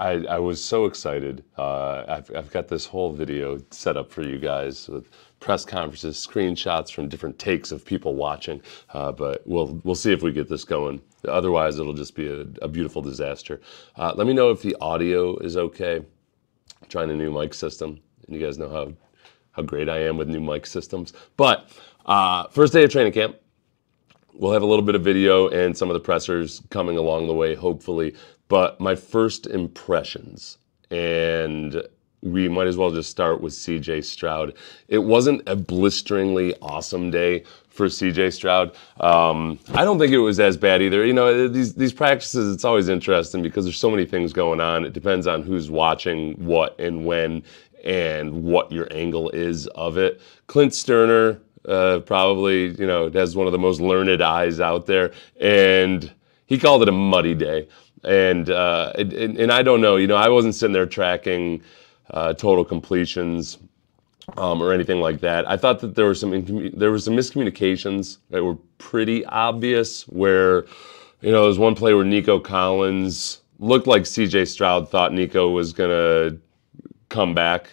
I was so excited. I've got this whole video set up for you guys with press conferences, screenshots from different takes of people watching. But we'll see if we get this going. Otherwise, it'll just be a beautiful disaster. Let me know if the audio is okay. I'm trying a new mic system, and you guys know how great I am with new mic systems. But first day of training camp. We'll have a little bit of video and some of the pressers coming along the way, hopefully. But my first impressions, and we might as well just start with CJ Stroud. It wasn't a blisteringly awesome day for CJ Stroud. I don't think it was as bad either. You know, these practices, it's always interesting because there's so many things going on. It depends on who's watching what and when and what your angle is of it. Clint Sterner, probably, you know, has one of the most learned eyes out there, and he called it a muddy day. And I don't know, you know, I wasn't sitting there tracking total completions or anything like that. I thought that there were some miscommunications that were pretty obvious. Where, you know, there was one play where Nico Collins looked like CJ Stroud thought Nico was gonna come back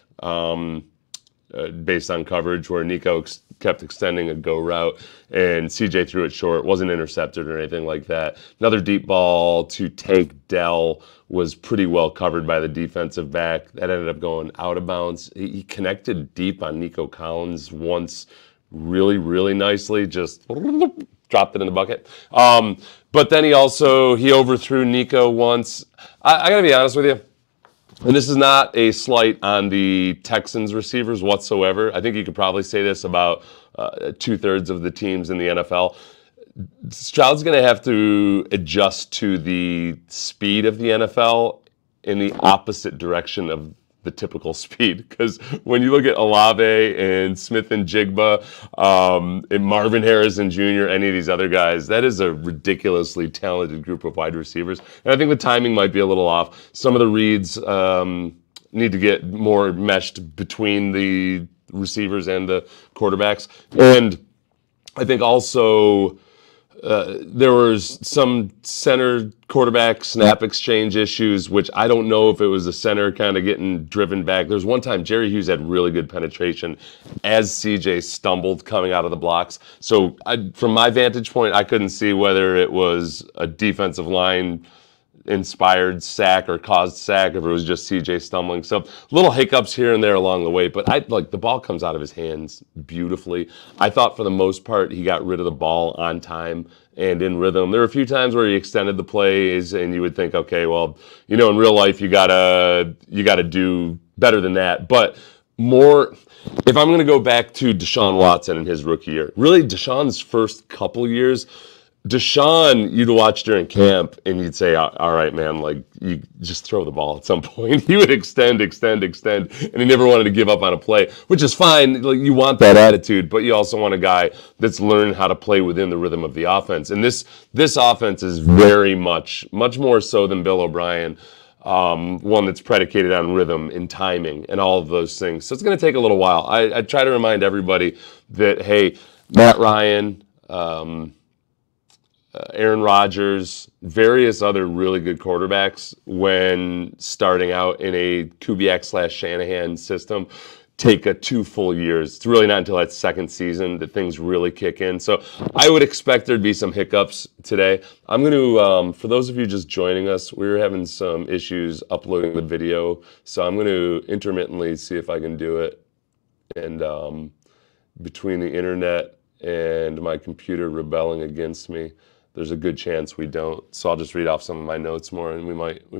based on coverage, where Nico kept extending a go route and CJ threw it short, wasn't intercepted or anything like that. Another deep ball to Tank Dell was pretty well covered by the defensive back. That ended up going out of bounds. He connected deep on Nico Collins once really, really nicely, just dropped it in the bucket. But then he overthrew Nico once. I gotta be honest with you, and this is not a slight on the Texans receivers whatsoever. I think you could probably say this about 2/3 of the teams in the NFL. Stroud's going to have to adjust to the speed of the NFL in the opposite direction of the typical speed. Because when you look at Olave and Smith and Jigba, and Marvin Harrison Jr., any of these other guys, that is a ridiculously talented group of wide receivers. And I think the timing might be a little off. Some of the reads need to get more meshed between the receivers and the quarterbacks. And I think also there was some center quarterback snap exchange issues, which I don't know if it was the center kind of getting driven back. There's one time Jerry Hughes had really good penetration as CJ stumbled coming out of the blocks. So from my vantage point, I couldn't see whether it was a defensive line inspired sack or caused sack, if it was just CJ stumbling. So little hiccups here and there along the way, but the ball comes out of his hands beautifully. I thought for the most part he got rid of the ball on time and in rhythm. There were a few times where he extended the plays and you would think, okay, well, you know, in real life you gotta do better than that. But more, if I'm gonna go back to Deshaun Watson in his rookie year, really Deshaun's first couple years, Deshaun, you'd watch during camp and you'd say, all right, man, like, you just throw the ball at some point. He would extend, and he never wanted to give up on a play, which is fine. Like, you want that attitude, but you also want a guy that's learning how to play within the rhythm of the offense. And this offense is very much more so than Bill O'Brien, one that's predicated on rhythm and timing and all of those things. So it's going to take a little while. I try to remind everybody that, hey, Matt Ryan, Aaron Rodgers, various other really good quarterbacks, when starting out in a Kubiak/Shanahan system, take 2 full years. It's really not until that second season that things really kick in. So I would expect there'd be some hiccups today. I'm going to, for those of you just joining us, we were having some issues uploading the video. So I'm going to intermittently see if I can do it. And between the internet and my computer rebelling against me, there's a good chance we don't. So I'll just read off some of my notes more, and we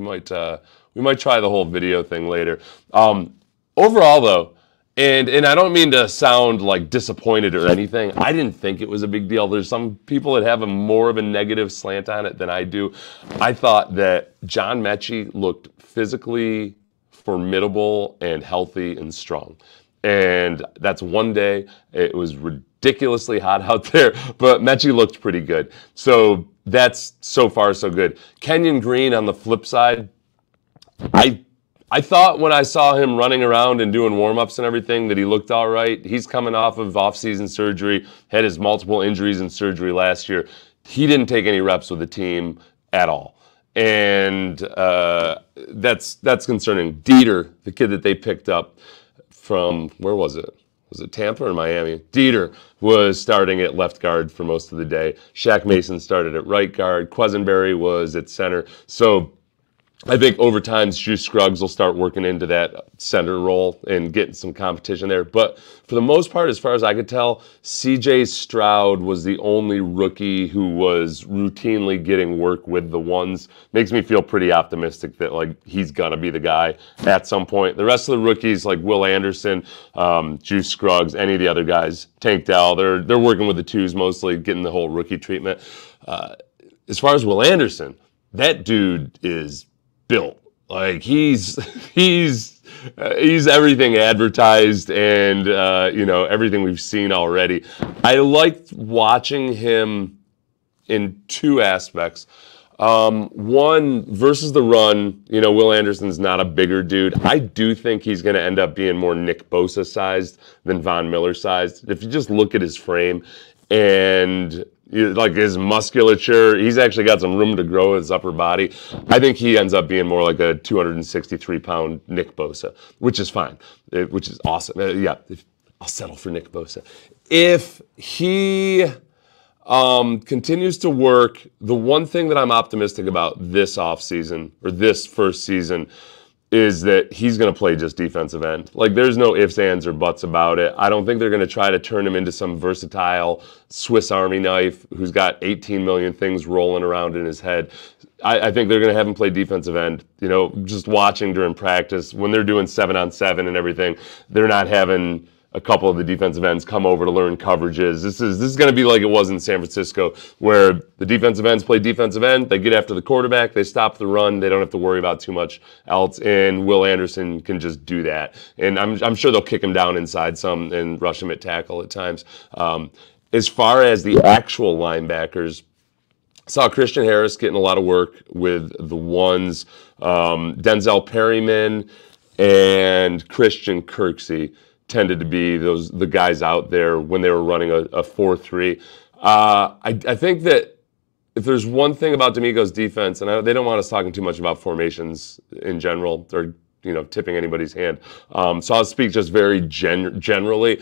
might try the whole video thing later. Overall, though, and I don't mean to sound like disappointed or anything. I didn't think it was a big deal. There's some people that have more of a negative slant on it than I do. I thought that John Mechie looked physically formidable and healthy and strong. And that's one day. It was ridiculously hot out there, but Mechie looked pretty good. So that's so far so good. Kenyon Green on the flip side, I thought when I saw him running around and doing warm-ups and everything that he looked all right. He's coming off of off-season surgery, had his multiple injuries and surgery last year. He didn't take any reps with the team at all. and that's concerning. Dieter, the kid that they picked up from, where was it? Was it Tampa or Miami? Dieter was starting at left guard for most of the day. Shaq Mason started at right guard. Quisenberry was at center. So I think over time, Juice Scruggs will start working into that center role and getting some competition there. But for the most part, as far as I could tell, CJ Stroud was the only rookie who was routinely getting work with the ones. Makes me feel pretty optimistic that like he's gonna be the guy at some point. The rest of the rookies, like Will Anderson, Juice Scruggs, any of the other guys, Tank Dell, they're working with the twos mostly, getting the whole rookie treatment. As far as Will Anderson, that dude is built. Like he's everything advertised and everything we've seen already. I liked watching him in two aspects. One, versus the run, Will Anderson's not a bigger dude. I do think he's going to end up being more Nick Bosa sized than Von Miller sized. If you just look at his frame and like his musculature, he's actually got some room to grow his upper body. I think he ends up being more like a 263-pound Nick Bosa, which is fine, which is awesome. I'll settle for Nick Bosa. If he continues to work, the one thing that I'm optimistic about this offseason, or this first season, is that he's going to play just defensive end. Like, there's no ifs, ands, or buts about it. I don't think they're going to try to turn him into some versatile Swiss Army knife who's got 18 million things rolling around in his head. I think they're going to have him play defensive end. Just watching during practice, when they're doing 7-on-7 and everything, they're not having a couple of the defensive ends come over to learn coverages. This is going to be like it was in San Francisco, where the defensive ends play defensive end, they get after the quarterback, they stop the run, they don't have to worry about too much else, and Will Anderson can just do that. And I'm sure they'll kick him down inside some and rush him at tackle at times. As far as the actual linebackers, saw Christian Harris getting a lot of work with the ones, Denzel Perryman and Christian Kirksey tended to be the guys out there when they were running a 4-3. I think that if there's one thing about DeMeco's defense, and they don't want us talking too much about formations in general, or tipping anybody's hand. So I'll speak just very generally.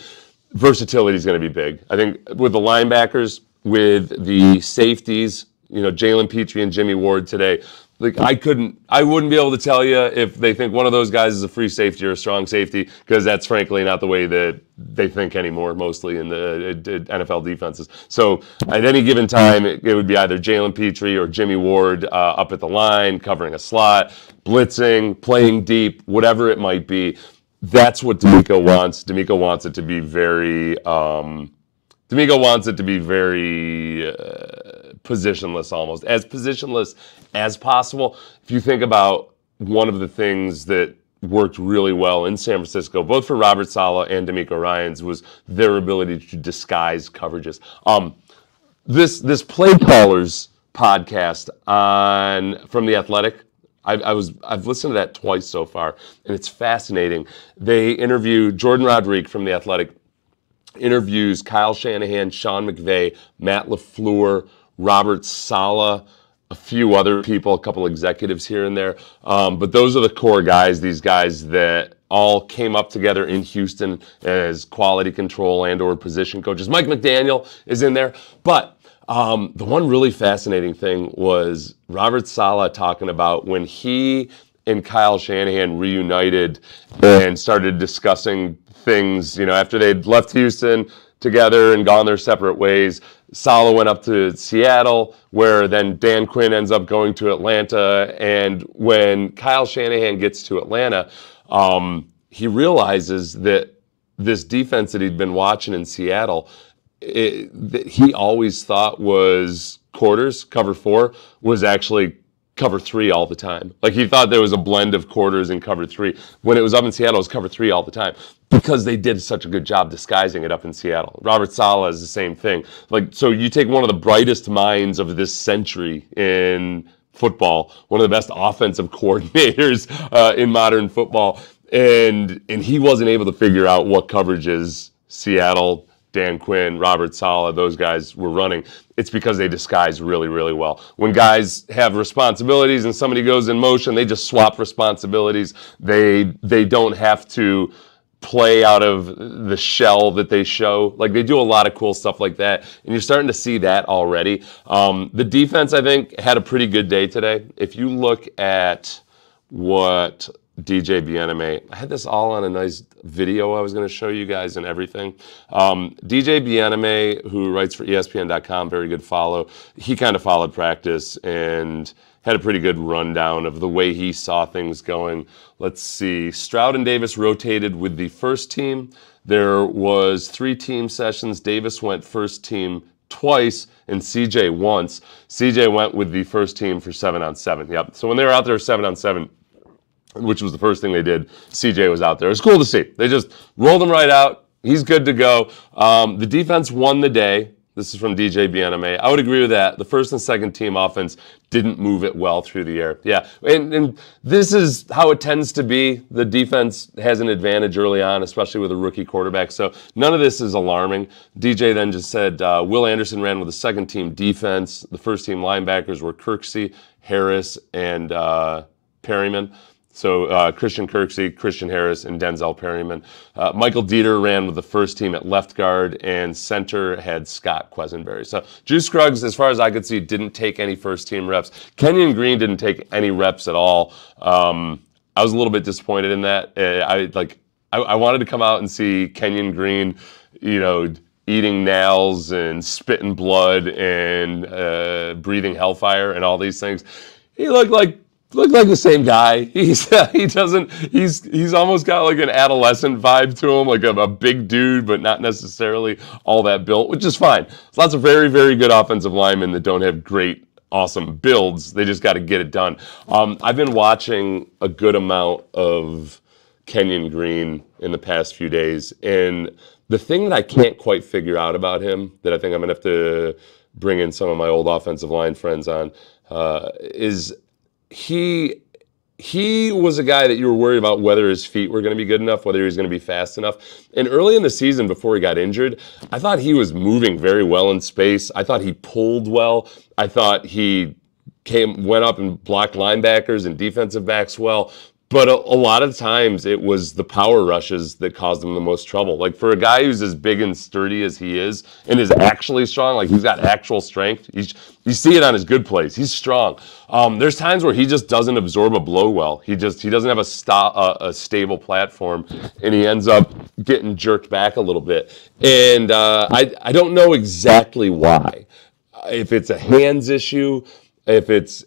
Versatility is going to be big. I think with the linebackers, with the safeties, Jalen Petrie and Jimmie Ward today. Like I wouldn't be able to tell you if they think one of those guys is a free safety or a strong safety, because that's frankly not the way that they think anymore, mostly in the NFL defenses. So at any given time, it would be either Jalen Petrie or Jimmie Ward up at the line, covering a slot, blitzing, playing deep, whatever it might be. That's what DeMeco wants. DeMeco wants it to be very positionless, almost as positionless as possible. If you think about one of the things that worked really well in San Francisco, both for Robert Saleh and DeMeco Ryans, was their ability to disguise coverages. This Play Callers podcast from The Athletic, I've listened to that twice so far, and it's fascinating. They interview Jordan Rodriguez from The Athletic, interviews Kyle Shanahan, Sean McVay, Matt LaFleur, Robert Saleh, a few other people, a couple executives here and there. But those are the core guys, these guys that all came up together in Houston as quality control and or position coaches. Mike McDaniel is in there. But the one really fascinating thing was Robert Saleh talking about when he and Kyle Shanahan reunited and started discussing things, after they'd left Houston together and gone their separate ways. Saleh went up to Seattle, where then Dan Quinn ends up going to Atlanta. And when Kyle Shanahan gets to Atlanta, he realizes that this defense that he'd been watching in Seattle, that he always thought was quarters, cover 4, was actually cover 3 all the time. Like, he thought there was a blend of quarters and cover 3. When it was up in Seattle, it was cover 3 all the time, because they did such a good job disguising it up in Seattle. Robert Saleh is the same thing. Like, so you take one of the brightest minds of this century in football, one of the best offensive coordinators in modern football, and he wasn't able to figure out what coverages Seattle Dan Quinn, Robert Saleh, those guys were running, it's because they disguise really, really well. When guys have responsibilities and somebody goes in motion, they just swap responsibilities. They don't have to play out of the shell that they show. Like, they do a lot of cool stuff like that, and you're starting to see that already. The defense, I think, had a pretty good day today. If you look at what DJ Bieneme, I had this all on a nice video I was going to show you guys and everything. DJ Bieneme, who writes for ESPN.com, very good follow, he kind of followed practice and had a pretty good rundown of the way he saw things going. Let's see. Stroud and Davis rotated with the first team. There was 3 team sessions. Davis went first team twice and CJ once. CJ went with the first team for 7-on-7. Yep. So when they were out there 7-on-7, which was the first thing they did, CJ was out there. It was cool to see. They just rolled him right out. He's good to go. The defense won the day. This is from DJ Bieneme. I would agree with that. The first and second team offense didn't move it well through the air. Yeah, and this is how it tends to be. The defense has an advantage early on, especially with a rookie quarterback. So none of this is alarming. DJ then just said Will Anderson ran with the second team defense. The first team linebackers were Kirksey, Harris, and Perryman. So Christian Kirksey, Christian Harris, and Denzel Perryman. Michael Dieter ran with the first team at left guard, and center had Scott Quesenberry. So Juice Scruggs, as far as I could see, didn't take any first team reps. Kenyon Green didn't take any reps at all. I was a little bit disappointed in that. I wanted to come out and see Kenyon Green, eating nails and spitting blood and breathing hellfire and all these things. He looked like the same guy. He's almost got like an adolescent vibe to him, like a big dude, but not necessarily all that built, which is fine. There's lots of very, very good offensive linemen that don't have great, awesome builds. They just got to get it done. I've been watching a good amount of Kenyon Green in the past few days, and the thing that I can't quite figure out about him, that I think I'm going to have to bring in some of my old offensive line friends on, is he was a guy that you were worried about whether his feet were going to be good enough, whether he was going to be fast enough. And early in the season, before he got injured, I thought he was moving very well in space. I thought he pulled well. I thought he went up and blocked linebackers and defensive backs well. But a lot of times it was the power rushes that caused him the most trouble. Like, for a guy who's as big and sturdy as he is and is actually strong, like he's got actual strength, you see it on his good plays. He's strong. There's times where he just doesn't absorb a blow well. He doesn't have a stable platform, and he ends up getting jerked back a little bit. And I don't know exactly why. If it's a hands issue, if it's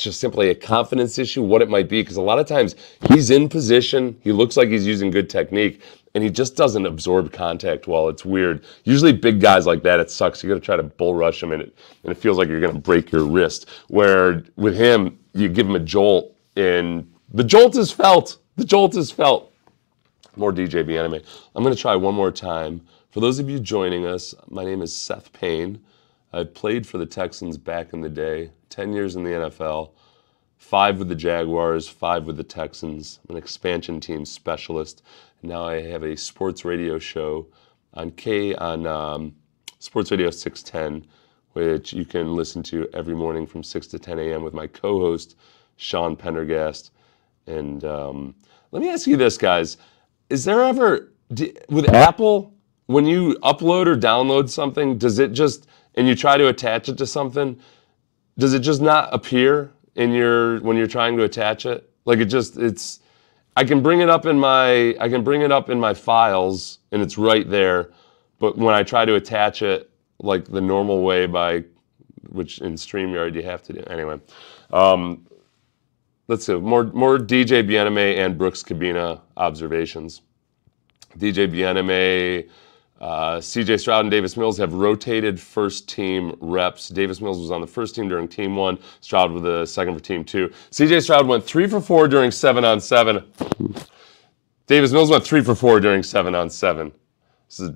just simply a confidence issue, what it might be, because a lot of times he's in position, he looks like he's using good technique, and he just doesn't absorb contact well. It's weird. Usually big guys like that, it sucks. You got to try to bull rush him, and it feels like you're going to break your wrist. Where with him, you give him a jolt, and the jolt is felt. The jolt is felt. More DJ Bieneme. I'm going to try one more time. For those of you joining us, my name is Seth Payne. I played for the Texans back in the day, 10 years in the NFL, 5 with the Jaguars, 5 with the Texans. I'm an expansion team specialist. Now I have a sports radio show on Sports Radio 610, which you can listen to every morning from 6 to 10 a.m. with my co-host, Sean Pendergast. And let me ask you this, guys. Is there ever, with Apple, when you upload or download something, does it just, and you try to attach it to something, does it just not appear when you're trying to attach it? Like I can bring it up in my files and it's right there, but when I try to attach it like the normal way which in StreamYard you have to do. Anyway, let's see, more DJ Bieneme and Brooks Cabina observations. DJ Bieneme, CJ Stroud and Davis Mills have rotated first team reps. Davis Mills was on the first team during team 1, Stroud with the second for team 2. CJ Stroud went 3 for 4 during 7-on-7. Davis Mills went 3 for 4 during 7-on-7. This is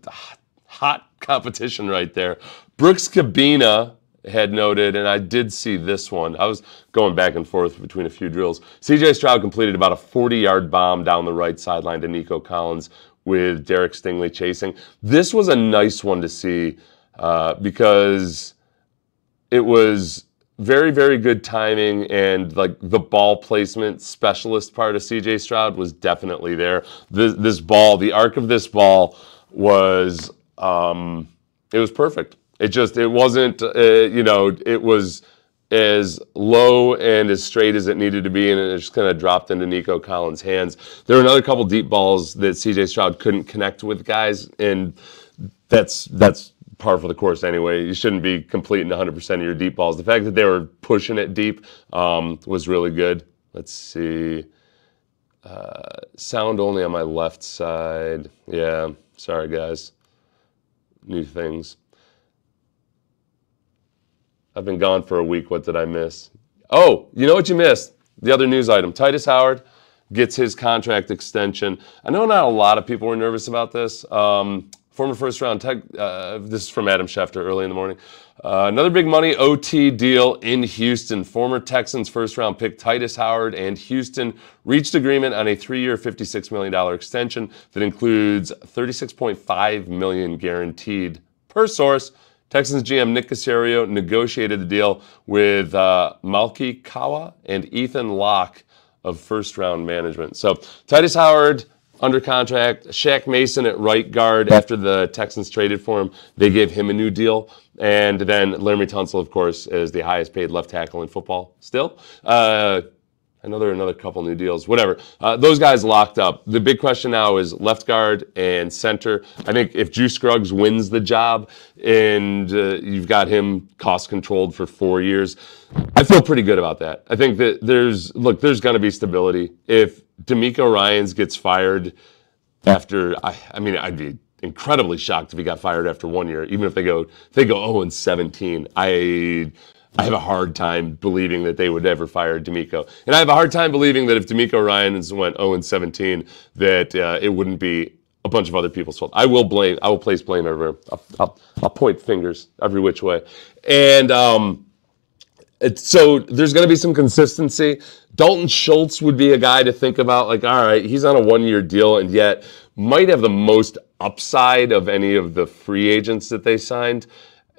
hot competition right there. Brooks Cabina had noted, and I did see this one. I was going back and forth between a few drills. CJ Stroud completed about a 40-yard bomb down the right sideline to Nico Collins with Derek Stingley chasing. This was a nice one to see because it was very, very good timing, and like the ball placement specialist part of CJ Stroud was definitely there. This ball, the arc of this ball was, it was perfect. It wasn't, it was as low and as straight as it needed to be, and it just kind of dropped into Nico Collins' hands. There were another couple deep balls that CJ Stroud couldn't connect with guys, and that's par for the course anyway. You shouldn't be completing 100% of your deep balls. The fact that they were pushing it deep was really good. Let's see. Sound only on my left side. Yeah, sorry guys. New things. I've been gone for a week. What did I miss? Oh, you know what you missed? The other news item. Titus Howard gets his contract extension. I know not a lot of people were nervous about this. Former first-round tech, this is from Adam Schefter early in the morning. Another big money OT deal in Houston. Former Texans first-round pick Titus Howard and Houston reached agreement on a 3-year, $56 million extension that includes $36.5 million guaranteed. Per source, Texans GM Nick Caserio negotiated the deal with Malky Kawa and Ethan Locke of first-round management. So Titus Howard under contract. Shaq Mason at right guard after the Texans traded for him. They gave him a new deal. And then Laramie Tunsil, of course, is the highest paid left tackle in football still. I know there are another couple new deals. Whatever. Those guys locked up. The big question now is left guard and center. I think if Juice Scruggs wins the job and you've got him cost controlled for 4 years, I feel pretty good about that. I think that there's going to be stability. If DeMeco Ryans gets fired after, I'd be incredibly shocked if he got fired after 1 year, even if they go 0-17. I have a hard time believing that they would ever fire DeMeco. And I have a hard time believing that if DeMeco Ryans went 0-17, that it wouldn't be a bunch of other people's fault. I will place blame everywhere. I'll point fingers every which way. And so there's going to be some consistency. Dalton Schultz would be a guy to think about, like, all right, he's on a 1-year deal and yet might have the most upside of any of the free agents that they signed.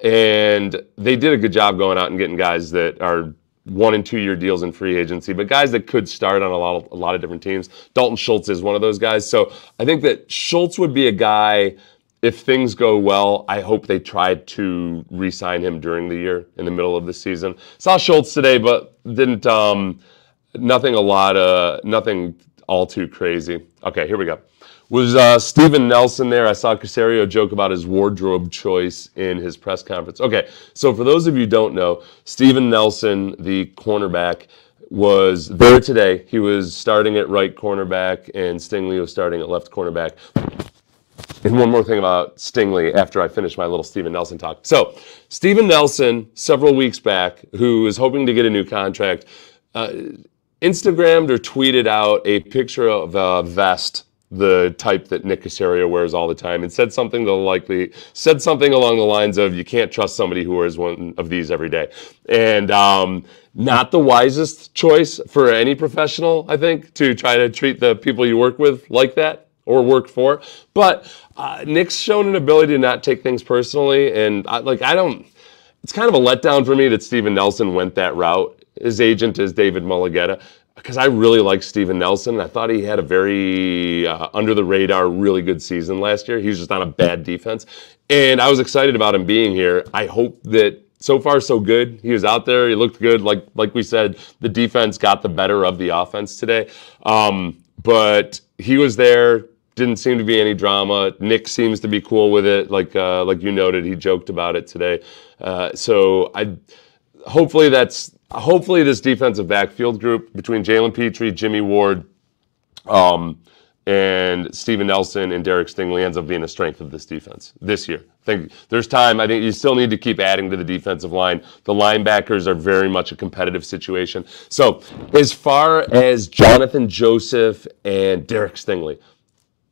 And they did a good job going out and getting guys that are 1- and 2-year deals in free agency, but guys that could start on a lot of different teams. Dalton Schultz is one of those guys. So I think that Schultz would be a guy, if things go well, I hope they try to re-sign him during the year in the middle of the season. Saw Schultz today, but didn't, nothing all too crazy. Okay, here we go. Was Steven Nelson there? I saw Caserio joke about his wardrobe choice in his press conference. Okay, so for those of you who don't know, Steven Nelson, the cornerback, was there today. He was starting at right cornerback, and Stingley was starting at left cornerback. And one more thing about Stingley after I finish my little Steven Nelson talk. So, Steven Nelson, several weeks back, who is hoping to get a new contract, Instagrammed or tweeted out a picture of a vest, the type that Nick Caserio wears all the time, and said something along the lines of, you can't trust somebody who wears one of these every day. And not the wisest choice for any professional, I think, to try to treat the people you work with like that or work for. But Nick's shown an ability to not take things personally, and it's kind of a letdown for me that Steven Nelson went that route. His agent is David Mulligetta, because I really like Steven Nelson. I thought he had a very under-the-radar, really good season last year. He was just on a bad defense. And I was excited about him being here. I hope that so far so good. He was out there. He looked good. Like we said, the defense got the better of the offense today. But he was there. Didn't seem to be any drama. Nick seems to be cool with it. Like you noted, he joked about it today. Hopefully this defensive backfield group between Jalen Petrie, Jimmie Ward, and Steven Nelson and Derek Stingley ends up being a strength of this defense this year. I think there's time. I think you still need to keep adding to the defensive line. The linebackers are very much a competitive situation. So as far as Jonathan Joseph and Derek Stingley,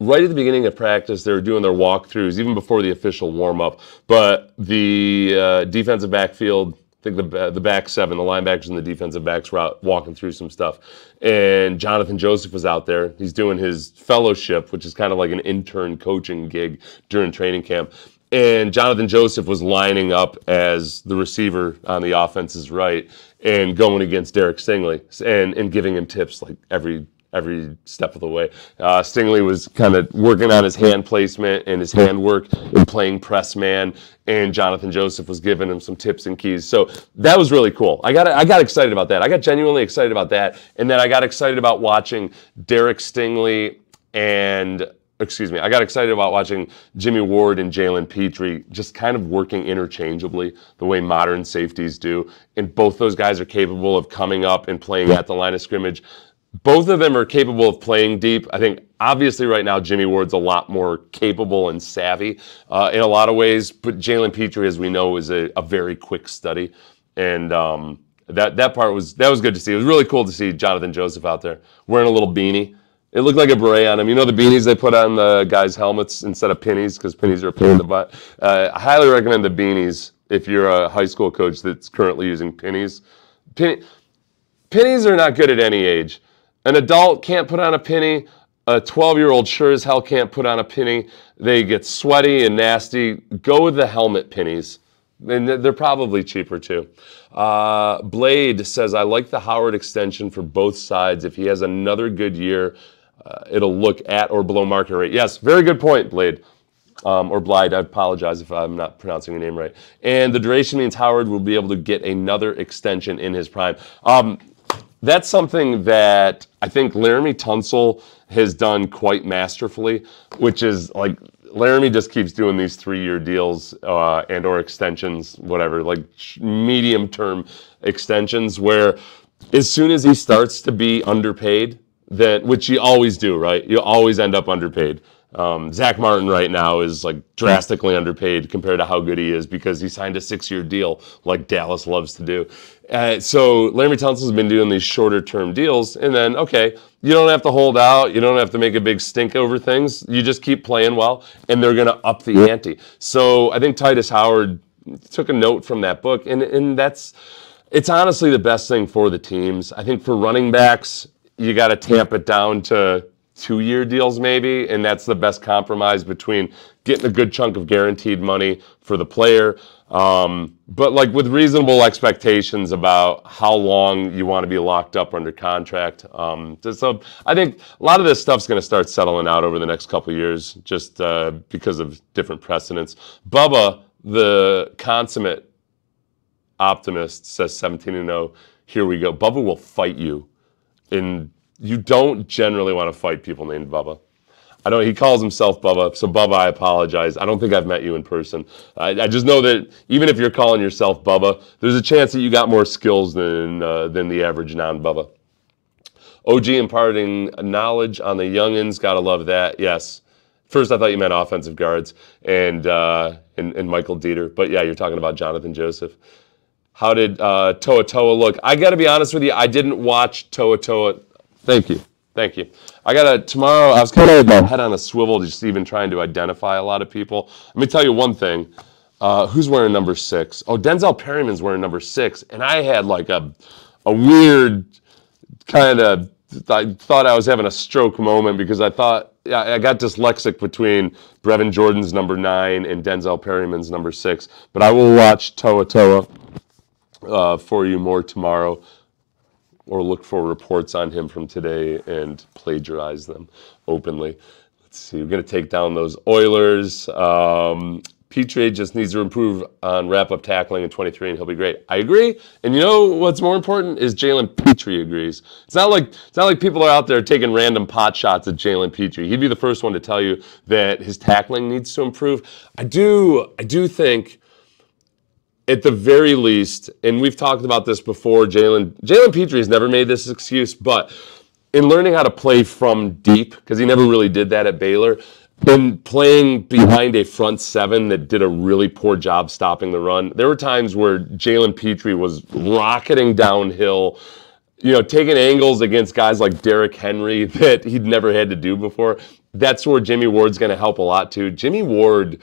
right at the beginning of practice, they were doing their walkthroughs, even before the official warm-up. But the defensive backfield, think the back seven, the linebackers and the defensive backs were out walking through some stuff. And Jonathan Joseph was out there. He's doing his fellowship, which is kind of like an intern coaching gig during training camp. And Jonathan Joseph was lining up as the receiver on the offense's right and going against Derek Stingley and giving him tips like every step of the way. Stingley was kind of working on his hand placement and his hand work and playing press man, and Jonathan Joseph was giving him some tips and keys. So that was really cool. I got excited about that. I got genuinely excited about that, and then I got excited about watching Derek Stingley I got excited about watching Jimmie Ward and Jalen Petrie just kind of working interchangeably the way modern safeties do. And both those guys are capable of coming up and playing at the line of scrimmage. Both of them are capable of playing deep. I think obviously right now Jimmie Ward's a lot more capable and savvy in a lot of ways, but Jalen Petrie, as we know, is a very quick study. And that was good to see. It was really cool to see Jonathan Joseph out there wearing a little beanie. It looked like a beret on him. You know the beanies they put on the guys' helmets instead of pennies, because pennies are a pain in the butt? I highly recommend the beanies if you're a high school coach that's currently using pennies. Pennies are not good at any age. An adult can't put on a penny. A 12-year-old sure as hell can't put on a penny. They get sweaty and nasty. Go with the helmet pennies. And they're probably cheaper too. Blade says, I like the Howard extension for both sides. If he has another good year, it'll look at or below market rate. Yes, very good point, Blade. Or Blide, I apologize if I'm not pronouncing your name right. And the duration means Howard will be able to get another extension in his prime. That's something that I think Laramie Tunsil has done quite masterfully, which is like Laramie just keeps doing these 3-year deals and or extensions, whatever, like medium-term extensions where as soon as he starts to be underpaid, which you always do, right? You always end up underpaid. Zach Martin right now is like drastically underpaid compared to how good he is because he signed a 6-year deal like Dallas loves to do. So Laramie Tunsil's been doing these shorter term deals, and then, okay, you don't have to hold out. You don't have to make a big stink over things. You just keep playing well, and they're going to up the ante. So I think Titus Howard took a note from that book, and it's honestly the best thing for the teams. I think for running backs, you got to tamp it down to 2-year deals maybe, and that's the best compromise between getting a good chunk of guaranteed money for the player, but like with reasonable expectations about how long you want to be locked up under contract. So I think a lot of this stuff's going to start settling out over the next couple of years just because of different precedents. Bubba, the consummate optimist, says 17-0. Here we go. Bubba will fight you you don't generally want to fight people named Bubba. He calls himself Bubba, so Bubba, I apologize. I don't think I've met you in person. I just know that even if you're calling yourself Bubba, there's a chance that you got more skills than the average non-Bubba. OG imparting knowledge on the youngins, gotta love that. Yes. First, I thought you meant offensive guards and Michael Dieter, but yeah, you're talking about Jonathan Joseph. How did Toa Toa look? I gotta be honest with you, I didn't watch Toa Toa. Thank you. Tomorrow, I was kind of with my head on a swivel, just even trying to identify a lot of people. Let me tell you one thing. Who's wearing number 6? Oh, Denzel Perryman's wearing number 6. And I had like a weird kind of, I thought I was having a stroke moment because I thought, I got dyslexic between Brevin Jordan's number 9 and Denzel Perryman's number 6. But I will watch Toa Toa for you more tomorrow, or look for reports on him from today and plagiarize them openly. Let's see, we're going to take down those Oilers. Petrie just needs to improve on wrap-up tackling in 23, and he'll be great. I agree, and you know what's more important is Jalen Petrie agrees. It's not like people are out there taking random pot shots at Jalen Petrie. He'd be the first one to tell you that his tackling needs to improve. I do think, at the very least, and we've talked about this before, Jalen Petrie has never made this excuse, but in learning how to play from deep, because he never really did that at Baylor, and playing behind a front 7 that did a really poor job stopping the run, there were times where Jalen Petrie was rocketing downhill, taking angles against guys like Derrick Henry that he'd never had to do before. That's where Jimmie Ward's going to help a lot too. Jimmie Ward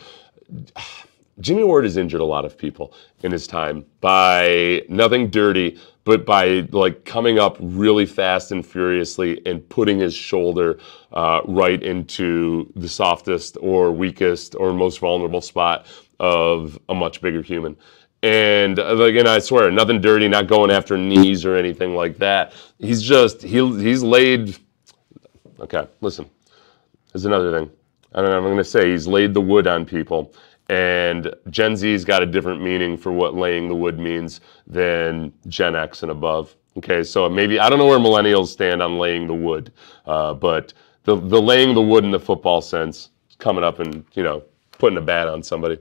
has injured a lot of people. in his time by nothing dirty, but by like coming up really fast and furiously and putting his shoulder right into the softest or weakest or most vulnerable spot of a much bigger human. And again, I swear, nothing dirty, not going after knees or anything like that. He's laid. Okay, listen. There's another thing. I'm going to say he's laid the wood on people. And Gen Z's got a different meaning for what laying the wood means than Gen X and above. Okay, so maybe, I don't know where millennials stand on laying the wood, but the laying the wood in the football sense, coming up and, putting a bat on somebody.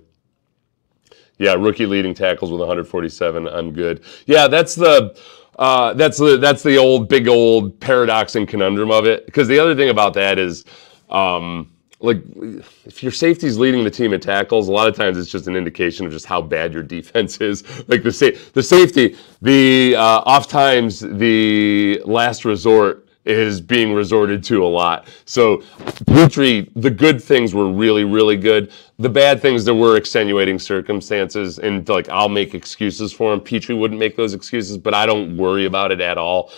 Yeah, rookie leading tackles with 147. I'm good. Yeah, that's the old big old paradox and conundrum of it. Because the other thing about that is, like, if your safety's leading the team in tackles, a lot of times it's just an indication of just how bad your defense is. Like the safety, oftentimes the last resort is being resorted to a lot. So Petrie, the good things were really, really good. The bad things, there were extenuating circumstances, and like I'll make excuses for him. Petrie wouldn't make those excuses, but I don't worry about it at all.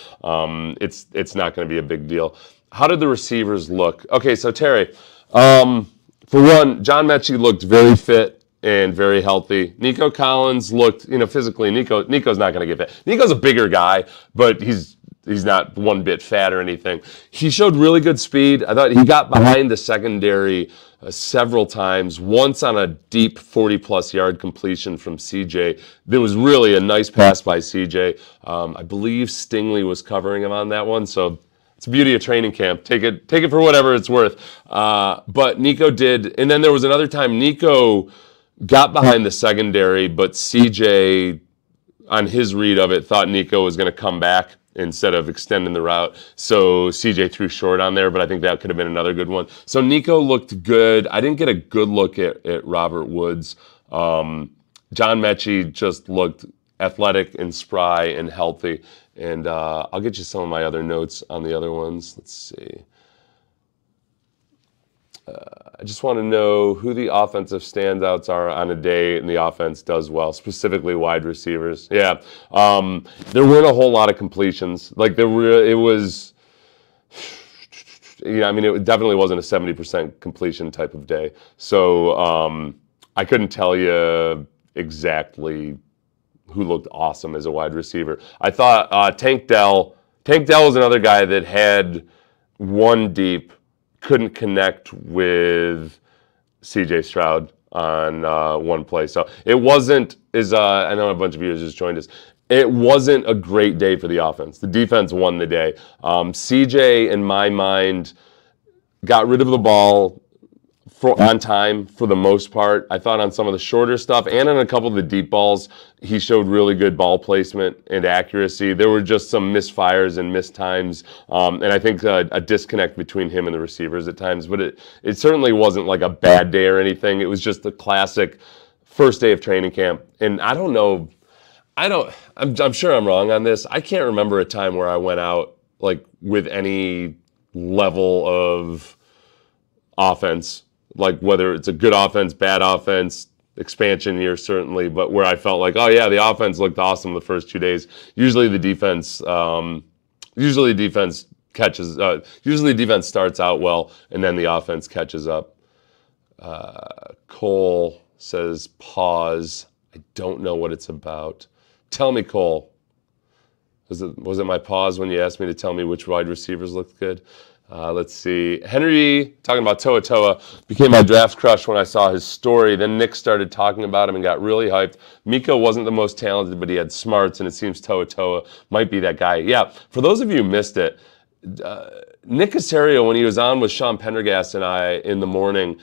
It's not going to be a big deal. How did the receivers look? Okay, so Terry, for one, John Mechie looked very fit and very healthy. Nico Collins looked, physically, Nico's not going to get fit. Nico's a bigger guy, but he's not one bit fat or anything. He showed really good speed. I thought he got behind the secondary several times, once on a deep 40-plus yard completion from CJ. There was really a nice pass by CJ. I believe Stingley was covering him on that one, so it's the beauty of training camp. Take it for whatever it's worth. But Nico did, and then there was another time Nico got behind the secondary, but CJ, on his read of it, thought Nico was going to come back instead of extending the route. So CJ threw short on there, but I think that could have been another good one. So Nico looked good. I didn't get a good look at Robert Woods. John Mechie just looked athletic and spry and healthy. And I'll get you some of my other notes on the other ones. Let's see. I just want to know who the offensive standouts are on a day and the offense does well, specifically wide receivers. Yeah, there weren't a whole lot of completions. Like it definitely wasn't a 70% completion type of day. So I couldn't tell you exactly who looked awesome as a wide receiver. I thought Tank Dell was another guy that had one deep, couldn't connect with CJ Stroud on one play. So it wasn't, I know a bunch of viewers just joined us, it wasn't a great day for the offense. The defense won the day. CJ, in my mind, got rid of the ball on time for the most part. I thought on some of the shorter stuff and on a couple of the deep balls, he showed really good ball placement and accuracy. There were just some misfires and missed times, and I think a disconnect between him and the receivers at times. But it certainly wasn't like a bad day or anything. It was just the classic first day of training camp. And I don't know, I'm sure I'm wrong on this. I can't remember a time where I went out like with any level of offense, like whether it's a good offense, bad offense, expansion year certainly, but where I felt like, oh yeah, the offense looked awesome the first 2 days. Usually the defense starts out well and then the offense catches up. Cole says pause. I don't know what it's about. Tell me, Cole. Was it my pause when you asked me to tell me which wide receivers looked good? Let's see. Henry, talking about Toa Toa, became my draft crush when I saw his story. Then Nick started talking about him and got really hyped. Miko wasn't the most talented, but he had smarts, and it seems Toa Toa might be that guy. Yeah, for those of you who missed it, Nick Caserio, when he was on with Sean Pendergast and I in the morning,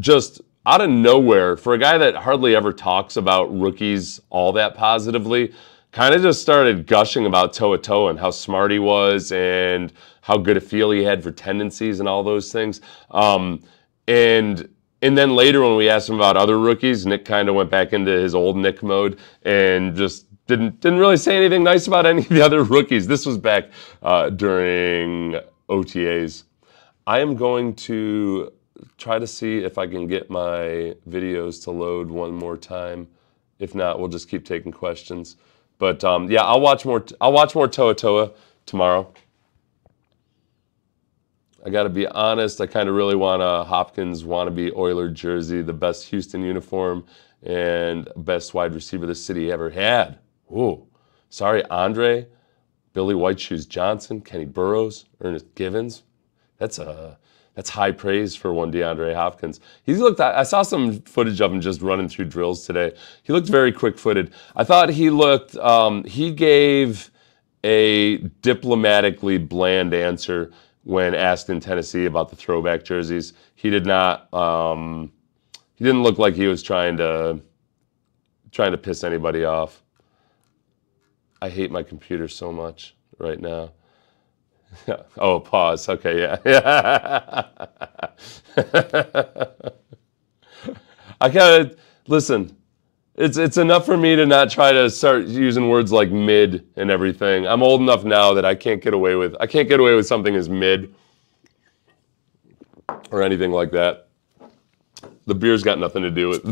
just out of nowhere, for a guy that hardly ever talks about rookies all that positively, kind of just started gushing about Toa Toa and how smart he was and how good a feel he had for tendencies and all those things. And then later when we asked him about other rookies, Nick kind of went back into his old Nick mode and just didn't really say anything nice about any of the other rookies. This was back during OTAs. I am going to try to see if I can get my videos to load one more time. If not, we'll just keep taking questions. But yeah, I'll watch more Toa Toa tomorrow. I got to be honest, I kind of really want a Hopkins wannabe Oiler jersey, the best Houston uniform and best wide receiver the city ever had. Ooh, sorry, Andre, Billy White Shoes Johnson, Kenny Burrows, Ernest Givens. That's high praise for one DeAndre Hopkins. I saw some footage of him just running through drills today. He looked very quick-footed. I thought he gave a diplomatically bland answer when asked in Tennessee about the throwback jerseys. He didn't look like he was trying to piss anybody off. I hate my computer so much right now. Oh, pause. Okay, yeah. I gotta listen. It's enough for me to not try to start using words like mid and everything. I'm old enough now that I can't get away with something as mid or anything like that. The beer's got nothing to do with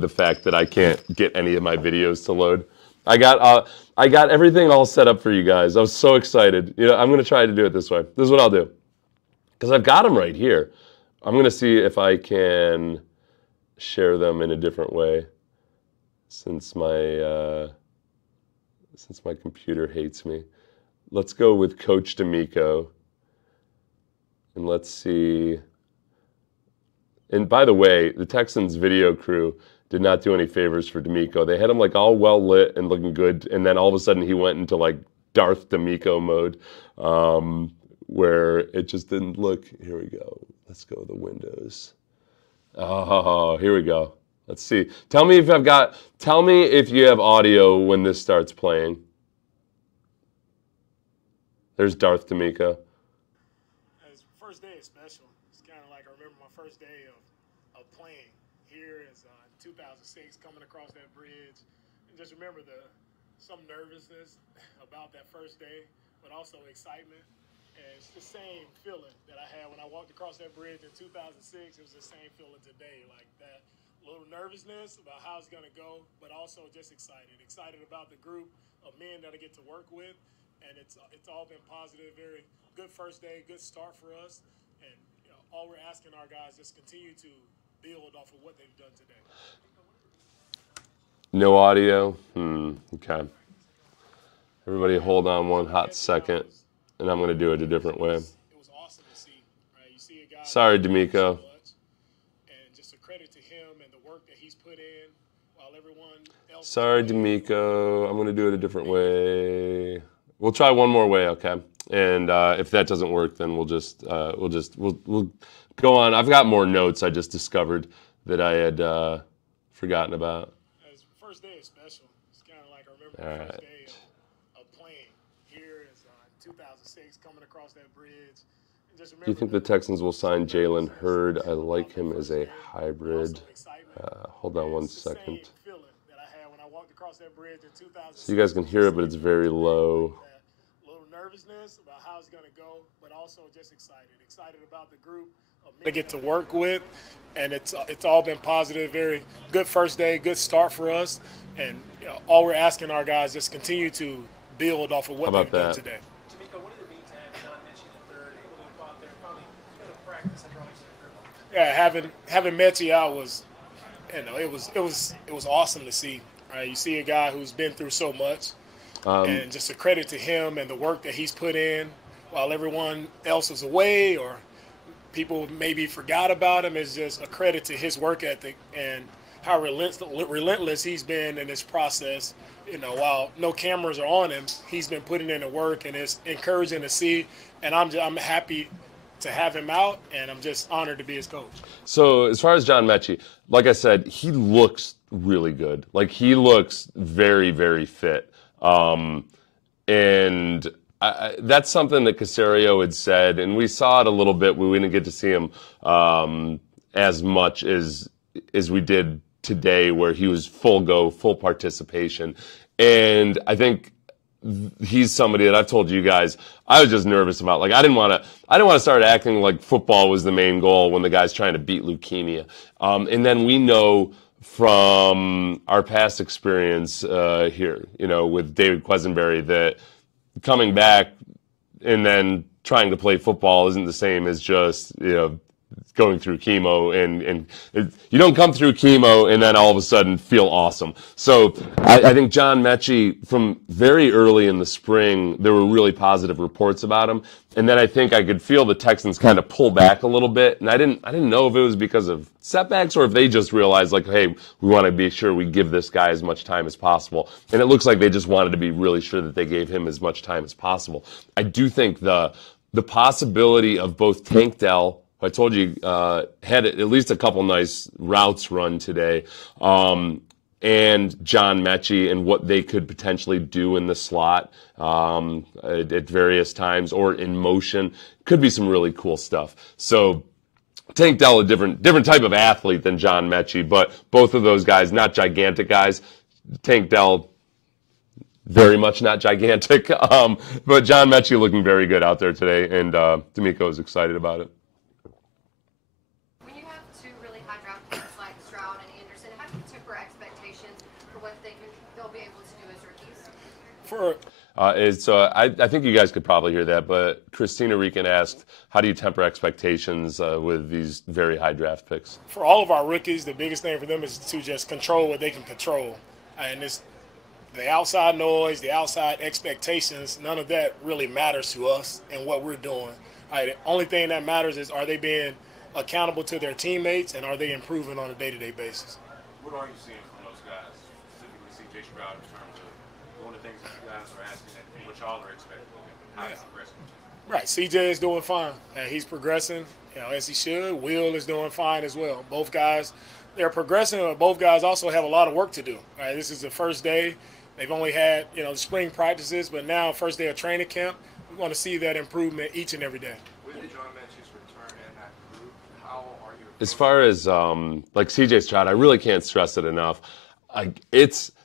the fact that I can't get any of my videos to load. I got everything all set up for you guys. I was so excited. You know, I'm gonna try to do it this way. This is what I'll do, because I've got them right here. I'm gonna see if I can share them in a different way, since my computer hates me. Let's go with Coach DeMeco, and let's see. And by the way, the Texans video crew did not do any favors for DeMeco. They had him like all well lit and looking good, and then all of a sudden he went into like Darth DeMeco mode, where it just didn't look. Here we go. Let's go to the windows. Oh, here we go. Let's see. Tell me if you have audio when this starts playing. There's Darth DeMeco. First day is special. It's kind of like I remember my first day of playing here is 2006, coming across that bridge, and just remember some nervousness about that first day, but also excitement. And it's the same feeling that I had when I walked across that bridge in 2006. It was the same feeling today, like that little nervousness about how it's going to go, but also just excited about the group of men that I get to work with. And it's all been positive, very good first day, good start for us. And you know, all we're asking our guys is continue to build off of what they've done today. No audio? Okay. Everybody hold on one hot second, and I'm going to do it a different way. It was awesome to see. Right? You see a guy. Sorry, DeMeco. And just a credit to him and the work that he's put in while everyone else. Sorry, DeMeco. I'm going to do it a different way. We'll try one more way, okay? And if that doesn't work, then we'll go on. I've got more notes I just discovered that I had forgotten about. First day is special. It's kind of like I remember the first day of playing here is 2006, coming across that bridge. And just remember, do you think the Texans will sign Jalen Hurd? I like him as a hybrid. Hold on one second. So you guys can hear it, but it's very low. Little nervousness about how it's going to go, but also just excited about the group I get to work with, and it's all been positive. Very good first day, good start for us, and you know, all we're asking our guys is continue to build off of what they've done today. DeMeco, what did it mean to have John mention the third, able to go out there, probably a bit of practice hydraulics? Yeah, having Mechie out was, you know, it was awesome to see. Right? You see a guy who's been through so much, and just a credit to him and the work that he's put in while everyone else was away or people maybe forgot about him. Is just a credit to his work ethic and how relentless he's been in this process. You know, while no cameras are on him, he's been putting in the work, and it's encouraging to see. And I'm happy to have him out, and I'm just honored to be his coach. So as far as John Mechie, like I said, he looks really good. Like, he looks very, very fit. And that's something that Caserio had said, and we saw it a little bit. We didn't get to see him as much as we did today, where he was full participation. And I think he's somebody that I've told you guys I was just nervous about. Like, I didn't want to start acting like football was the main goal when the guy's trying to beat leukemia. And then we know from our past experience here, with David Quesenberry, that coming back and then trying to play football isn't the same as just, going through chemo, and you don't come through chemo and then all of a sudden feel awesome. So I think John Mechie, from very early in the spring, there were really positive reports about him. And then I think I could feel the Texans kind of pull back a little bit. And I didn't know if it was because of setbacks or if they just realized, like, hey, we want to be sure we give this guy as much time as possible. And it looks like they just wanted to be really sure that they gave him as much time as possible. I do think the possibility of both Tank Dell, I told you, had at least a couple nice routes run today, and John Mechie and what they could potentially do in the slot at various times or in motion could be some really cool stuff. So Tank Dell, a different type of athlete than John Mechie, but both of those guys, not gigantic guys. Tank Dell, very much not gigantic, but John Mechie looking very good out there today, and DeMeco is excited about it. Stroud and Anderson, how do you temper expectations for what they'll be able to do as rookies? I think you guys could probably hear that, but Christina Regan asked, how do you temper expectations with these very high draft picks? For all of our rookies, the biggest thing for them is to just control what they can control. And it's the outside noise, the outside expectations, none of that really matters to us and what we're doing. The only thing that matters is, are they being accountable to their teammates, and are they improving on a day-to-day basis? What are you seeing from those guys, specifically CJ Stroud, in terms of one of the things that you guys are asking and what y'all are expecting? How he's progressing? Right, CJ is doing fine, and he's progressing, as he should. Will is doing fine as well. Both guys, they're progressing, but both guys also have a lot of work to do. Right, this is the first day. They've only had, the spring practices, but now first day of training camp, we want to see that improvement each and every day. As far as like CJ Stroud, I really can't stress it enough.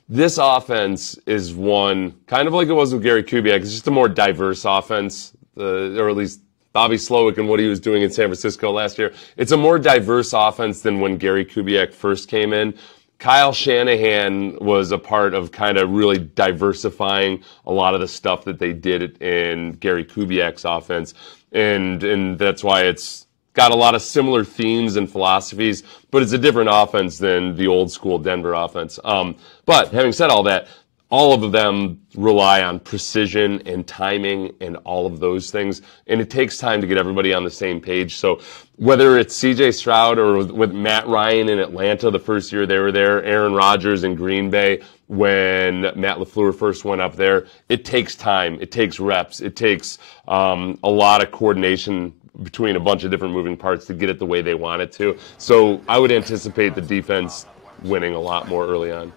This offense is one kind of like it was with Gary Kubiak. It's just a more diverse offense, or at least Bobby Slowick and what he was doing in San Francisco last year. It's a more diverse offense than when Gary Kubiak first came in. Kyle Shanahan was a part of kind of really diversifying a lot of the stuff that they did in Gary Kubiak's offense, and that's why it's got a lot of similar themes and philosophies, but it's a different offense than the old school Denver offense. But having said all that, all of them rely on precision and timing and all of those things, and it takes time to get everybody on the same page. So whether it's CJ Stroud or with Matt Ryan in Atlanta the first year they were there, Aaron Rodgers in Green Bay when Matt LaFleur first went up there, it takes time, it takes reps, it takes a lot of coordination between a bunch of different moving parts to get it the way they want it to. So I would anticipate the defense winning a lot more early on.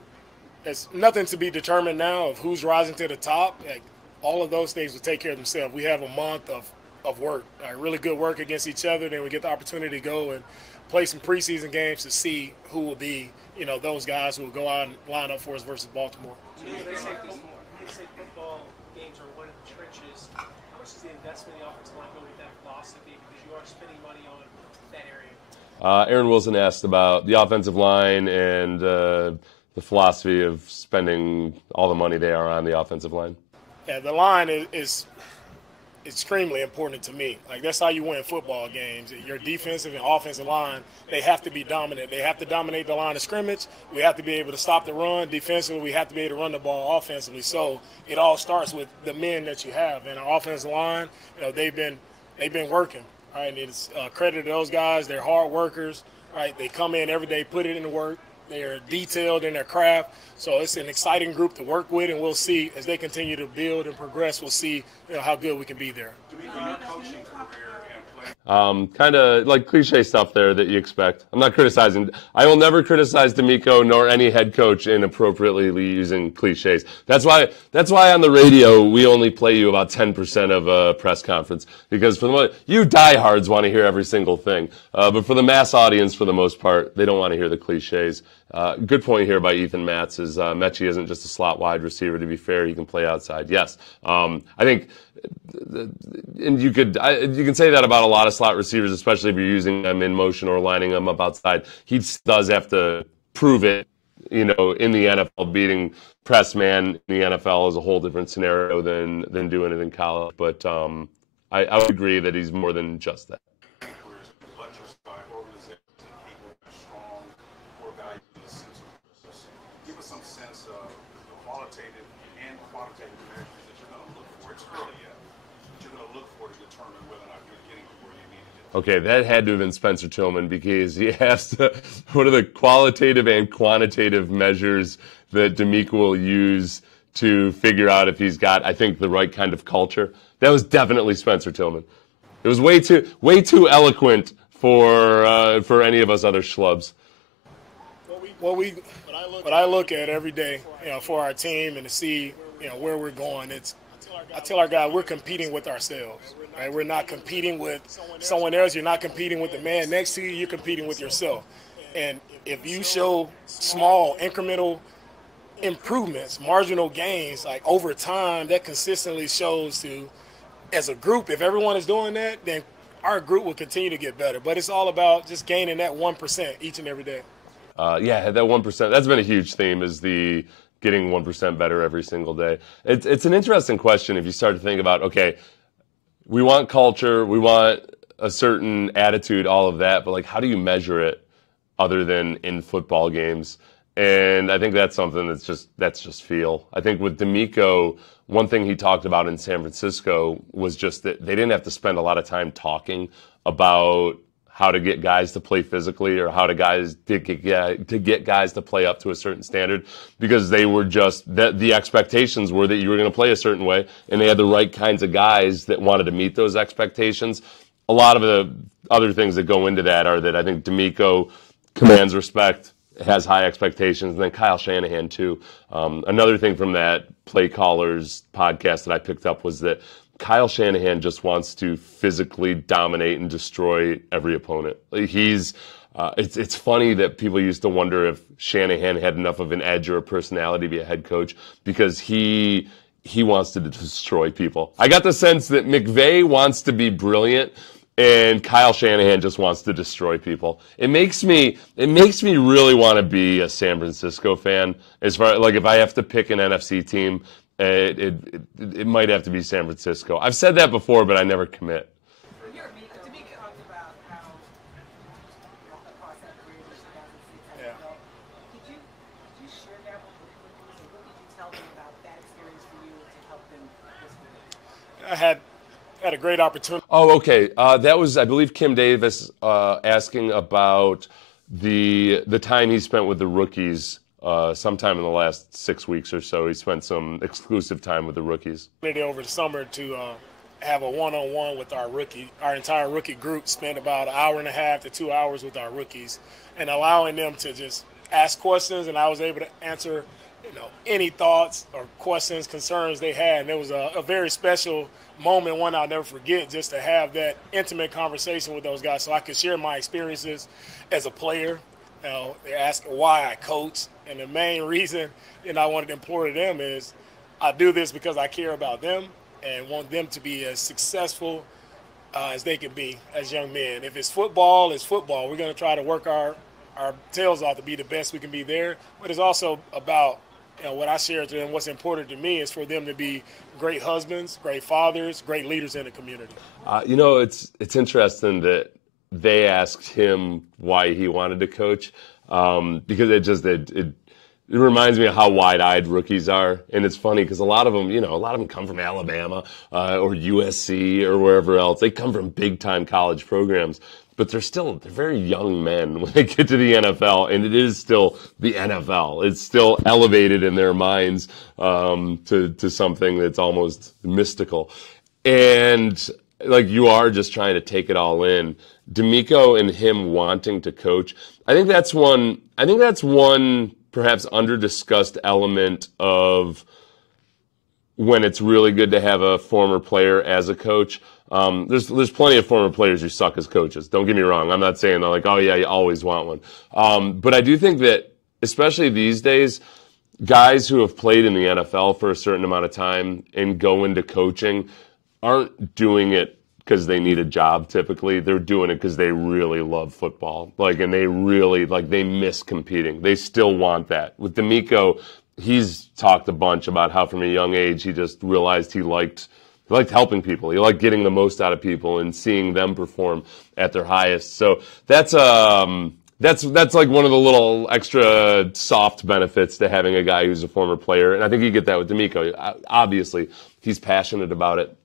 It's nothing to be determined now of who's rising to the top. All of those things will take care of themselves. We have a month of work, really good work against each other. Then we get the opportunity to go and play some preseason games to see who will be, those guys who will go out and line up for us versus Baltimore. They say football games are one of the trenches. How much is the investment in the offensive line go with that philosophy? Because you are spending money on that area. Aaron Wilson asked about the offensive line and the philosophy of spending all the money they are on the offensive line. Yeah, the line is extremely important to me. That's how you win football games. Your defensive and offensive line, they have to be dominant. They have to dominate the line of scrimmage. We have to be able to stop the run. Defensively, we have to be able to run the ball offensively. So it all starts with the men that you have. And our offensive line, they've been working. Right? And it's credit to those guys. They're hard workers. Right? They come in every day, put it in the work. They're detailed in their craft. So it's an exciting group to work with, and we'll see as they continue to build and progress, we'll see how good we can be there. Kind of like cliche stuff there that you expect. I'm not criticizing. I will never criticize DeMeco nor any head coach inappropriately using cliches. That's why on the radio we only play you about 10% of a press conference, because for the most, you diehards want to hear every single thing, but for the mass audience, for the most part, they don't want to hear the cliches. Good point here by Ethan Matz is Mechie isn't just a slot wide receiver. To be fair, he can play outside. Yes, I think, and you can say that about a lot of slot receivers, especially if you're using them in motion or lining them up outside. He does have to prove it, in the NFL. Beating press man in the NFL is a whole different scenario than doing it in college. But I would agree that he's more than just that. Give us some sense of the qualitative and quantitative measures that you're going to look for. It's early yet, but you're going to look for to determine whether or not you're getting to where you need to get. Okay, that had to have been Spencer Tillman, because he asked what are the qualitative and quantitative measures that DeMeco will use to figure out if he's got, I think, the right kind of culture. That was definitely Spencer Tillman. It was way too eloquent for any of us other schlubs. What I look at every day, for our team and to see, where we're going, I tell our guys we're competing with ourselves. Right? We're not competing with someone else. You're not competing with the man next to you. You're competing with yourself. And if you show small incremental improvements, marginal gains, like over time, that consistently shows to, as a group, if everyone is doing that, then our group will continue to get better. But it's all about just gaining that 1% each and every day. Yeah, that 1%, that's been a huge theme, is the getting 1% better every single day. It's an interesting question if you start to think about, okay, we want culture, we want a certain attitude, all of that, but how do you measure it other than in football games? And I think that's something that's just feel. I think with DeMeco, one thing he talked about in San Francisco was just that they didn't have to spend a lot of time talking about how to get guys to play physically or how to get guys to play up to a certain standard, because they were just the expectations were that you were going to play a certain way, and they had the right kinds of guys that wanted to meet those expectations. A lot of the other things that go into that are that I think DeMeco commands respect, has high expectations, and then Kyle Shanahan too. Another thing from that Play Callers podcast that I picked up was that Kyle Shanahan just wants to physically dominate and destroy every opponent. It's funny that people used to wonder if Shanahan had enough of an edge or a personality to be a head coach, because he wants to destroy people. I got the sense that McVay wants to be brilliant, and Kyle Shanahan just wants to destroy people. It makes me really want to be a San Francisco fan. As far if I have to pick an NFC team, it might have to be San Francisco. I've said that before, but I never commit. DeMeco talked about how across that career in 2006 as well. Could you share that with the Clippers, and what did you tell them about that experience for you to help them this week? I had a great opportunity. Oh, okay. That was, I believe, Kim Davis asking about the time he spent with the rookies. Sometime in the last 6 weeks or so, he spent some exclusive time with the rookies. Over the summer to have a one-on-one with our entire rookie group, spend about an hour and a half to 2 hours with our rookies, and allowing them to just ask questions, and I was able to answer, any thoughts or questions, concerns they had. And it was a very special moment, one I'll never forget, just to have that intimate conversation with those guys, so I could share my experiences as a player. They asked why I coach, and the main reason I wanted to implore to them is I do this because I care about them and want them to be as successful as they can be as young men. If it's football, it's football. We're going to try to work our tails off to be the best we can be there. But it's also about what I share to them. What's important to me is for them to be great husbands, great fathers, great leaders in the community. It's interesting that they asked him why he wanted to coach, because it reminds me of how wide-eyed rookies are. And it's funny because a lot of them come from Alabama or USC or wherever else. They come from big-time college programs, but they're very young men when they get to the NFL, and it is still the NFL. It's still elevated in their minds to something that's almost mystical. And you are just trying to take it all in. DeMeco and him wanting to coach, I think that's one perhaps under-discussed element of when it's really good to have a former player as a coach. There's plenty of former players who suck as coaches. Don't get me wrong. I'm not saying that oh yeah, you always want one. But I do think that, especially these days, guys who have played in the NFL for a certain amount of time and go into coaching aren't doing it because they need a job typically. They're doing it because they really love football. And they really, they miss competing. They still want that. With DeMeco, he's talked a bunch about how from a young age he just realized he liked helping people. He liked getting the most out of people and seeing them perform at their highest. So that's one of the little extra soft benefits to having a guy who's a former player. And I think you get that with DeMeco. Obviously, he's passionate about it.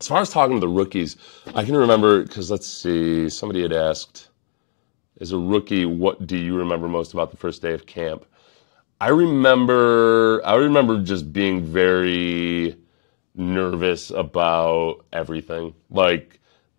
As far as talking to the rookies, I can remember, because let's see, somebody had asked, as a rookie, what do you remember most about the first day of camp? I remember just being very nervous about everything,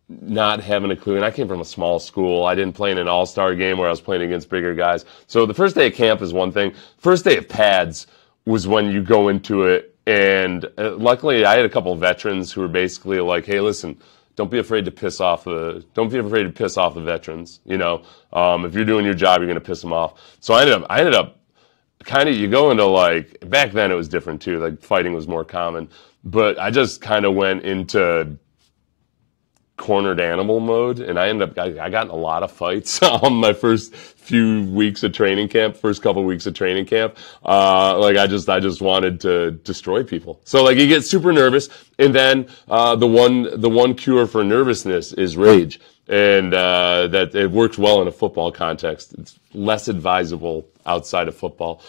not having a clue. And I came from a small school. I didn't play in an all-star game where I was playing against bigger guys. So the first day of camp is one thing. First day of pads was when you go into it. And luckily, I had a couple of veterans who were basically like, "Hey, listen, don't be afraid to piss off the veterans. If you're doing your job, you're going to piss them off." So I ended up kind of, you go into back then it was different too. Fighting was more common, but I just kind of went into cornered animal mode, and I got in a lot of fights on my first few weeks of training camp, first couple weeks of training camp. I just wanted to destroy people. So you get super nervous, and then the one cure for nervousness is rage, and that it works well in a football context. It's less advisable outside of football.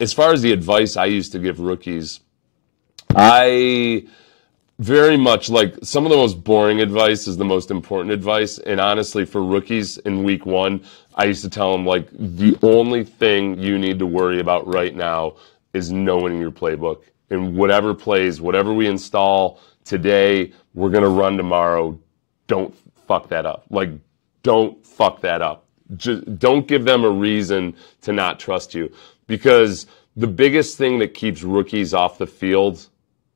As far as the advice I used to give rookies, I very much some of the most boring advice is the most important advice. And honestly, for rookies in week one, I used to tell them the only thing you need to worry about right now is knowing your playbook. And whatever plays, whatever we install today, we're going to run tomorrow. Don't fuck that up. Don't fuck that up. Just don't give them a reason to not trust you. Because the biggest thing that keeps rookies off the field,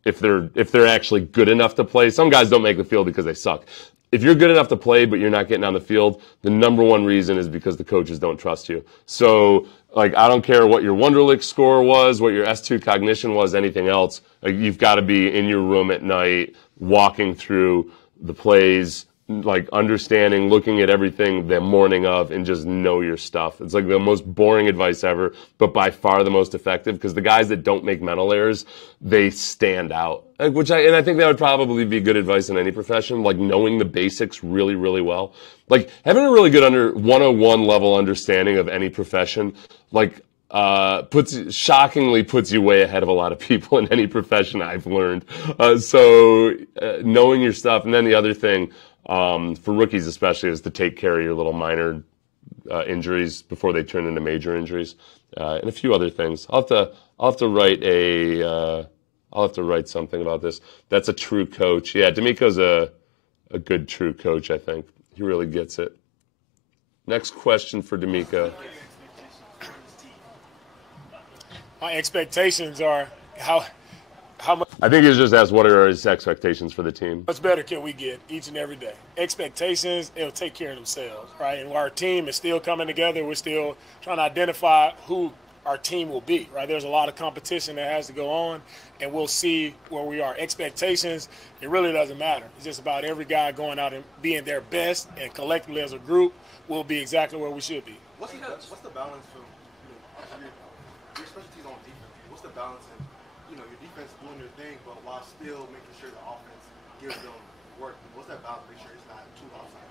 if they're actually good enough to play. Some guys don't make the field because they suck. If you're good enough to play but you're not getting on the field, the number one reason is because the coaches don't trust you. So, I don't care what your Wonderlic score was, what your S2 cognition was, anything else. You've got to be in your room at night, walking through the plays, understanding, looking at everything the morning of, and just know your stuff. It's the most boring advice ever, but by far the most effective, because the guys that don't make mental errors, they stand out. I think that would probably be good advice in any profession, knowing the basics really, really well. Having a really good 101 level understanding of any profession, shockingly puts you way ahead of a lot of people in any profession, I've learned. So knowing your stuff, and then the other thing, for rookies especially, is to take care of your little minor injuries before they turn into major injuries, and a few other things. I'll have to write something about this. That's a true coach. Yeah, DeMeco's a good true coach. I think he really gets it. Next question for DeMeco. My expectations are how much. I think he just asked what are his expectations for the team. Much better can we get each and every day? Expectations, it'll take care of themselves, right? And our team is still coming together. We're still trying to identify who our team will be, right? There's a lot of competition that has to go on, and we'll see where we are. Expectations, it really doesn't matter. It's just about every guy going out and being their best, and collectively as a group, we'll be exactly where we should be. What's the balance for your special teams on defense? What's the balance in your defense doing their thing, but while still making sure the offense gives them work? What's that balance? Make sure it's not too outside.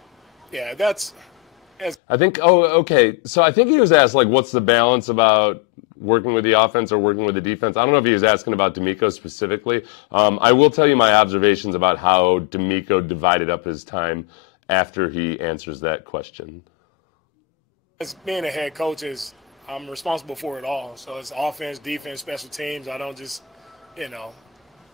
Yeah, that's. I think. Oh, okay. So I think he was asked what's the balance about working with the offense or working with the defense. I don't know if he was asking about DeMeco specifically. I will tell you my observations about how DeMeco divided up his time after he answers that question. As being a head coach, I'm responsible for it all. So it's offense, defense, special teams. I don't just,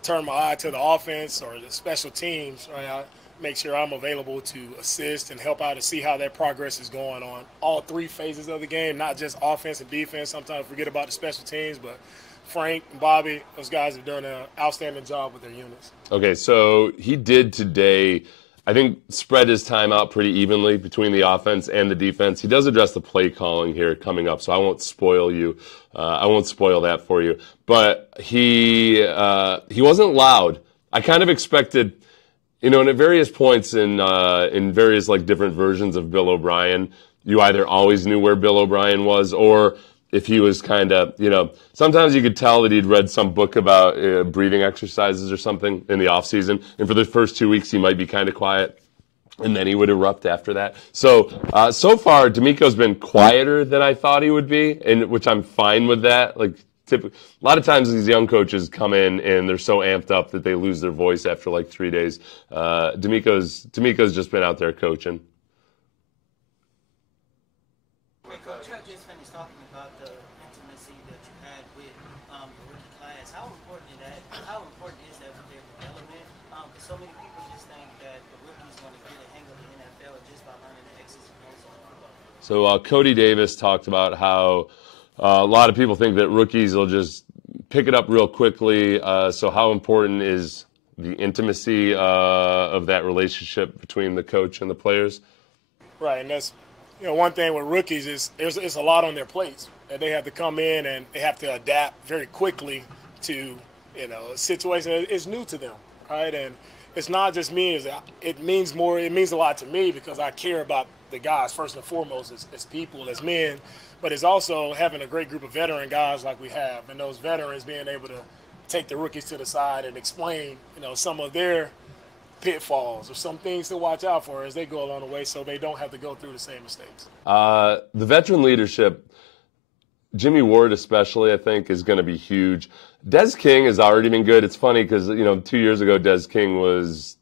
turn my eye to the offense or the special teams. Right? I make sure I'm available to assist and help out to see how that progress is going on all three phases of the game, not just offense and defense. Sometimes I forget about the special teams, but Frank and Bobby, those guys have done an outstanding job with their units. Okay, so he did today, I think, spread his time out pretty evenly between the offense and the defense. He does address the play calling here coming up, so I won't spoil you. I won't spoil that for you. But he wasn't loud. I kind of expected you know, and at various points in various like different versions of Bill O'Brien, you either always knew where Bill O'Brien was, or if he was kind of, you know, sometimes you could tell that he'd read some book about breathing exercises or something in the off season, and for the first 2 weeks he might be kind of quiet, and then he would erupt after that. So so far, DeMeco's been quieter than I thought he would be, and which I'm fine with that. Like, a lot of times these young coaches come in and they're so amped up that they lose their voice after like 3 days. DeMeco's just been out there coaching. Coach, I just finished talking about the intimacy that you had with the rookie class. How important is that? How important is that for their development? Because so many people just think that the rookie's going to get a hang of the NFL just by learning the X's and O's on football. So Cody Davis talked about how a lot of people think that rookies will just pick it up real quickly. So how important is the intimacy of that relationship between the coach and the players? Right, and that's, you know, one thing with rookies is it's a lot on their plates, and they have to come in and they have to adapt very quickly to, you know, a situation that is new to them, right? And it's not just me; it means more. It means a lot to me because I care about the guys first and foremost as people, as men. But it's also having a great group of veteran guys like we have, and those veterans being able to take the rookies to the side and explain, you know, some of their pitfalls or some things to watch out for as they go along the way, so they don't have to go through the same mistakes. The veteran leadership, Jimmie Ward especially, I think, is going to be huge. Des King has already been good. It's funny because, you know, 2 years ago, Des King was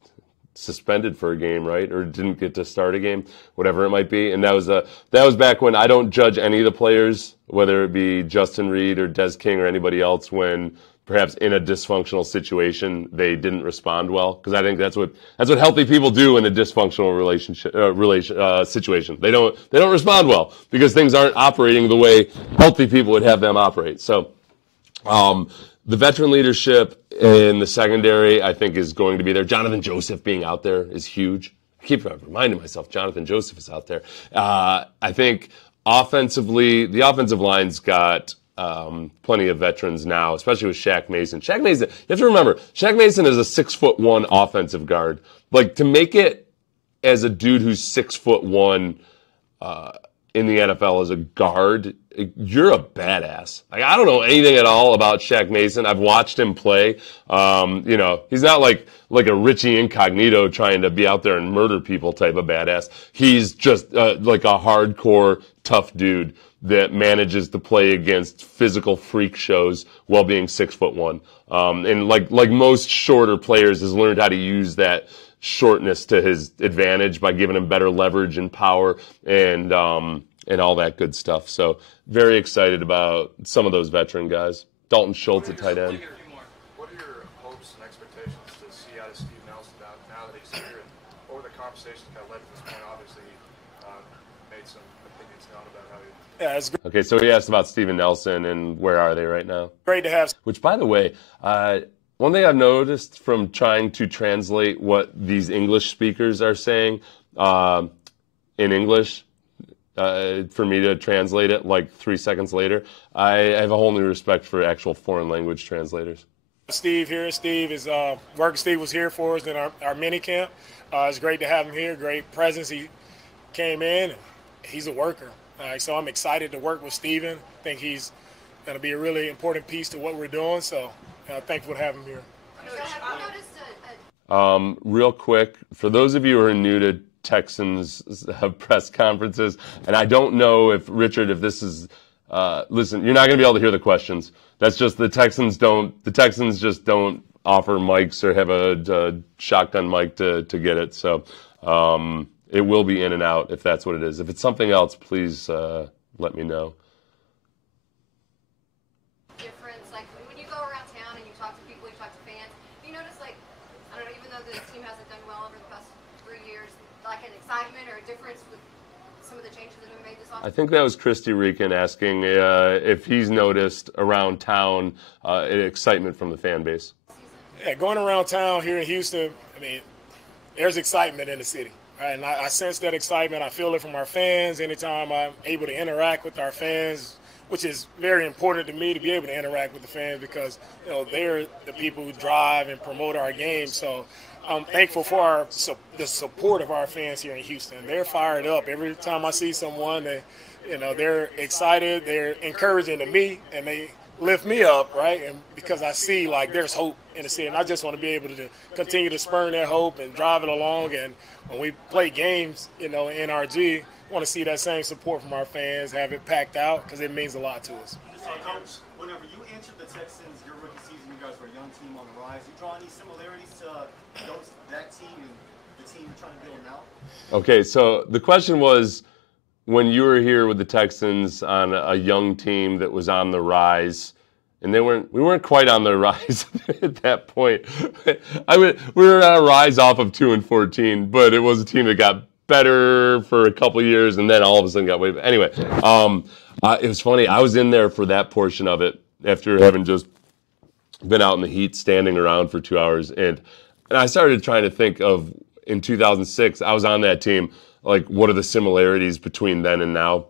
suspended for a game, right, or didn't get to start a game, whatever it might be. And that was back when I don't judge any of the players, whether it be Justin Reed or Des King or anybody else, when perhaps in a dysfunctional situation they didn't respond well, because I think that's what healthy people do in a dysfunctional situation. They don't respond well because things aren't operating the way healthy people would have them operate. So the veteran leadership in the secondary, I think, is going to be there. Jonathan Joseph being out there is huge. I keep reminding myself Jonathan Joseph is out there. I think offensively, the offensive line's got plenty of veterans now, especially with Shaq Mason. Shaq Mason, you have to remember, Shaq Mason is a 6'1" offensive guard. Like, to make it as a dude who's 6'1" in the NFL as a guard, you're a badass. Like, I don't know anything at all about Shaq Mason. I've watched him play. You know, he's not like a Richie Incognito trying to be out there and murder people type of badass. He's just like a hardcore tough dude that manages to play against physical freak shows while being 6'1". And like most shorter players, has learned how to use that shortness to his advantage by giving him better leverage and power and all that good stuff. So very excited about some of those veteran guys. Dalton Schultz at tight end. What are your hopes and expectations to see out of Steve Nelson now that he's here? And what were the conversations that led to this point? Obviously, made some opinions known about how he... Yeah, it's great. Okay, so he asked about Steven Nelson and where are they right now? Great to have. Which, by the way, one thing I've noticed from trying to translate what these English speakers are saying in English, for me to translate it like 3 seconds later, I have a whole new respect for actual foreign language translators. Steve here. Steve is working. Steve was here for us in our mini camp. It's great to have him here. Great presence. He came in, and he's a worker. So I'm excited to work with Steven. I think he's going to be a really important piece to what we're doing. So thankful to have him here. Have you noticed Real quick, for those of you who are new to Texans press conferences, and I don't know if, Richard, if this is, listen, you're not going to be able to hear the questions. That's just the Texans just don't offer mics or have a shotgun mic to get it. So it will be in and out if that's what it is. If it's something else, please let me know. difference, like when you go around town and you talk to people, you talk to fans, you notice, like, I don't know, even though the team hasn't done well over the past 3 years, like an excitement or a difference with some of the changes that have been made this offseason? I think that was Christy Rican asking if he's noticed around town excitement from the fan base. Yeah, going around town here in Houston, I mean, there's excitement in the city. Right? And I sense that excitement. I feel it from our fans anytime I'm able to interact with our fans, which is very important to me to be able to interact with the fans because, you know, they're the people who drive and promote our game. So I'm thankful for the support of our fans here in Houston. They're fired up. Every time I see someone, they're excited, they're encouraging to me, and they lift me up, right? And because I see, like, there's hope in the city, and I just want to be able to continue to spurn that hope and drive it along. And when we play games, in NRG, I want to see that same support from our fans, have it packed out, because it means a lot to us. Coach, whenever you entered the Texans, your rookie season, you guys were a young team on the rise. You draw any similarities to that team and the team you're trying to build now? Okay, so the question was, when you were here with the Texans on a young team that was on the rise, and we weren't quite on the rise at that point. We were on a rise off of 2-14, but it was a team that got better for a couple of years, and then all of a sudden got way better. Anyway, it was funny. I was in there for that portion of it after having just been out in the heat, standing around for 2 hours, and I started trying to think of, in 2006, I was on that team, like, what are the similarities between then and now?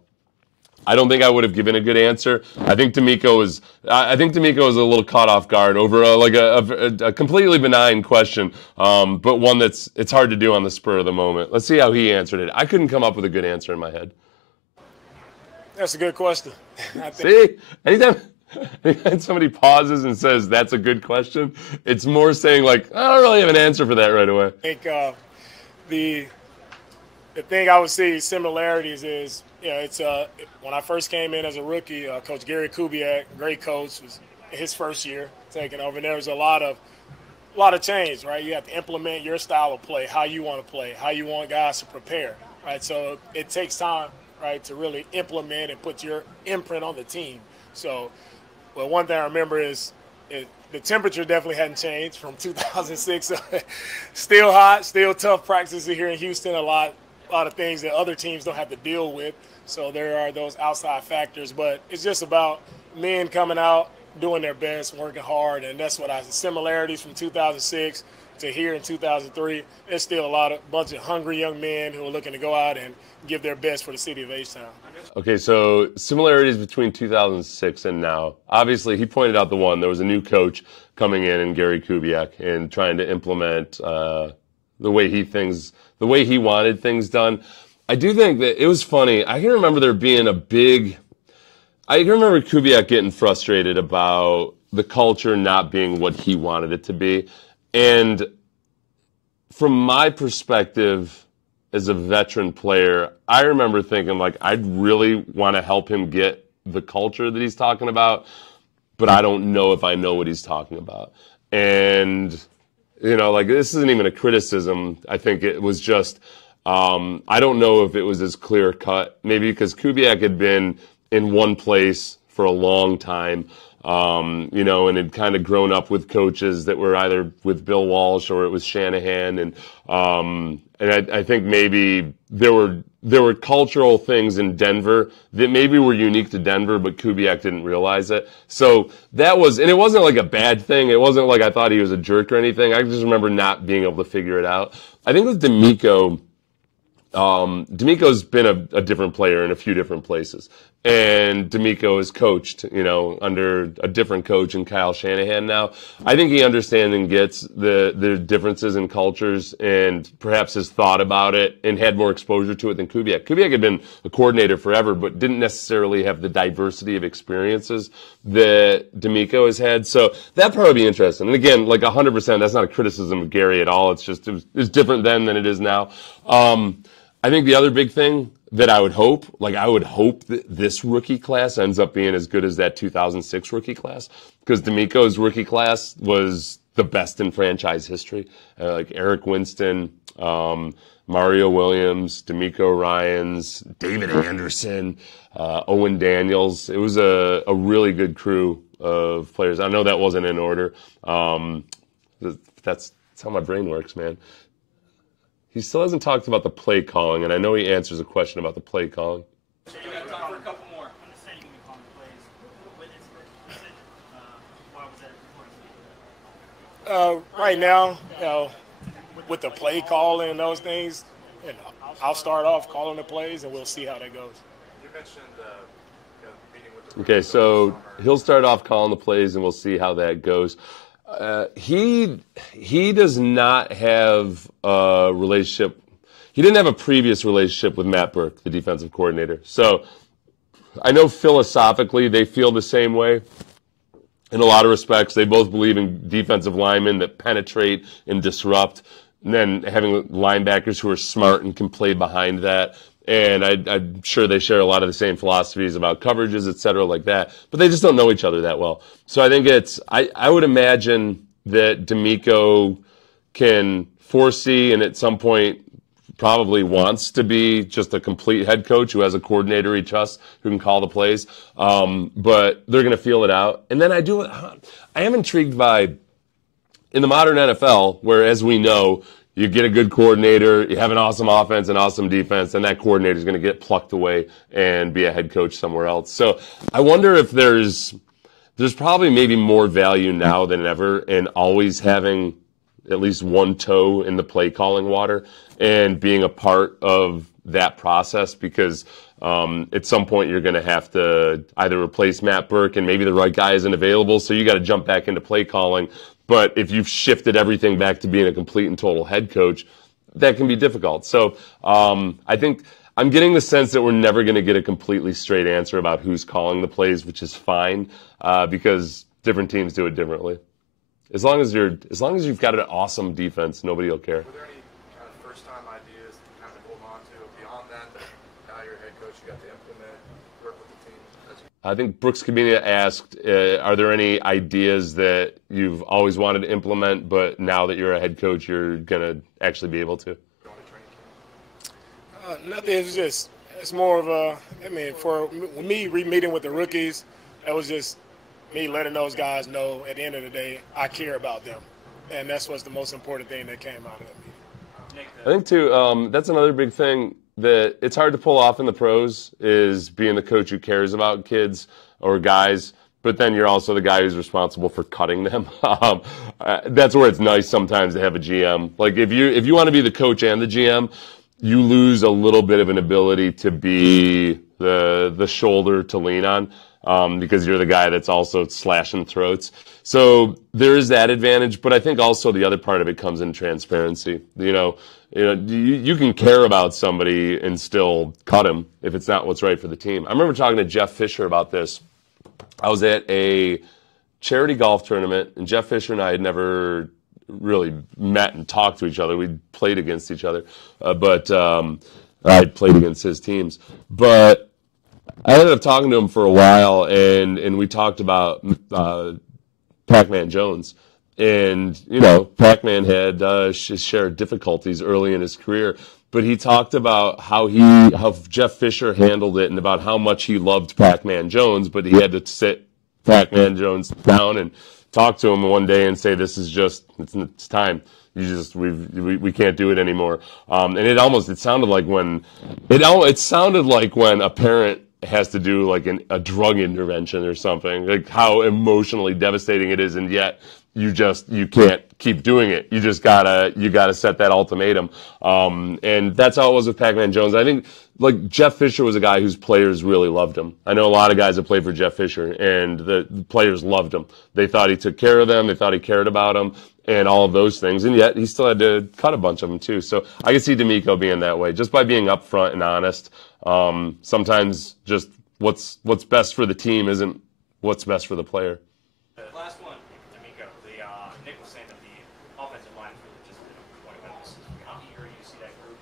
I don't think I would have given a good answer. I think DeMeco was a little caught off guard over a completely benign question, but one it's hard to do on the spur of the moment. Let's see how he answered it. I couldn't come up with a good answer in my head. That's a good question. See, anytime somebody pauses and says that's a good question, it's more saying, like, I don't really have an answer for that right away. I think the thing I would see similarities is, it's when I first came in as a rookie, Coach Gary Kubiak, great coach, was his first year taking over, and there was a lot of change, right? You have to implement your style of play, how you want to play, how you want guys to prepare, right? So it takes time, right, to really implement and put your imprint on the team. So, well, one thing I remember is the temperature definitely hadn't changed from 2006. Still hot, still tough practices here in Houston. A lot of things that other teams don't have to deal with. So there are those outside factors, but it's just about men coming out, doing their best, working hard, and that's what I see. Similarities from 2006 to here in 2003. There's still a bunch of hungry young men who are looking to go out and give their best for the city of H-Town. Okay, so similarities between 2006 and now. Obviously, he pointed out there was a new coach coming in Gary Kubiak, and trying to implement the way he wanted things done. I do think that it was funny. I can remember Kubiak getting frustrated about the culture not being what he wanted it to be. And from my perspective as a veteran player, I remember thinking, like, I'd really want to help him get the culture that he's talking about, but I don't know if I know what he's talking about. And, like, this isn't even a criticism. I think it was just, I don't know if it was as clear cut, maybe because Kubiak had been in one place for a long time, and had kind of grown up with coaches that were either with Bill Walsh or it was Shanahan. And I think maybe there were cultural things in Denver that maybe were unique to Denver, but Kubiak didn't realize it. So and it wasn't like a bad thing. It wasn't like I thought he was a jerk or anything. I just remember not being able to figure it out. I think with DeMeco, DeMeco's been a different player in a few different places. And DeMeco is coached, under a different coach in Kyle Shanahan now. I think he understands and gets the differences in cultures, and perhaps has thought about it and had more exposure to it than Kubiak. Kubiak had been a coordinator forever, but didn't necessarily have the diversity of experiences that DeMeco has had. So that'd probably be interesting. And again, like 100%, that's not a criticism of Gary at all. It's just, it's different then than it is now. I think the other big thing that I would hope that this rookie class ends up being as good as that 2006 rookie class, because DeMeco's rookie class was the best in franchise history. Like Eric Winston, Mario Williams, DeMeco Ryans, David Anderson, Owen Daniels. It was a really good crew of players. I know that wasn't in order. That's how my brain works, man. He still hasn't talked about the play calling, and I know he answers a question about the play calling. So you got time for a couple more. I'm just saying you can be calling the plays. When is it, why was that important? Right now, with the play calling and those things, I'll start off calling the plays, and we'll see how that goes. You mentioned meeting with the Okay, so he'll start off calling the plays, and we'll see how that goes. He does not have a relationship. He didn't have a previous relationship with Matt Burke, the defensive coordinator. So I know philosophically they feel the same way. In a lot of respects, they both believe in defensive linemen that penetrate and disrupt, and then having linebackers who are smart and can play behind that. And I'm sure they share a lot of the same philosophies about coverages, et cetera, like that. But they just don't know each other that well. So I think I would imagine that DeMeco can foresee and at some point probably wants to be just a complete head coach who has a coordinator he trusts who can call the plays. But they're going to feel it out. And then I am intrigued by, in the modern NFL, where, as we know, you get a good coordinator, you have an awesome offense and awesome defense, and that coordinator is going to get plucked away and be a head coach somewhere else. So I wonder if there's probably maybe more value now than ever in always having at least one toe in the play calling water and being a part of that process, because at some point you're going to have to either replace Matt Burke and maybe the right guy isn't available, so you got to jump back into play calling. But if you've shifted everything back to being a complete and total head coach, that can be difficult. So I think I'm getting the sense that we're never going to get a completely straight answer about who's calling the plays, which is fine, because different teams do it differently. As long as you've got an awesome defense, nobody will care. Were there any kind of first-time ideas to kind of hold on to beyond that now you're a head coach, you got to implement, work with the team? I think Brooks Cabina asked, are there any ideas that you've always wanted to implement, but now that you're a head coach, you're going to actually be able to? Nothing. It's more of a, for me, re-meeting with the rookies, that was just me letting those guys know at the end of the day, I care about them. And that's what's the most important thing that came out of that meeting. I think, too, that's another big thing that it's hard to pull off in the pros, is being the coach who cares about kids or guys, but then you're also the guy who's responsible for cutting them. That's where it's nice sometimes to have a GM. Like, if you want to be the coach and the GM, you lose a little bit of an ability to be the shoulder to lean on, because you're the guy that's also slashing throats. So there is that advantage, but I think also the other part of it comes in transparency. You can care about somebody and still cut him if it's not what's right for the team. I remember talking to Jeff Fisher about this. I was at a charity golf tournament, and Jeff Fisher and I had never really met and talked to each other. We'd played against each other, but I played against his teams. But I ended up talking to him for a while, and we talked about Pac-Man Jones. And, Pac-Man had his share of difficulties early in his career. But he talked about how Jeff Fisher handled it and about how much he loved Pac-Man Jones, but he had to sit Pac-Man Jones down and talk to him one day and say, this is just, it's time. We can't do it anymore. And it sounded like when a parent has to do like a drug intervention or something, like how emotionally devastating it is, and yet you can't keep doing it. You gotta set that ultimatum. And that's how it was with Pac-Man Jones. I think like Jeff Fisher was a guy whose players really loved him. I know a lot of guys that played for Jeff Fisher, and the players loved him. They thought he took care of them. They thought he cared about them and all of those things. And yet he still had to cut a bunch of them too. So I can see DeMeco being that way, just by being upfront and honest. Sometimes just what's best for the team isn't what's best for the player. Last one, DeMeco. Nick was saying that the offensive line really just been a point of emphasis. How eager you see that group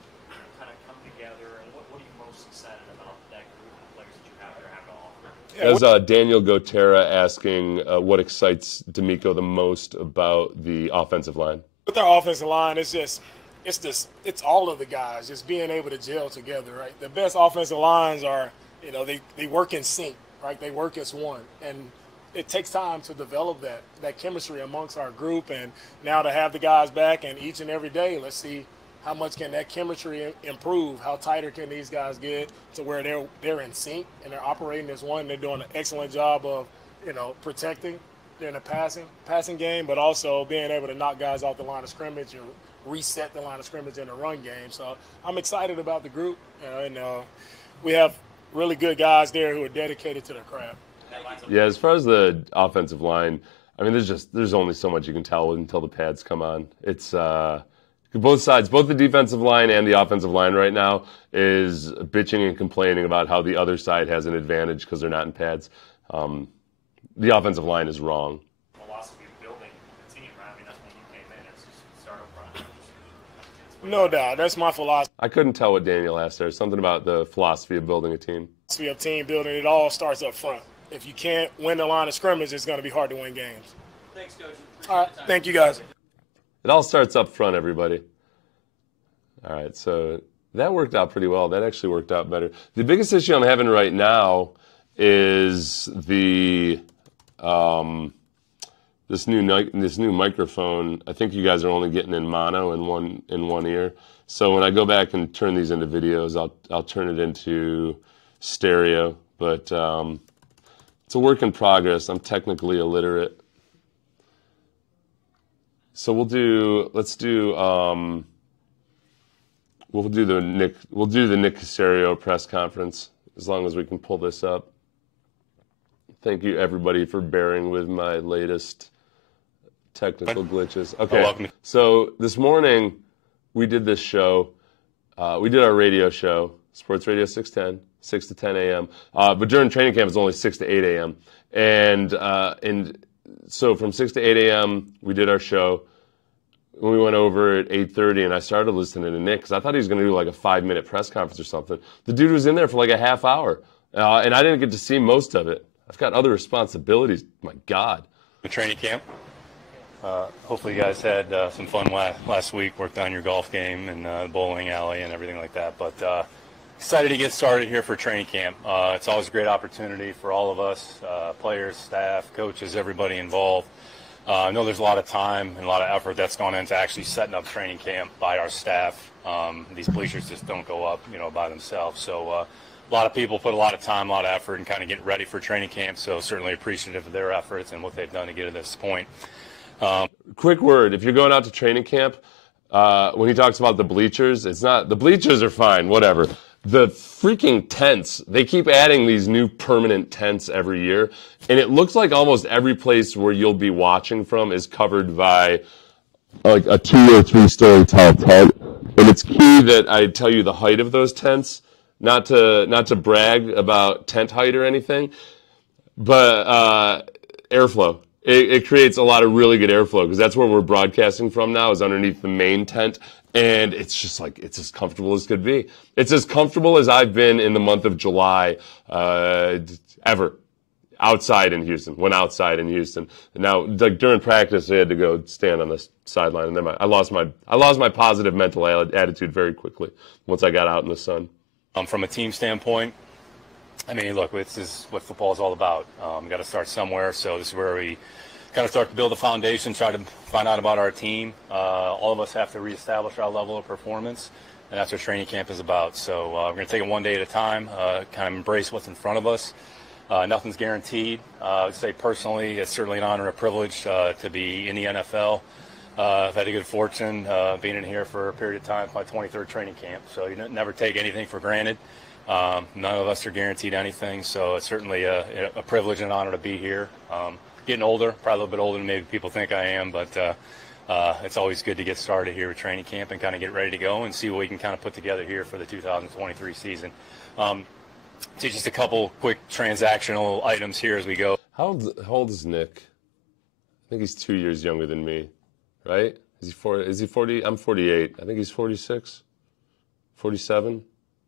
kind of come together, and what are you most excited about that group and the players that you have there have to offer? As Daniel Gotera asking what excites DeMeco the most about the offensive line? With our offensive line, it's all of the guys just being able to gel together, right? The best offensive lines are, they work in sync, right? They work as one, and it takes time to develop that chemistry amongst our group. And now to have the guys back, and each and every day, let's see how much can that chemistry improve. How tighter can these guys get to where they're in sync and they're operating as one. They're doing an excellent job of protecting in the passing game, but also being able to knock guys off the line of scrimmage and reset the line of scrimmage in the run game. So I'm excited about the group, and we have really good guys there who are dedicated to their craft. Yeah, as far as the offensive line, I mean, there's only so much you can tell until the pads come on. It's both sides, both the defensive line and the offensive line right now is bitching and complaining about how the other side has an advantage because they're not in pads. The offensive line is wrong. Philosophy of building the team, right? I mean, that's when you came in. It's just start up front. No doubt. That's my philosophy I couldn't tell what Daniel asked there. Something about the philosophy of building a team. of team building. It all starts up front. If you can't win the line of scrimmage, it's going to be hard to win games. Thanks, Coach. All right. Thank you, guys. It all starts up front, everybody. All right, so that worked out pretty well. That actually worked out better. The biggest issue I'm having right now is the this new microphone. I think you guys are only getting in mono in one ear. So when I go back and turn these into videos, I'll turn it into stereo. But it's a work in progress. I'm technically illiterate. So we'll do the Nick Caserio press conference as long as we can pull this up. Thank you everybody for bearing with my latest technical glitches. Okay, so this morning we did this show. We did our radio show, Sports Radio 610, 6 to 10 a.m. But during training camp it's only 6 to 8 a.m. And so from 6 to 8 a.m. we did our show. When we went over at 8:30, and I started listening to Nick because I thought he was going to do like a 5-minute press conference or something. The dude was in there for like a half hour, and I didn't get to see most of it. I've got other responsibilities. My God. The training camp. Hopefully you guys had some fun last week, worked on your golf game and the bowling alley and everything like that. But excited to get started here for training camp. It's always a great opportunity for all of us, players, staff, coaches, everybody involved. I know there's a lot of time and a lot of effort that's gone into actually setting up training camp by our staff. These bleachers just don't go up, by themselves. So a lot of people put a lot of time, a lot of effort in kind of getting ready for training camp. So certainly appreciative of their efforts and what they've done to get to this point. Quick word: if you're going out to training camp, when he talks about the bleachers, it's not the bleachers are fine, whatever. The freaking tents, they keep adding these new permanent tents every year, and it looks like almost every place where you'll be watching from is covered by like a 2 or 3 story tall tent. And it's key that I tell you the height of those tents, not to brag about tent height or anything, but airflow. It creates a lot of really good airflow because that's where we're broadcasting from now, is underneath the main tent. And it's just like, it's as comfortable as could be. It's as comfortable as I've been in the month of July ever outside in Houston, went outside in Houston. And now, like during practice, I had to go stand on the sideline. And then I lost my positive mental attitude very quickly once I got out in the sun. From a team standpoint, I mean, look, this is what football is all about. Got to start somewhere. So this is where we kind of start to build a foundation, try to find out about our team. All of us have to reestablish our level of performance, and that's what training camp is about. So we're going to take it one day at a time, kind of embrace what's in front of us. Nothing's guaranteed. I would say personally, it's certainly an honor and a privilege to be in the NFL. I've had a good fortune being in here for a period of time, my 23rd training camp. So you never take anything for granted. None of us are guaranteed anything, so it's certainly a privilege and an honor to be here. Getting older, probably a little bit older than maybe people think I am, but it's always good to get started here with training camp and kind of get ready to go and see what we can kind of put together here for the 2023 season. So just a couple quick transactional items here as we go. How old is Nick? I think he's 2 years younger than me, right? Is he 40? I'm 48. I think he's 46, 47,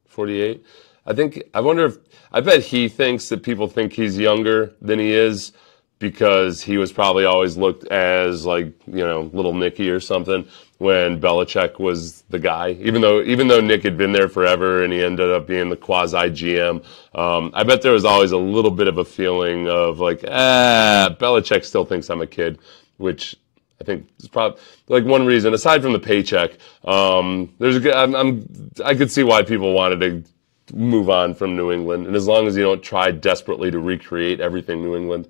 48. I bet he thinks that people think he's younger than he is, because he was probably always looked as like, little Nicky or something when Belichick was the guy. Even though Nick had been there forever and he ended up being the quasi GM, I bet there was always a little bit of a feeling of like, Belichick still thinks I'm a kid, which I think is probably like one reason aside from the paycheck. I could see why people wanted to move on from New England, and as long as you don't try desperately to recreate everything New England,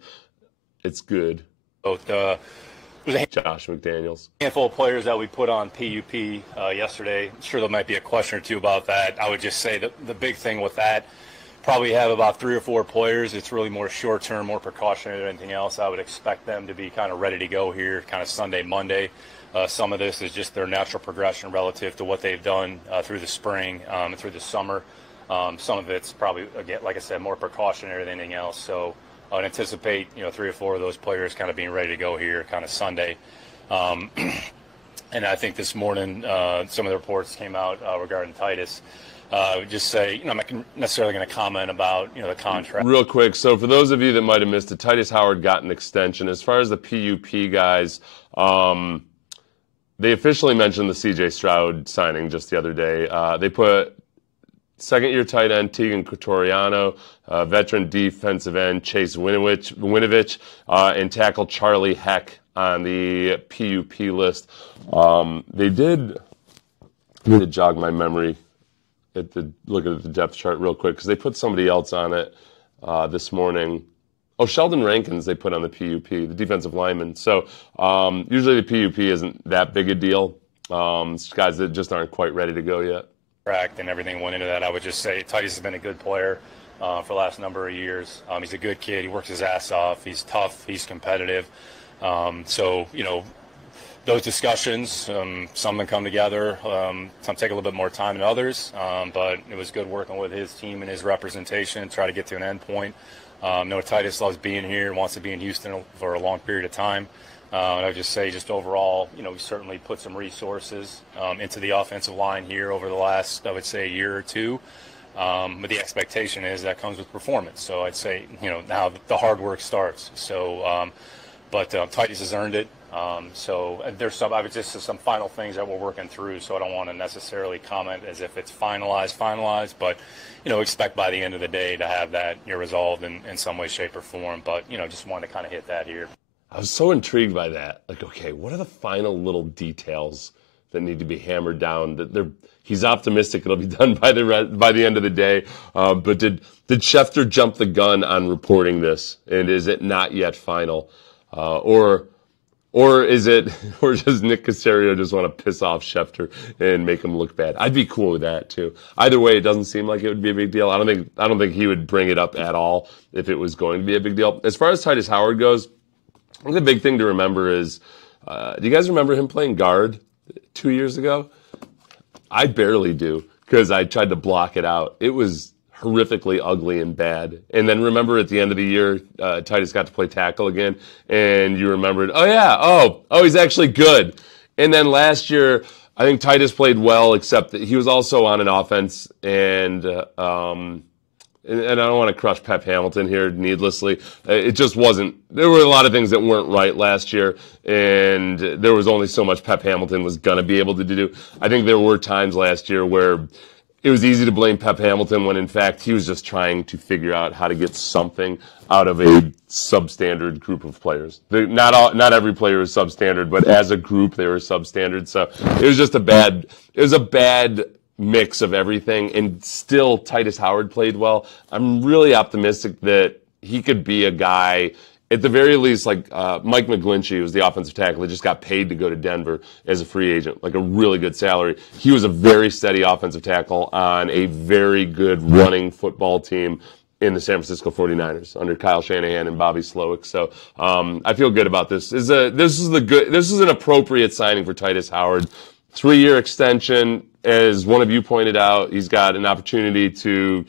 it's good. Both there's a Josh McDaniels. handful of players that we put on PUP yesterday. I'm sure there might be a question or two about that. I would just say that the big thing with that probably have about 3 or 4 players. It's really more short-term, more precautionary than anything else. I would expect them to be kind of ready to go here kind of Sunday, Monday. Some of this is just their natural progression relative to what they've done through the spring and through the summer. Some of it's probably, again, like I said, more precautionary than anything else. So I would anticipate, 3 or 4 of those players kind of being ready to go here kind of Sunday. And I think this morning some of the reports came out regarding Titus. Just say, I'm not necessarily going to comment about, the contract. Real quick, so for those of you that might have missed it, Titus Howard got an extension. As far as the PUP guys, they officially mentioned the CJ Stroud signing just the other day. They put second-year tight end Tegan Cotoriano, veteran defensive end Chase Winovich, and tackle Charlie Heck on the PUP list. They did, I need to jog my memory look at the depth chart real quick, because they put somebody else on it this morning. Oh, Sheldon Rankins they put on the PUP, the defensive lineman. So usually the PUP isn't that big a deal. Guys that just aren't quite ready to go yet. And everything went into that. I would just say Titus has been a good player for the last number of years. He's a good kid. He works his ass off. He's tough. He's competitive. So, those discussions, some of them come together. Some take a little bit more time than others. But it was good working with his team and his representation, try to get to an end point. Titus loves being here, wants to be in Houston for a long period of time. And I would just say, just overall, we certainly put some resources into the offensive line here over the last, I would say, a year or two. But the expectation is that comes with performance. So I'd say, now the hard work starts. So, but Titus has earned it. So there's some final things that we're working through. So I don't want to necessarily comment as if it's finalized, but, expect by the end of the day to have that resolved in some way, shape, or form. But, just wanted to kind of hit that here. I was so intrigued by that. Like, okay, what are the final little details that need to be hammered down? He's optimistic it'll be done by the end of the day. But did Schefter jump the gun on reporting this? And is it not yet final? Or does Nick Caserio just want to piss off Schefter and make him look bad? I'd be cool with that too. Either way, it doesn't seem like it would be a big deal. I don't think he would bring it up at all if it was going to be a big deal. As far as Titus Howard goes, I think the big thing to remember is, do you guys remember him playing guard 2 years ago? I barely do, because I tried to block it out. It was horrifically ugly and bad. And then remember at the end of the year, Titus got to play tackle again, and you remembered, he's actually good. And then last year, I think Titus played well, except that he was also on an offense, and I don't want to crush Pep Hamilton here needlessly. It just wasn't. There were a lot of things that weren't right last year, and there was only so much Pep Hamilton was going to be able to do. I think there were times last year where it was easy to blame Pep Hamilton when, in fact, he was just trying to figure out how to get something out of a substandard group of players. Not every player is substandard, but as a group, they were substandard. So it was just a bad mix of everything, and still Titus Howard played well. I'm really optimistic that he could be a guy, at the very least, like Mike McGlinchey, who was the offensive tackle, that just got paid to go to Denver as a free agent, like a really good salary. He was a very steady offensive tackle on a very good running football team in the San Francisco 49ers under Kyle Shanahan and Bobby Slowick. So I feel good about this. This is an appropriate signing for Titus Howard. 3-year extension. As one of you pointed out, he's got an opportunity to,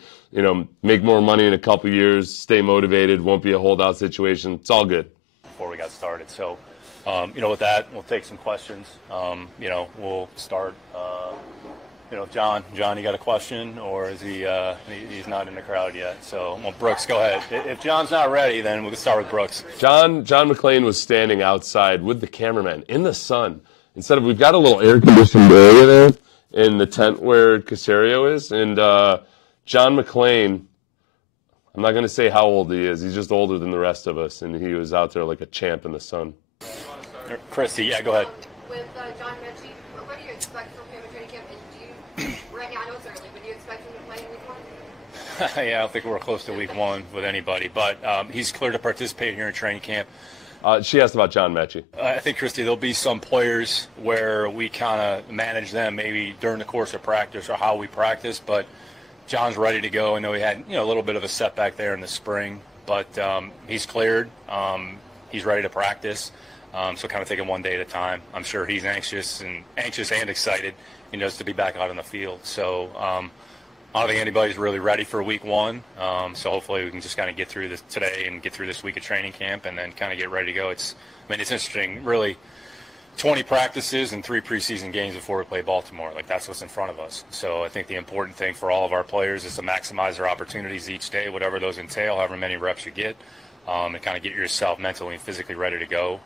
make more money in a couple years, stay motivated, won't be a holdout situation. It's all good. Before we got started. So, with that, we'll take some questions. We'll start, John, you got a question, or is he's not in the crowd yet? So, Brooks, go ahead. If John's not ready, then we'll start with Brooks. John McClain was standing outside with the cameraman in the sun. We've got a little air-conditioned area there in the tent where Caserio is, and John McClain, I'm not going to say how old he is. He's just older than the rest of us, and he was out there like a champ in the sun. Christy, yeah, go ahead. With John Mechie, what do you expect from him in training camp? And right now, I know it's early, but do you expect him to play in week 1? Yeah, I don't think we're close to week 1 with anybody, but he's clear to participate here in training camp. She asked about John Mechie. I think, Christy, there'll be some players where we kind of manage them maybe during the course of practice or how we practice, but John's ready to go. I know he had a little bit of a setback there in the spring, but he's cleared. He's ready to practice. So kind of taking one day at a time. I'm sure he's anxious and excited, just to be back out on the field. So I don't think anybody's really ready for week one. So hopefully we can just kind of get through this today and get through this week of training camp and then kind of get ready to go. It's interesting, really. 20 practices and 3 preseason games before we play Baltimore. That's what's in front of us. So I think the important thing for all of our players is to maximize their opportunities each day, whatever those entail, however many reps you get, and kind of get yourself mentally and physically ready to go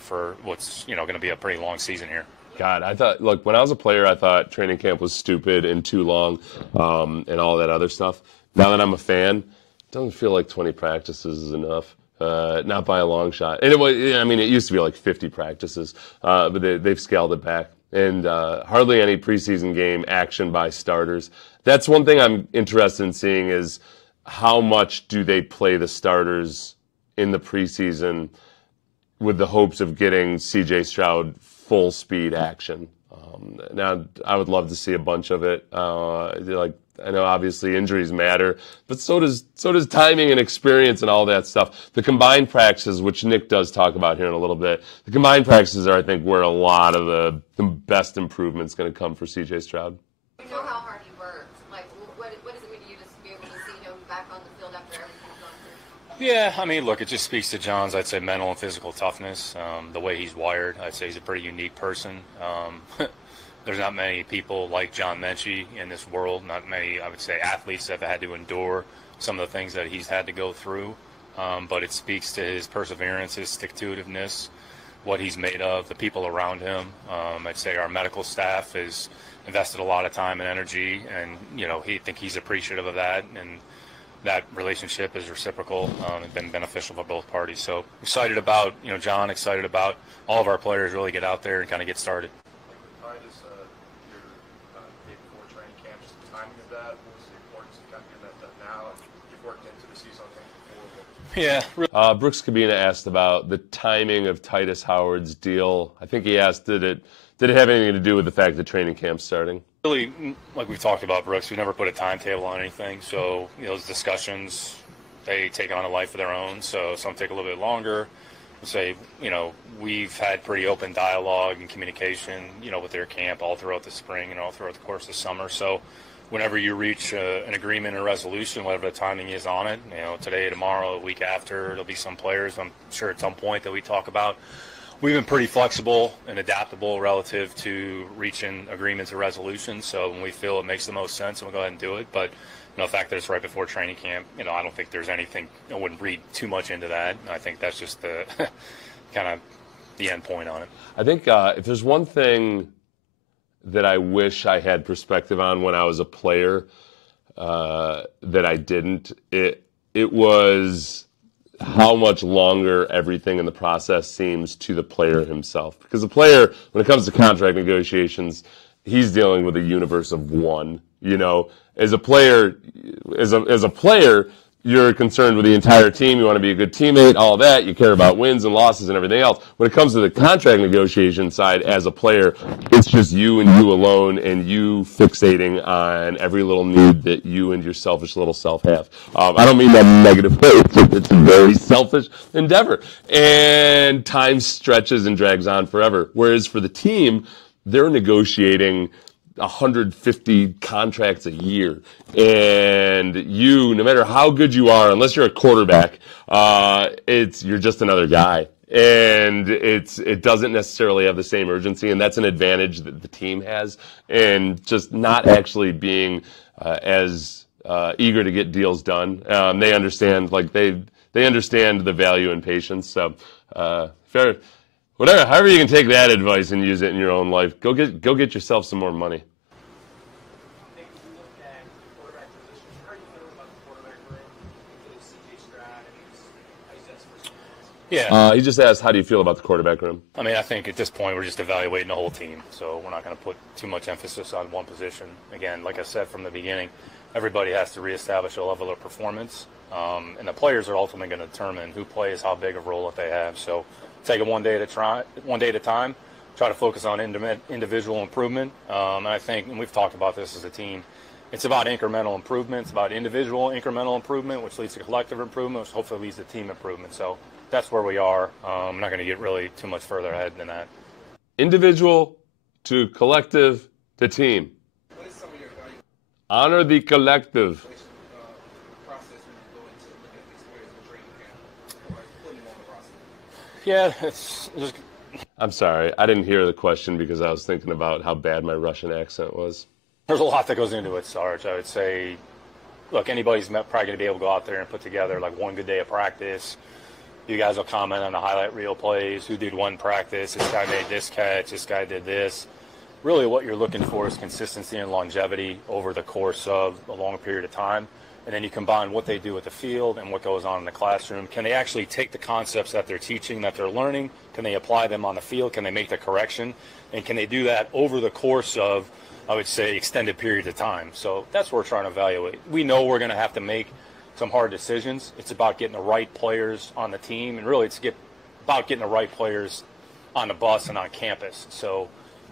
for what's going to be a pretty long season here. God, I thought, look, when I was a player, I thought training camp was stupid and too long and all that other stuff. Now that I'm a fan, it doesn't feel like 20 practices is enough. Not by a long shot. And it used to be like 50 practices, but they've scaled it back. And hardly any preseason game action by starters. That's one thing I'm interested in seeing is how much do they play the starters in the preseason with the hopes of getting CJ Stroud full speed action. Now, I would love to see a bunch of it. I know obviously injuries matter, but so does timing and experience and all that stuff. The combined practices, which Nick does talk about here in a little bit, the combined practices are, I think, where a lot of the best improvement is going to come for CJ Stroud. You know how hard he worked. What does it mean to you just to be able to see him back on the field after everything he's gone through? Yeah, look, it just speaks to John's, I'd say, mental and physical toughness, the way he's wired. I'd say he's a pretty unique person. There's not many people like John Mechie in this world, not many, I would say, athletes that have had to endure some of the things that he's had to go through. But it speaks to his perseverance, his stick-to-itiveness, what he's made of, the people around him. I'd say our medical staff has invested a lot of time and energy, and, he's appreciative of that, and that relationship is reciprocal and been beneficial for both parties. So excited about, John, excited about all of our players really get out there and kind of get started. Yeah. Brooks Cabina asked about the timing of Titus Howard's deal. I think he asked, did it have anything to do with the fact that training camp's starting? Really, like we've talked about, Brooks, we never put a timetable on anything. So those discussions, they take on a life of their own. So some take a little bit longer. Say, we've had pretty open dialogue and communication, with their camp all throughout the spring and all throughout the course of the summer. So whenever you reach an agreement or resolution, whatever the timing is on it, today, tomorrow, a week after, there'll be some players, I'm sure at some point, that we talk about. We've been pretty flexible and adaptable relative to reaching agreements or resolutions. So when we feel it makes the most sense, we'll go ahead and do it. But the fact that it's right before training camp, I don't think there's anything, I wouldn't read too much into that. I think that's just the kind of the end point on it. I think if there's one thing that I wish I had perspective on when I was a player that I didn't, it was how much longer everything in the process seems to the player himself. Because the player, when it comes to contract negotiations, he's dealing with a universe of one. As a player, you're concerned with the entire team. You want to be a good teammate, all that. You care about wins and losses and everything else. When it comes to the contract negotiation side, as a player, it's just you and you alone, and you fixating on every little need that you and your selfish little self have. I don't mean that in a negative way. It's a very selfish endeavor. And time stretches and drags on forever. Whereas for the team, they're negotiating 150 contracts a year, and no matter how good you are, unless you're a quarterback, you're just another guy, and it doesn't necessarily have the same urgency, and that's an advantage that the team has, and just not actually being as eager to get deals done. They understand, they understand the value in patience. So fair. Whatever, however you can take that advice and use it in your own life, go get yourself some more money. Yeah. He just asked, how do you feel about the quarterback room? I think at this point we're just evaluating the whole team, so we're not going to put too much emphasis on one position. Again, like I said from the beginning, everybody has to reestablish a level of performance, and the players are ultimately going to determine who plays how big a role that they have. So take it one day at a time, try to focus on individual improvement. And I think, and we've talked about this as a team, it's about incremental improvement. It's about individual incremental improvement, which leads to collective improvement, which hopefully leads to team improvement. So that's where we are. I'm not going to get really too much further ahead than that. Individual to collective to team. What is some of your value Honor the collective. process when you go into looking at these players in training camp or putting them on the roster? Yeah, it's just. I'm sorry, I didn't hear the question because I was thinking about how bad my Russian accent was. There's a lot that goes into it, Sarge. I would say, look, anybody's probably going to be able to go out there and put together like one good day of practice. You guys will comment on the highlight reel plays, who did one practice, this guy made this catch, this guy did this. Really what you're looking for is consistency and longevity over the course of a long period of time. And then you combine what they do at the field and what goes on in the classroom. Can they actually take the concepts that they're teaching, that they're learning? Can they apply them on the field? Can they make the correction? And can they do that over the course of, I would say, extended periods of time? So that's what we're trying to evaluate. We know we're going to have to make some hard decisions. It's about getting the right players on the team, and really it's about getting the right players on the bus and on campus. So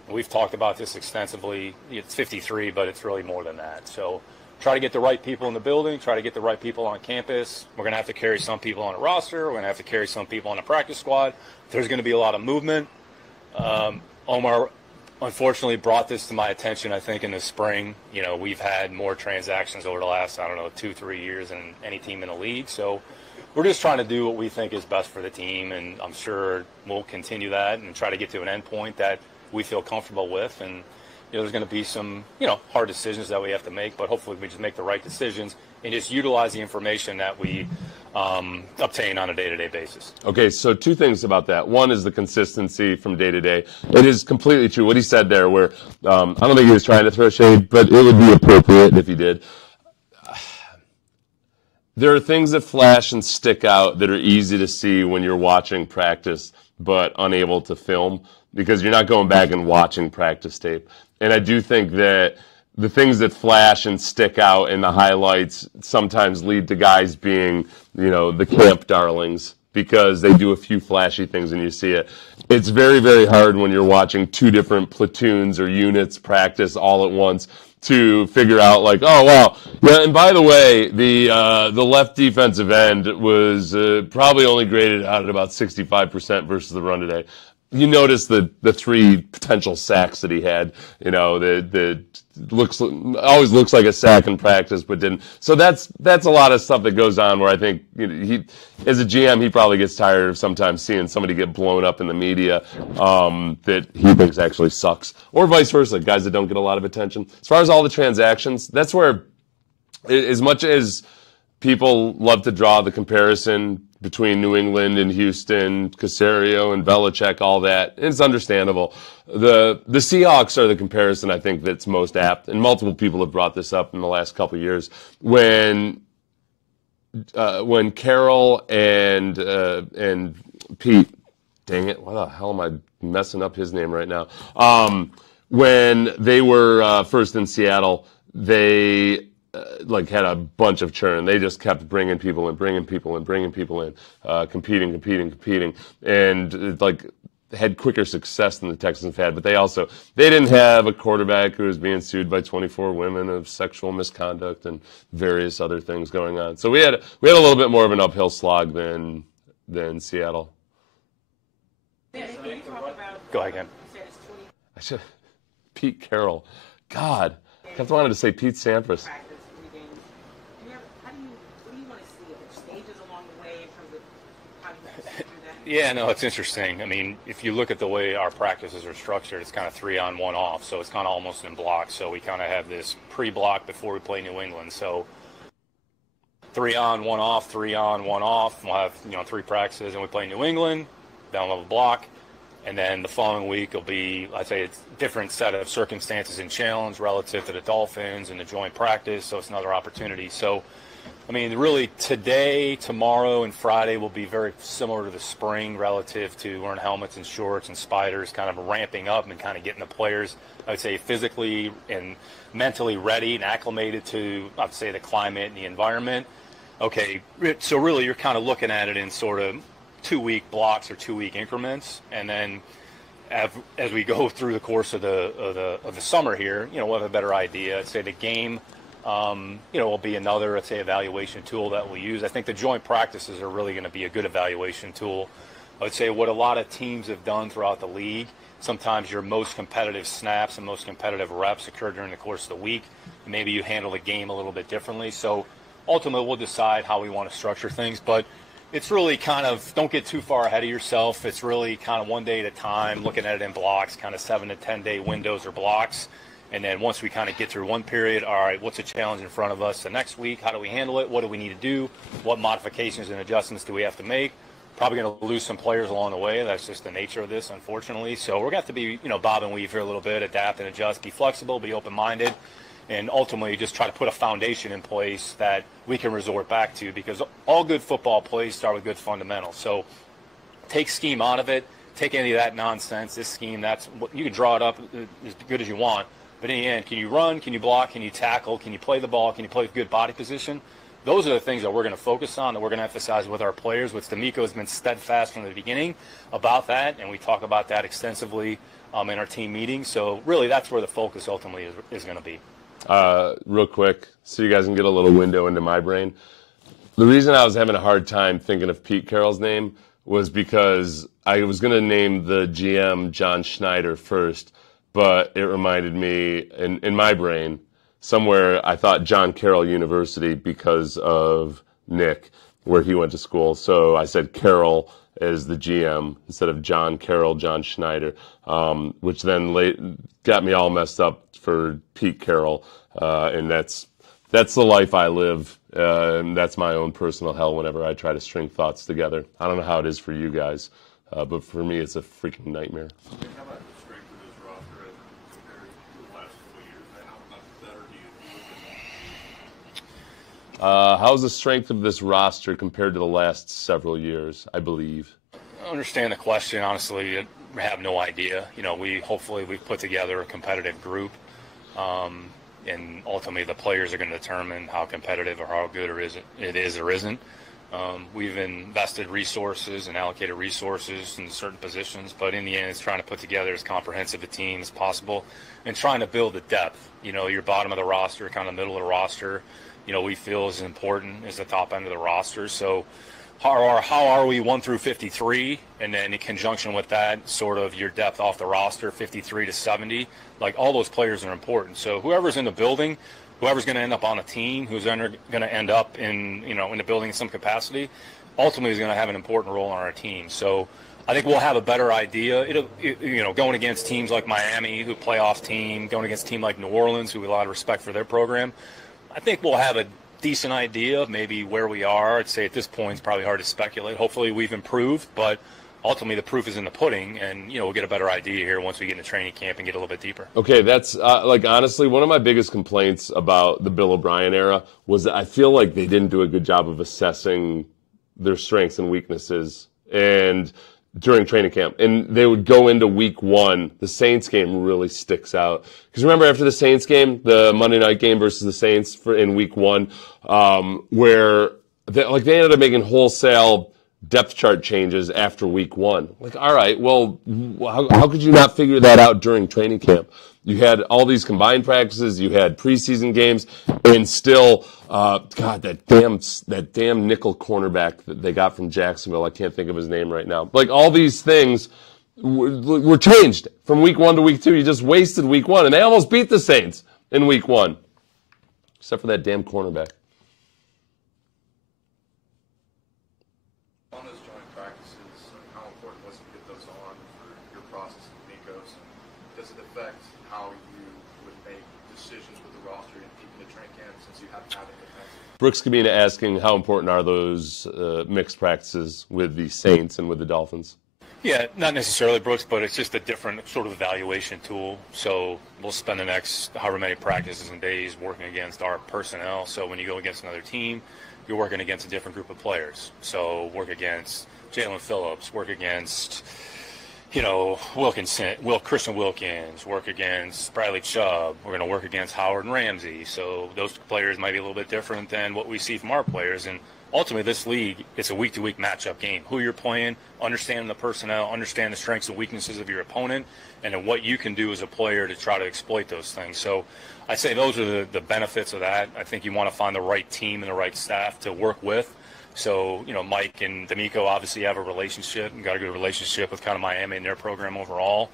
we've talked about this extensively. It's 53, but it's really more than that. So try to get the right people in the building, try to get the right people on campus. We're going to have to carry some people on a roster. We're going to have to carry some people on a practice squad. There's going to be a lot of movement. Omar unfortunately brought this to my attention, I think, in the spring. You know, we've had more transactions over the last, 2-3 years than any team in the league. So we're just trying to do what we think is best for the team, and I'm sure we'll continue that and try to get to an end point that we feel comfortable with. And there's going to be some, hard decisions that we have to make, but hopefully we just make the right decisions and just utilize the information that we obtain on a day-to-day basis. Okay, so two things about that. One is the consistency from day to day. It is completely true what he said there, where I don't think he was trying to throw shade, but it would be appropriate if he did. There are things that flash and stick out that are easy to see when you're watching practice, but unable to film because you're not going back and watching practice tape. And I do think that the things that flash and stick out in the highlights sometimes lead to guys being, the camp darlings because they do a few flashy things and you see it. It's very, very hard when you're watching two different platoons or units practice all at once to figure out like, oh, wow. Yeah, and by the way, the left defensive end was probably only graded out at about 65% versus the run today. You notice the three potential sacks that he had, that always looks like a sack in practice, but didn't. So that's a lot of stuff that goes on where I think he, as a GM, he probably gets tired of sometimes seeing somebody get blown up in the media that he thinks actually sucks, or vice versa, guys that don't get a lot of attention. As far as all the transactions, that's where, as much as people love to draw the comparison between New England and Houston, Caserio and Belichick, all that. It's understandable. The Seahawks are the comparison I think that's most apt, and multiple people have brought this up in the last couple of years. When Carroll and Pete, dang it, why the hell am I messing up his name right now? When they were first in Seattle, they had a bunch of churn. They just kept bringing people in, competing, and had quicker success than the Texans had. But they didn't have a quarterback who was being sued by 24 women of sexual misconduct and various other things going on. So we had a little bit more of an uphill slog than Seattle. Go ahead, Ken. Pete Carroll. God, I kept wanting to say Pete Sampras. Yeah, no, it's interesting. I mean, if you look at the way our practices are structured, it's kind of 3 on, 1 off, so it's kind of almost in blocks. So we kind of have this pre-block before we play New England. So 3 on, 1 off, 3 on, 1 off. We'll have 3 practices, and we play New England. Then we'll have a block, and then the following week will be, I'd say, it's a different set of circumstances and challenge relative to the Dolphins and the joint practice. So it's another opportunity. So I mean, really today, tomorrow, and Friday will be very similar to the spring relative to wearing helmets and shorts and spiders, kind of ramping up and kind of getting the players, I would say, physically and mentally ready and acclimated to, I'd say, the climate and the environment. Okay, so really you're kind of looking at it in sort of 2-week blocks or 2-week increments, and then as we go through the course of the summer here, we'll have a better idea. I'd say the game Will be another, let's say, evaluation tool that we'll use. I think the joint practices are really going to be a good evaluation tool. I would say what a lot of teams have done throughout the league, sometimes your most competitive snaps and most competitive reps occur during the course of the week. Maybe you handle the game a little bit differently. So ultimately, we'll decide how we want to structure things. But it's really kind of, don't get too far ahead of yourself. It's really kind of one day at a time, looking at it in blocks, kind of 7 to 10 day windows or blocks. And then once we kind of get through one period, all right, what's the challenge in front of us the next week? How do we handle it? What do we need to do? What modifications and adjustments do we have to make? Probably going to lose some players along the way. That's just the nature of this, unfortunately. So we're going to have to be, bob and weave here a little bit, adapt and adjust, be flexible, be open-minded, and ultimately just try to put a foundation in place that we can resort back to, because all good football plays start with good fundamentals. So take scheme out of it. Take any of that nonsense, this scheme, you can draw it up as good as you want. But in the end, can you run, can you block, can you tackle, can you play the ball, can you play with good body position? Those are the things that we're going to focus on, that we're going to emphasize with our players, which DeMeco has been steadfast from the beginning about that, and we talk about that extensively in our team meetings. So really that's where the focus ultimately is going to be. Real quick, so you guys can get a little window into my brain. The reason I was having a hard time thinking of Pete Carroll's name was because I was going to name the GM John Schneider first, but it reminded me, in my brain, somewhere I thought John Carroll University because of Nick, where he went to school. So I said Carroll as the GM instead of John Carroll, John Schneider, which then got me all messed up for Pete Carroll. And that's the life I live. And that's my own personal hell whenever I try to string thoughts together. I don't know how it is for you guys, but for me, it's a freaking nightmare. How about the strength of this roster as compared to the last couple of years? How much better do you feel? How's the strength of this roster compared to the last several years, I believe? I understand the question. Honestly, I have no idea. We've put together a competitive group, and ultimately the players are going to determine how competitive or how good it is or isn't. We've invested resources and allocated resources in certain positions, but in the end, it's trying to put together as comprehensive a team as possible and trying to build the depth. Your bottom of the roster, kind of middle of the roster, we feel is important as the top end of the roster. So how are we 1 through 53, and then in conjunction with that, sort of your depth off the roster, 53 to 70, like all those players are important. So whoever's in the building, whoever's going to end up on a team, who's going to end up in the building in some capacity, ultimately is going to have an important role on our team. So I think we'll have a better idea. Going against teams like Miami, who playoff team, going against a team like New Orleans, who we have a lot of respect for their program, I think we'll have a decent idea of maybe where we are. I'd say at this point it's probably hard to speculate. Hopefully we've improved, but ultimately the proof is in the pudding, and we'll get a better idea here once we get into training camp and get a little bit deeper. Okay, that's honestly one of my biggest complaints about the Bill O'Brien era was that I feel like they didn't do a good job of assessing their strengths and weaknesses and during training camp. And they would go into week 1. The Saints game really sticks out. Because remember after the Saints game, the Monday night game versus the Saints in week 1, where they ended up making wholesale depth chart changes after week 1. All right, well, how could you not figure that out during training camp? You had all these combined practices, you had preseason games, and still, that damn nickel cornerback that they got from Jacksonville, I can't think of his name right now. All these things were changed from week 1 to week 2. You just wasted week 1, and they almost beat the Saints in week 1, except for that damn cornerback. Does it affect how you would make decisions with the roster and keeping the training camp since you haven't had it? Brooks Cabina asking how important are those mixed practices with the Saints and with the Dolphins? Yeah, not necessarily, Brooks, but it's just a different sort of evaluation tool. So we'll spend the next however many practices and days working against our personnel. So when you go against another team, you're working against a different group of players. So work against Jalen Phillips, work against Christian Wilkins, work against Bradley Chubb. We're going to work against Howard and Ramsey. So those players might be a little bit different than what we see from our players. And ultimately, this league, it's a week-to-week matchup game. Who you're playing, understanding the personnel, understand the strengths and weaknesses of your opponent, and then what you can do as a player to try to exploit those things. So I'd say those are the benefits of that. I think you want to find the right team and the right staff to work with. So, Mike and DeMeco obviously have a relationship and got a good relationship with kind of Miami and their program overall.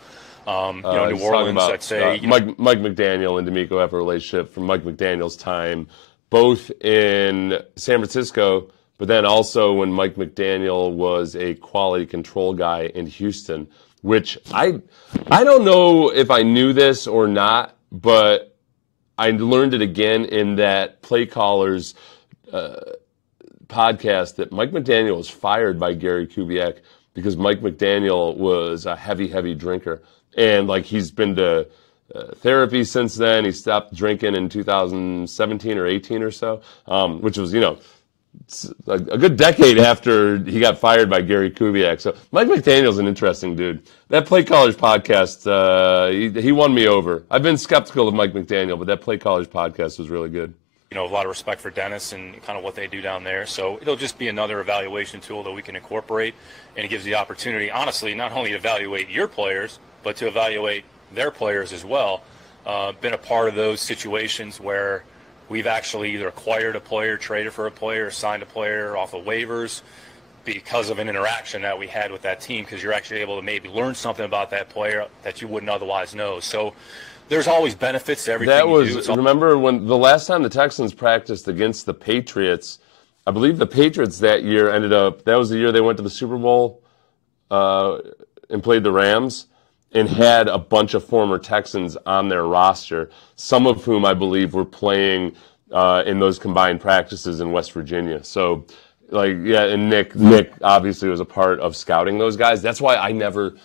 New Orleans, I'd say. Mike McDaniel and DeMeco have a relationship from Mike McDaniel's time, both in San Francisco, but then also when Mike McDaniel was a quality control guy in Houston, which I don't know if I knew this or not, but I learned it again in that play callers podcast that Mike McDaniel was fired by Gary Kubiak because Mike McDaniel was a heavy drinker. And he's been to therapy since then. He stopped drinking in 2017 or 18 or so, which was, a good decade after he got fired by Gary Kubiak. So Mike McDaniel's an interesting dude. That Play Callers podcast, he won me over. I've been skeptical of Mike McDaniel, but that Play Callers podcast was really good. A lot of respect for Dennis and kind of what they do down there. So it'll just be another evaluation tool that we can incorporate, and it gives the opportunity, honestly, not only to evaluate your players, but to evaluate their players as well. Been a part of those situations where we've actually either acquired a player, traded for a player, signed a player off of waivers because of an interaction that we had with that team, because you're actually able to maybe learn something about that player that you wouldn't otherwise know. So there's always benefits to everything you do. Remember when the last time the Texans practiced against the Patriots, I believe the Patriots that year that was the year they went to the Super Bowl and played the Rams and had a bunch of former Texans on their roster, some of whom I believe were playing in those combined practices in West Virginia. So, and Nick obviously was a part of scouting those guys. That's why I never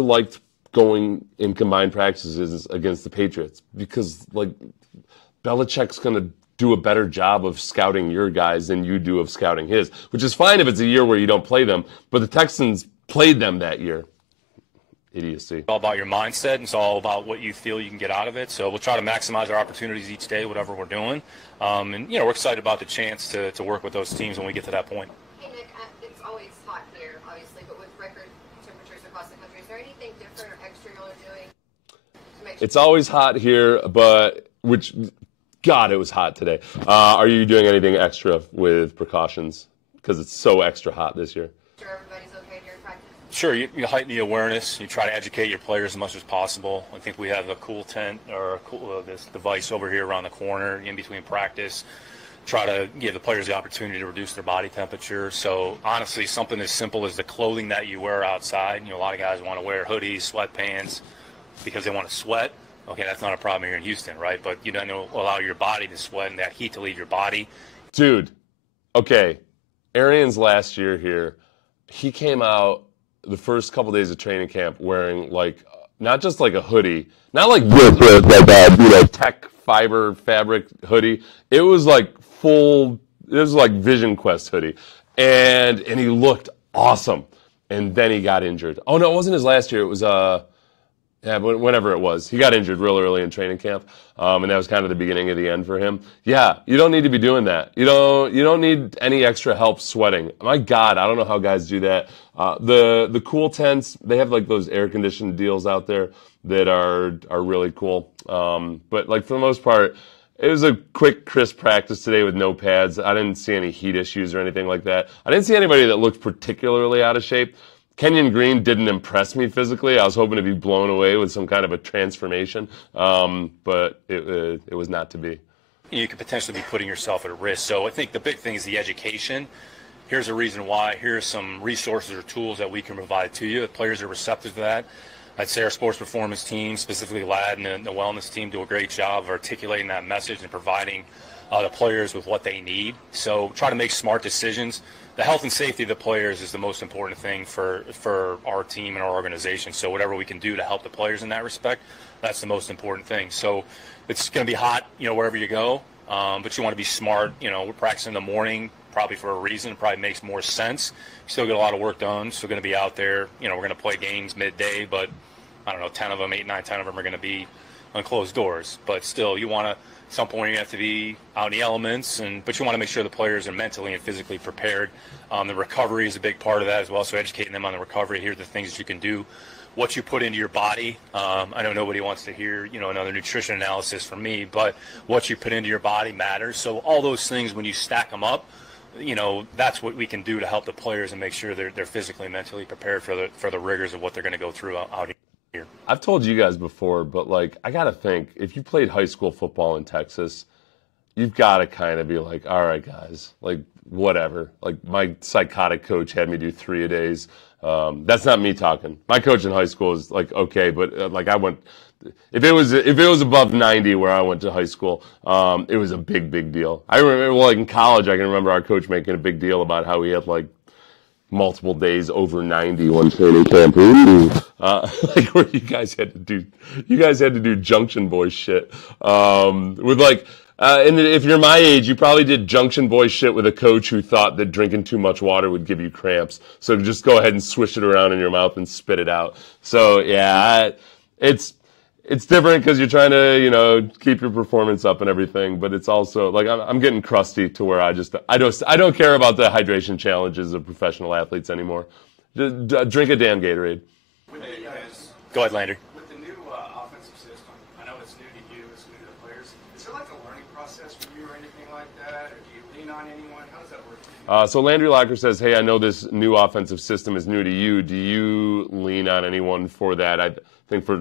liked going in combined practices against the Patriots, because Belichick's going to do a better job of scouting your guys than you do of scouting his, which is fine if it's a year where you don't play them, but the Texans played them that year. Idiocy. It's all about your mindset, and it's all about what you feel you can get out of it. So we'll try to maximize our opportunities each day, whatever we're doing. And we're excited about the chance to work with those teams when we get to that point. Hey Nick, it's always hot here, obviously, but with record temperatures across the country, is there anything different or extra y'all are doing to make sure? It's always hot here, God, it was hot today. Are you doing anything extra with precautions? Because it's so extra hot this year. Sure everybody's okay during practice? Sure, you heighten the awareness. You try to educate your players as much as possible. I think we have a cool tent or this device over here around the corner in between practice. Try to give the players the opportunity to reduce their body temperature. So honestly, something as simple as the clothing that you wear outside. A lot of guys want to wear hoodies, sweatpants because they want to sweat. Okay, that's not a problem here in Houston, right? But you don't allow your body to sweat and that heat to leave your body. Dude, okay, Arians last year here, he came out the first couple days of training camp wearing not just a hoodie, not this tech fiber fabric hoodie. It was full. It was Vision Quest hoodie, and he looked awesome. And then he got injured. Oh no, it wasn't his last year. It was whenever it was. He got injured real early in training camp, and that was kind of the beginning of the end for him. Yeah, you don't need to be doing that. You don't need any extra help sweating. My God, I don't know how guys do that. The cool tents, they have those air conditioned deals out there that are really cool. But for the most part, it was a quick, crisp practice today with no pads. I didn't see any heat issues or anything like that. I didn't see anybody that looked particularly out of shape. Kenyon Green didn't impress me physically. I was hoping to be blown away with some kind of a transformation, but it was not to be. You could potentially be putting yourself at a risk. So I think the big thing is the education. Here's a reason why. Here's some resources or tools that we can provide to you. The players are receptive to that. I'd say our sports performance team, specifically Ladd and the wellness team, do a great job of articulating that message and providing the players with what they need. So try to make smart decisions. The health and safety of the players is the most important thing for our team and our organization. So whatever we can do to help the players in that respect, that's the most important thing. So it's going to be hot, wherever you go. but you want to be smart. We're practicing in the morning, probably for a reason. It probably makes more sense. You still get a lot of work done. Still going to be out there. We're going to play games midday, but I don't know, 10 of them, 8, 9, 10 of them are going to be on closed doors. But still, you want to, at some point, you have to be out in the elements, but you want to make sure the players are mentally and physically prepared. The recovery is a big part of that as well, so educating them on the recovery. Here are the things that you can do, what you put into your body. I know nobody wants to hear, another nutrition analysis from me, but what you put into your body matters. So all those things, when you stack them up, that's what we can do to help the players and make sure they're physically and mentally prepared for the rigors of what they're going to go through out here. I've told you guys before, but I got to think, if you played high school football in Texas, you've got to kind of be like, all right, guys, whatever. My psychotic coach had me do 3 a days. That's not me talking. My coach in high school is okay, but I went. If it was above 90 where I went to high school, it was a big deal. I remember, in college, I can remember our coach making a big deal about how he had multiple days over 90 one training camp. Where you guys had to do junction boy shit with and if you're my age, you probably did junction boy shit with a coach who thought that drinking too much water would give you cramps. So just go ahead and swish it around in your mouth and spit it out. So yeah, it's different because you're trying to, keep your performance up and everything. But it's also I'm getting crusty to where I don't care about the hydration challenges of professional athletes anymore. Drink a damn Gatorade. Go ahead, Landry. With the new offensive system, I know it's new to you, it's new to the players. Is there a learning process for you or anything like that? Or do you lean on anyone? How does that work? So Landry Locker says, hey, I know this new offensive system is new to you. Do you lean on anyone for that? I think for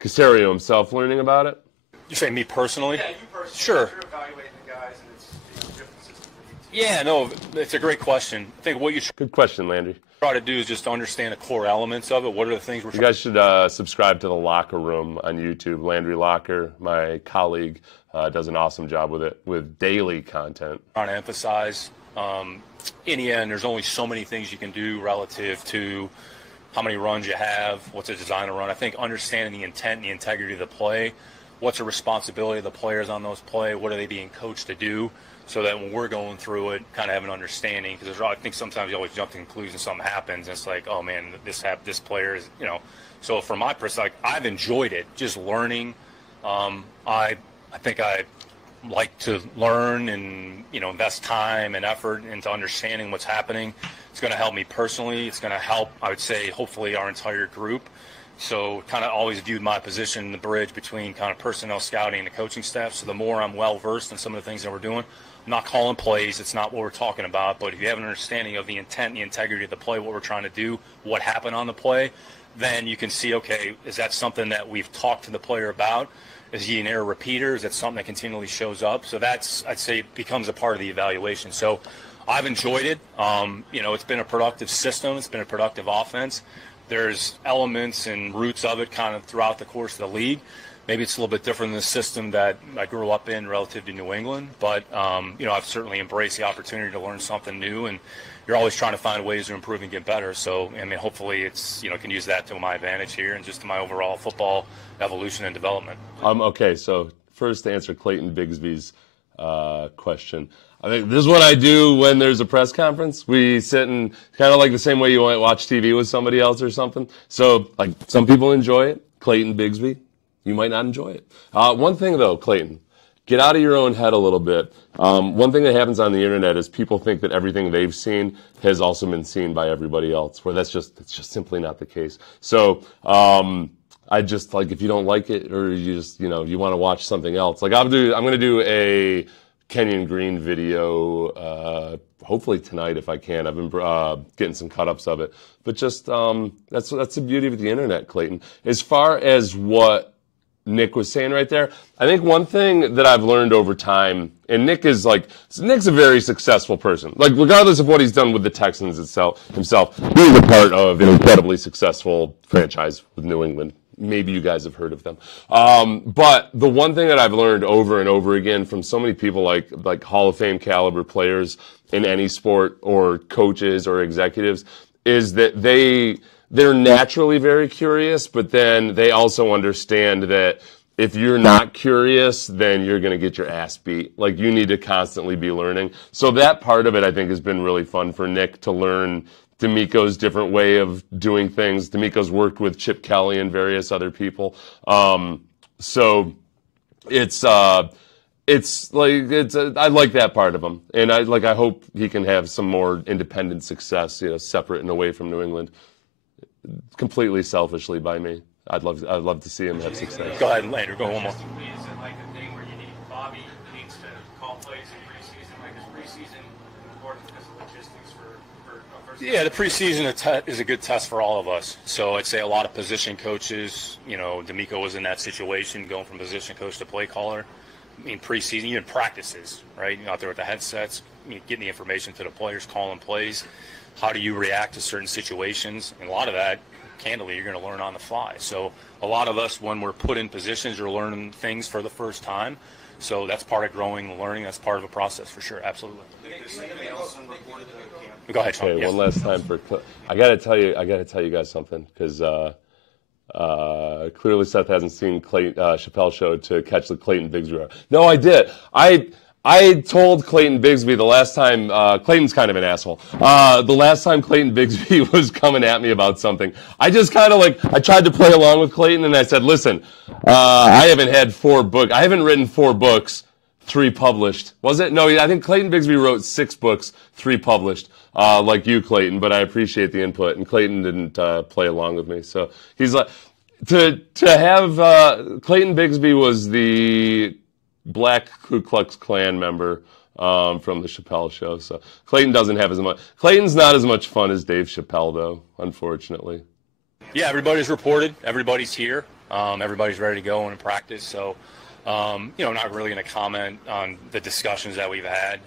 Caserio himself learning about it. You say me personally? Yeah, you personally. Sure. You're evaluating the guys, and it's a different system for you. Yeah, no, it's a great question. I think what you Good question, Landry. Try to do is just understand the core elements of it. What are the things we're You guys should subscribe to the Locker Room on YouTube. Landry Locker, my colleague, does an awesome job with it, with daily content. trying to emphasize. In the end, there's only so many things you can do relative to how many runs you have, what's a design to run. I think understanding the intent and the integrity of the play, what's the responsibility of the players on those plays, what are they being coached to do, so that when we're going through it, kind of have an understanding. Because I think sometimes you always jump to conclusions, something happens, and it's like, oh man, this player is, So from my perspective, I've enjoyed it, just learning. I think I like to learn and invest time and effort into understanding what's happening. It's going to help me personally. It's going to help, I would say, hopefully our entire group. So kind of always viewed my position in the bridge between kind of personnel scouting and the coaching staff. So the more I'm well versed in some of the things that we're doing, I'm not calling plays. It's not what we're talking about. But if you have an understanding of the intent and the integrity of the play, what we're trying to do, what happened on the play, then you can see, okay, is that something that we've talked to the player about? Is he an error repeater? Is that something that continually shows up? So that's, I'd say, becomes a part of the evaluation. So I've enjoyed it. It's been a productive system. It's been a productive offense. There's elements and roots of it kind of throughout the course of the league. Maybe it's a little bit different than the system that I grew up in relative to New England. But, I've certainly embraced the opportunity to learn something new. And you're always trying to find ways to improve and get better. So, hopefully it's, can use that to my advantage here and just to my overall football evolution and development. Okay, so first to answer Clayton Bigsby's question. I think this is what I do when there's a press conference. We sit and kind of like the same way you might watch TV with somebody else or something. So, some people enjoy it. Clayton Bigsby, you might not enjoy it. One thing, though, Clayton, get out of your own head a little bit. One thing that happens on the internet is people think that everything they've seen has also been seen by everybody else, where it's just simply not the case. So, I just if you don't like it or you just you want to watch something else, I'm going to do a Kenyon Green video hopefully tonight if I can. I've been getting some cut-ups of it, but just that's the beauty of the internet, Clayton. As far as what Nick was saying right there, I think one thing that I've learned over time, and Nick's a very successful person. Regardless of what he's done with the Texans himself, he's a part of an incredibly successful franchise with New England. Maybe you guys have heard of them. But the one thing that I've learned over and over again from so many people like Hall of Fame caliber players in any sport or coaches or executives is that they're naturally very curious, but then they also understand that if you're not curious, then you're going to get your ass beat. Like, you need to constantly be learning. So that part of it, I think, has been really fun for Nick to learn DeMeco's different way of doing things. DeMeco's worked with Chip Kelly and various other people. So it's I like that part of him. And I hope he can have some more independent success, you know, separate and away from New England. Completely selfishly by me. I'd love to see him have success. Go ahead, Landry. Go one more. Is it like a thing where you need Bobby needs to call plays in preseason? Like, is preseason important because of logistics for first? Yeah, the preseason is a good test for all of us. So I'd say a lot of position coaches, you know, DeMeco was in that situation, going from position coach to play caller. I mean, preseason, even practices, right? You're out there with the headsets, getting the information to the players, calling plays. How do you react to certain situations? And a lot of that, candidly, you're going to learn on the fly. So a lot of us, when we're put in positions, are learning things for the first time. So that's part of growing and learning. That's part of a process for sure. Absolutely. Go ahead, Sean. Okay, Yes. one last time for. I gotta tell you guys something, because clearly Seth hasn't seen Chappelle's show to catch the Clayton Bigsby. No, I did. I told Clayton Bigsby the last time, Clayton's kind of an asshole. The last time Clayton Bigsby was coming at me about something, I just kind of I tried to play along with Clayton, and I said, listen, I haven't written 4 books, 3 published. Was it? No, I think Clayton Bigsby wrote 6 books, 3 published, like you, Clayton, but I appreciate the input, and Clayton didn't play along with me. So he's like, to have, Clayton Bigsby was the Black Ku Klux Klan member from the Chappelle show. So Clayton's not as much fun as Dave Chappelle, though, unfortunately. Yeah, everybody's reported. Everybody's here. Everybody's ready to go in practice. So, not really going to comment on the discussions that we've had.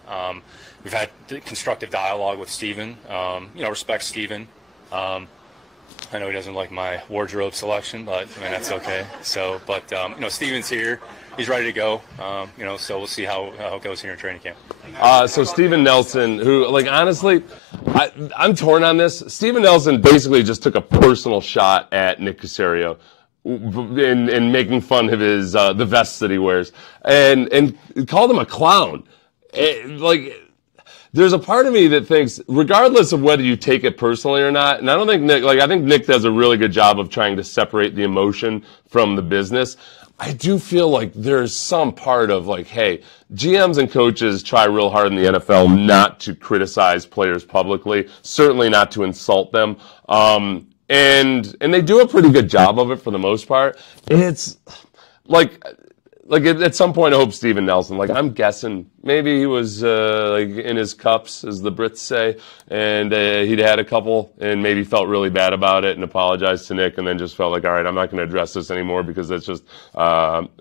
We've had constructive dialogue with Steven. Respect Steven. I know he doesn't like my wardrobe selection, but I mean, that's okay. So, but Steven's here. He's ready to go. So we'll see how it goes here in training camp. So Steven Nelson, who, honestly, I'm torn on this. Steven Nelson basically just took a personal shot at Nick Caserio in making fun of his the vests that he wears, and called him a clown. There's a part of me that thinks, regardless of whether you take it personally or not, and I don't think Nick, I think Nick does a really good job of trying to separate the emotion from the business. I do feel like there's some part of hey, GMs and coaches try real hard in the NFL not to criticize players publicly, certainly not to insult them. And they do a pretty good job of it for the most part. It's at some point, I hope Steven Nelson, I'm guessing maybe he was in his cups, as the Brits say, and he'd had a couple and maybe felt really bad about it and apologized to Nick, and then just felt all right, I'm not going to address this anymore because that's just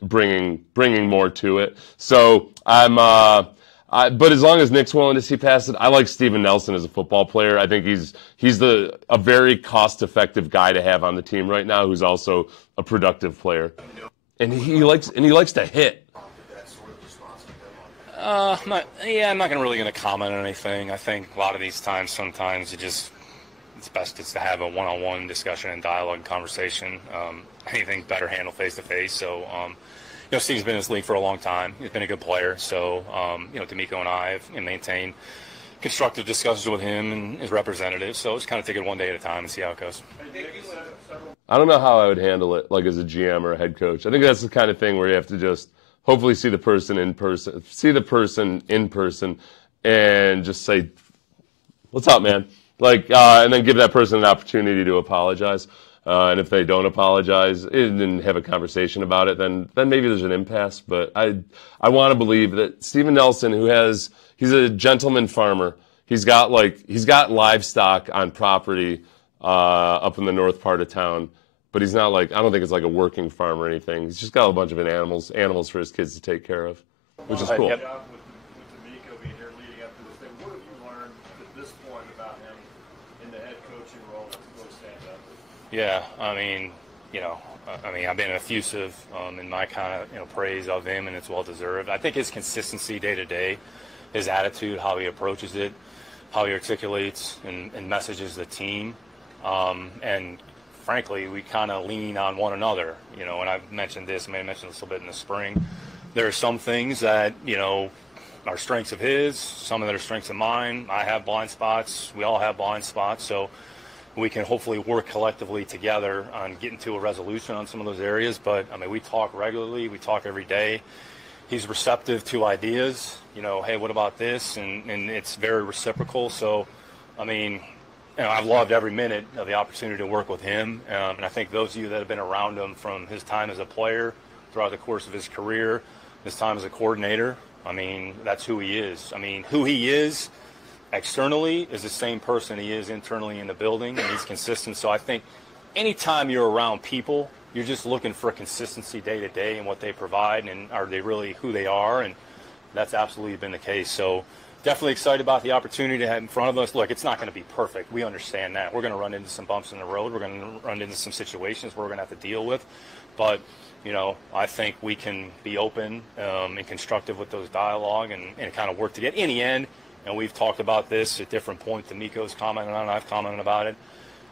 bringing more to it. So but as long as Nick's willing to see past it, I like Steven Nelson as a football player. I think he's a very cost-effective guy to have on the team right now, who's also a productive player. And he likes to hit. I'm not really going to comment on anything. I think a lot of these times, sometimes it's best to have a one-on-one discussion and dialogue and conversation. Anything better handled face-to-face. So, Steve's been in this league for a long time. He's been a good player. So, DeMeco and I have maintained constructive discussions with him and his representatives. So just kind of take it one day at a time and see how it goes. I don't know how I would handle it, as a GM or a head coach. I think that's the kind of thing where you have to just hopefully see the person in person, and just say, "What's up, man?" And then give that person an opportunity to apologize. And if they don't apologize and have a conversation about it, then maybe there's an impasse. But I want to believe that Steven Nelson, he's a gentleman farmer. He's got livestock on property up in the north part of town, but he's not I don't think it's a working farm or anything. He's just got a bunch of animals for his kids to take care of, which is cool. With DeMeco being here leading up to this thing, what have you learned at this point about him in the head coaching role that's going to stand up? Yeah, I've been effusive in my kind of praise of him, and it's well deserved. I think his consistency day to day, his attitude, how he approaches it, how he articulates and messages the team, and frankly, we kind of lean on one another, you know, and I've mentioned this, I may have mentioned this a little bit in the spring. There are some things that, you know, are strengths of his, some of that are strengths of mine. I have blind spots. We all have blind spots. So we can hopefully work collectively together on getting to a resolution on some of those areas. But, I mean, we talk regularly. We talk every day. He's receptive to ideas, you know, hey, what about this? And it's very reciprocal. So, I mean, you know, I've loved every minute of the opportunity to work with him. And I think those of you that have been around him from his time as a player throughout the course of his career, his time as a coordinator, I mean, that's who he is. I mean, who he is externally is the same person he is internally in the building, and he's consistent. So I think anytime you're around people, you're just looking for consistency day to day in what they provide, and are they really who they are, and that's absolutely been the case. So definitely excited about the opportunity to have in front of us. Look, it's not going to be perfect. We understand that. We're going to run into some bumps in the road. We're going to run into some situations where we're going to have to deal with. But, you know, I think we can be open and constructive with those dialogue and kind of work together. In the end, and we've talked about this at different points, DeMeco's commented on it, I've commented about it.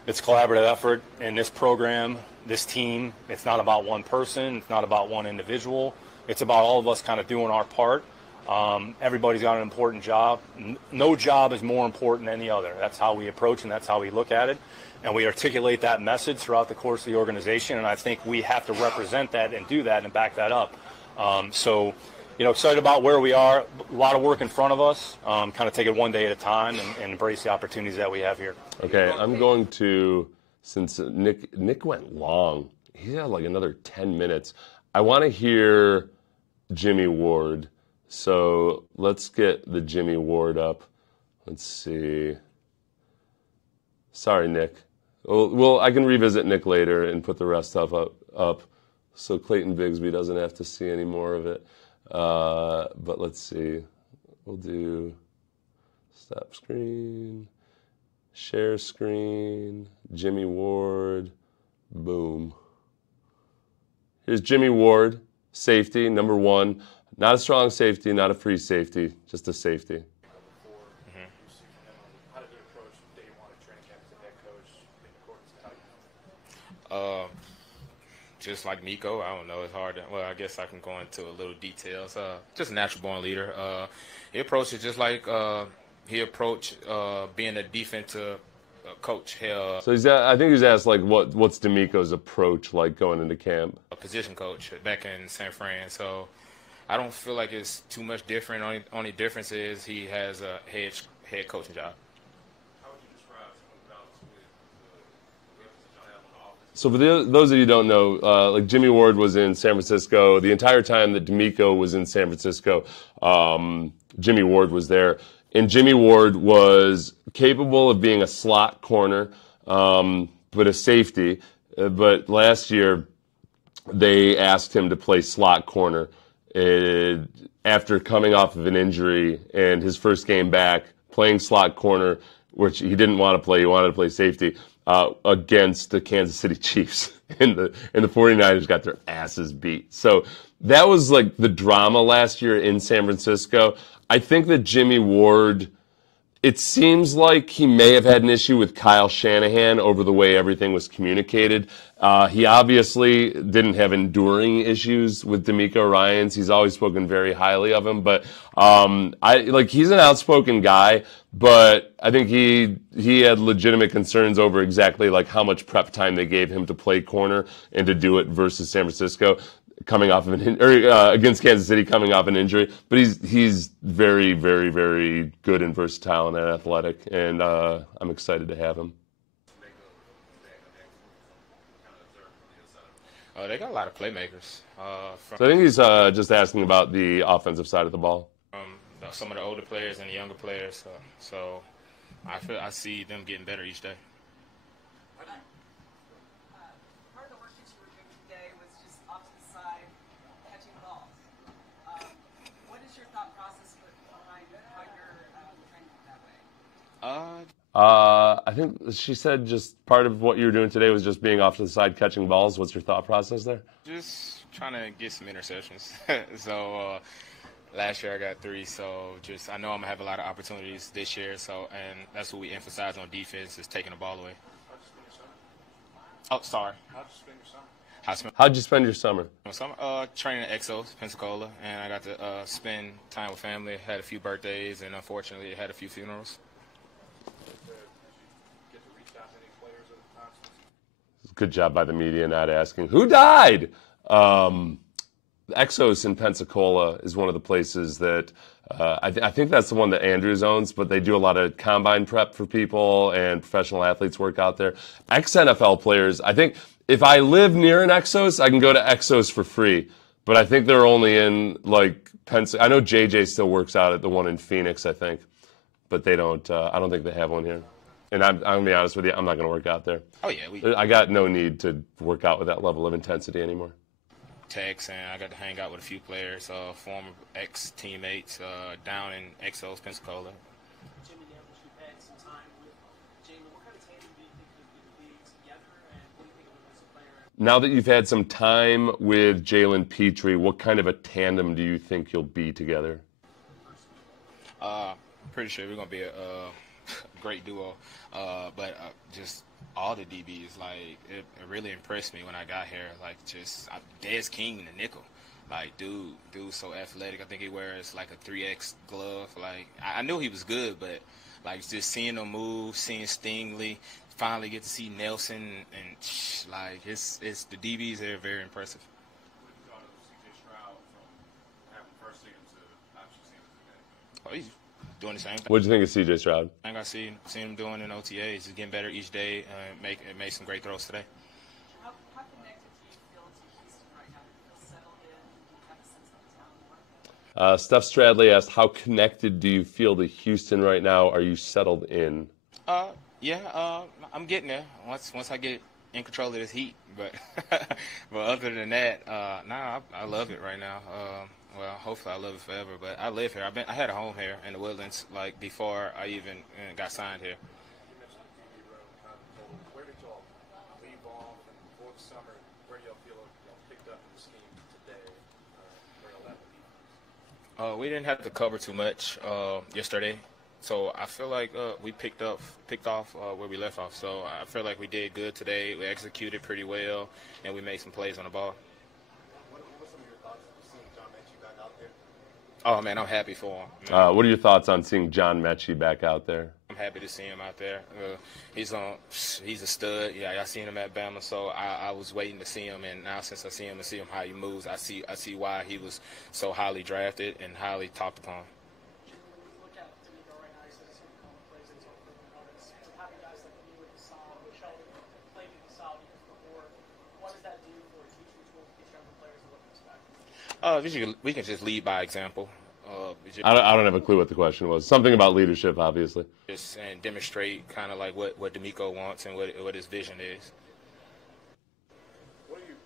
It's a collaborative effort in this program, this team. It's not about one person. It's not about one individual. It's about all of us kind of doing our part. Everybody's got an important job. No job is more important than the other. That's how we approach and that's how we look at it. And we articulate that message throughout the course of the organization. And I think we have to represent that and do that and back that up. So, you know, excited about where we are. A lot of work in front of us. Kind of take it one day at a time and embrace the opportunities that we have here. Okay, I'm going to, since Nick went long, he had like another 10 minutes. I want to hear Jimmie Ward. So let's get the Jimmie Ward up. Let's see. Sorry, Nick. Well, I can revisit Nick later and put the rest stuff up so Clayton Bigsby doesn't have to see any more of it. But let's see. We'll do stop screen, share screen, Jimmie Ward, boom. Here's Jimmie Ward, safety, number 1. Not a strong safety, not a free safety, just a safety. How did you approach day one of training camp as a head coach in accordance to how you just like Nico, I don't know, it's hard to, well, I guess I can go into a little details. Just a natural born leader. He approached it just like he approached being a defensive coach. So I think he's asked, like, what's DeMeco's approach like going into camp? A position coach back in San Fran. So I don't feel like it's too much different. Only difference is he has a head coaching job. How would you describe some of the balance with the emphasis y'all have on the offense? So for those of you who don't know, like Jimmie Ward was in San Francisco. The entire time that DeMeco was in San Francisco, Jimmie Ward was there. And Jimmie Ward was capable of being a slot corner, but a safety. But last year, they asked him to play slot corner after coming off of an injury, and his first game back, playing slot corner, which he didn't want to play. He wanted to play safety against the Kansas City Chiefs, and the 49ers got their asses beat. So that was like the drama last year in San Francisco. I think that Jimmie Ward, it seems like he may have had an issue with Kyle Shanahan over the way everything was communicated. He obviously didn't have enduring issues with DeMeco Ryans. He's always spoken very highly of him, but he's an outspoken guy, but I think he had legitimate concerns over exactly like how much prep time they gave him to play corner and to do it versus San Francisco coming off of against Kansas City coming off an injury. But he's very, very, very good and versatile and athletic, and I'm excited to have him. They got a lot of playmakers. So I think he's just asking about the offensive side of the ball. Some of the older players and the younger players. So I see them getting better each day. Part of the work that you were doing today was just off to the side, catching balls. What is your thought process behind how you're training that way? I think she said just part of what you were doing today was just being off to the side catching balls. What's your thought process there? Just trying to get some interceptions. So last year I got 3, so just I know I'm gonna have a lot of opportunities this year. So and that's what we emphasize on defense is taking the ball away. Oh, sorry. How'd you spend your summer? How'd you spend your summer? Training at Exos, Pensacola, and I got to spend time with family. Had a few birthdays, and unfortunately, had a few funerals. Good job by the media not asking who died. Exos in Pensacola is one of the places that I think that's the one that Andrews owns, but they do a lot of combine prep for people and professional athletes work out there. Ex-NFL players, I think if I live near an Exos, I can go to Exos for free, but I think they're only in like I know JJ still works out at the one in Phoenix, I think, but they don't. I don't think they have one here. And I'm gonna be honest with you, I'm not gonna work out there. Oh yeah, I got no need to work out with that level of intensity anymore. Tex, and I got to hang out with a few players, former ex-teammates down in Exos, Pensacola. Jimmie, now that you've had some time with Jalen, what kind of tandem do you think you'll be together, and what do you think of him as a player? Now that you've had some time with Jalen Petrie, what kind of a tandem do you think you'll be together? Pretty sure we're gonna be a great duo, but just all the DBs, like it really impressed me when I got here. Like just Dez King in the nickel, like dude's so athletic. I think he wears like a 3X glove. Like I knew he was good, but like just seeing him move, seeing Stingley, finally get to see Nelson, and like it's the DBs. They're very impressive. What did you thought of CJ Stroud from having first seeing him to actually seeing him today? Oh, he's doing the same thing. What do you think of CJ Stroud? I think I seen him doing in OTAs. He's getting better each day. Made some great throws today. How connected do you feel to Houston right now? Do you feel settled in? Do you have a sense of the talent? Steph Stradley asked, how connected do you feel to Houston right now? Are you settled in? Yeah, I'm getting there. Once I get in control of this heat, but but other than that, I love it right now. Well, hopefully I love it forever, but I live here. I had a home here in the Woodlands, like before I even got signed here. You mentioned the DB room kind of total. Where did y'all leave off, and for the summer, where do y'all feel like y'all picked up in the scheme today? Where y'all at with defense? We didn't have to cover too much yesterday, so I feel like we picked off where we left off. So I feel like we did good today. We executed pretty well, and we made some plays on the ball. Oh, man, I'm happy for him. What are your thoughts on seeing John Mechie back out there? I'm happy to see him out there. He's a stud. Yeah, I seen him at Bama, so I was waiting to see him. And now since I see him and see him how he moves, I see why he was so highly drafted and highly talked upon. Look at DeMeco Ryans as some common plays that he's offered from opponents. And having guys like you with Hassan, Sheldon, played in the South years before, what does that do for teaching tools to get younger players to what to expect? We can just lead by example. I don't have a clue what the question was. Something about leadership, obviously. Just and demonstrate kind of like what DeMeco wants and what his vision is. What do you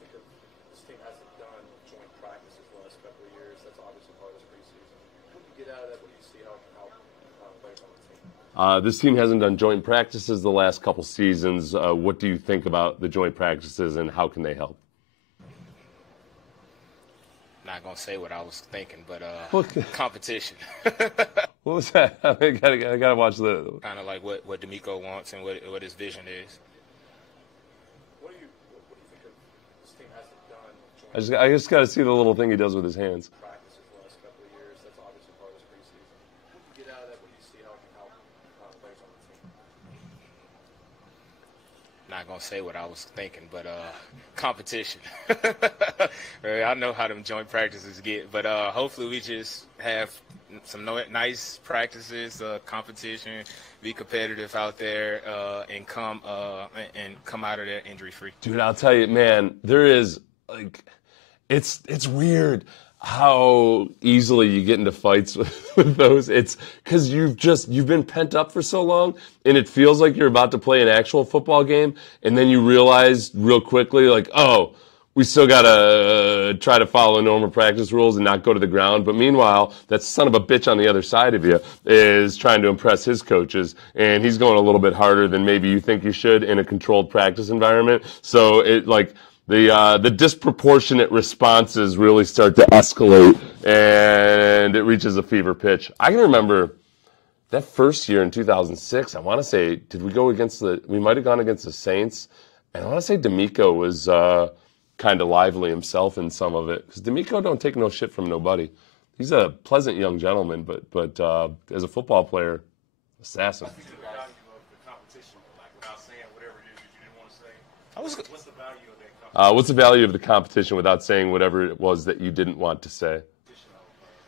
think of this team hasn't done joint practices the last couple of years? That's obviously part of this preseason. What do you get out of that? What do you see how it can help players on the team? This team hasn't done joint practices the last couple seasons. What do you think about the joint practices and how can they help? Not gonna say what I was thinking, but competition. What was that? I gotta watch the kind of like what DeMeco wants and what his vision is. What do you think of this team hasn't done? I just gotta see the little thing he does with his hands. Practices the last couple of years. That's obviously part of this preseason. What do you get out of that? What do you see how it can help players on the team? Not gonna say what I was thinking, but competition. I know how them joint practices get, but hopefully we just have some nice practices, competition, be competitive out there, and come out of there injury free. Dude, I'll tell you, man, there is like, it's weird how easily you get into fights with those. It's because you've been pent up for so long, and it feels like you're about to play an actual football game, and then you realize real quickly, like, oh, we still gotta try to follow normal practice rules and not go to the ground. But meanwhile, that son of a bitch on the other side of you is trying to impress his coaches, and he's going a little bit harder than maybe you think you should in a controlled practice environment. So it like. The disproportionate responses really start to escalate, and it reaches a fever pitch. I can remember that first year in 2006. I want to say, we might have gone against the Saints, And I want to say DeMeco was kind of lively himself in some of it, because DeMeco don't take no shit from nobody. He's a pleasant young gentleman, but as a football player, assassin. What's the value of the competition? Like, without saying whatever it is that you didn't want to say, what's the value of that competition? What's the value of the competition without saying whatever it was that you didn't want to say?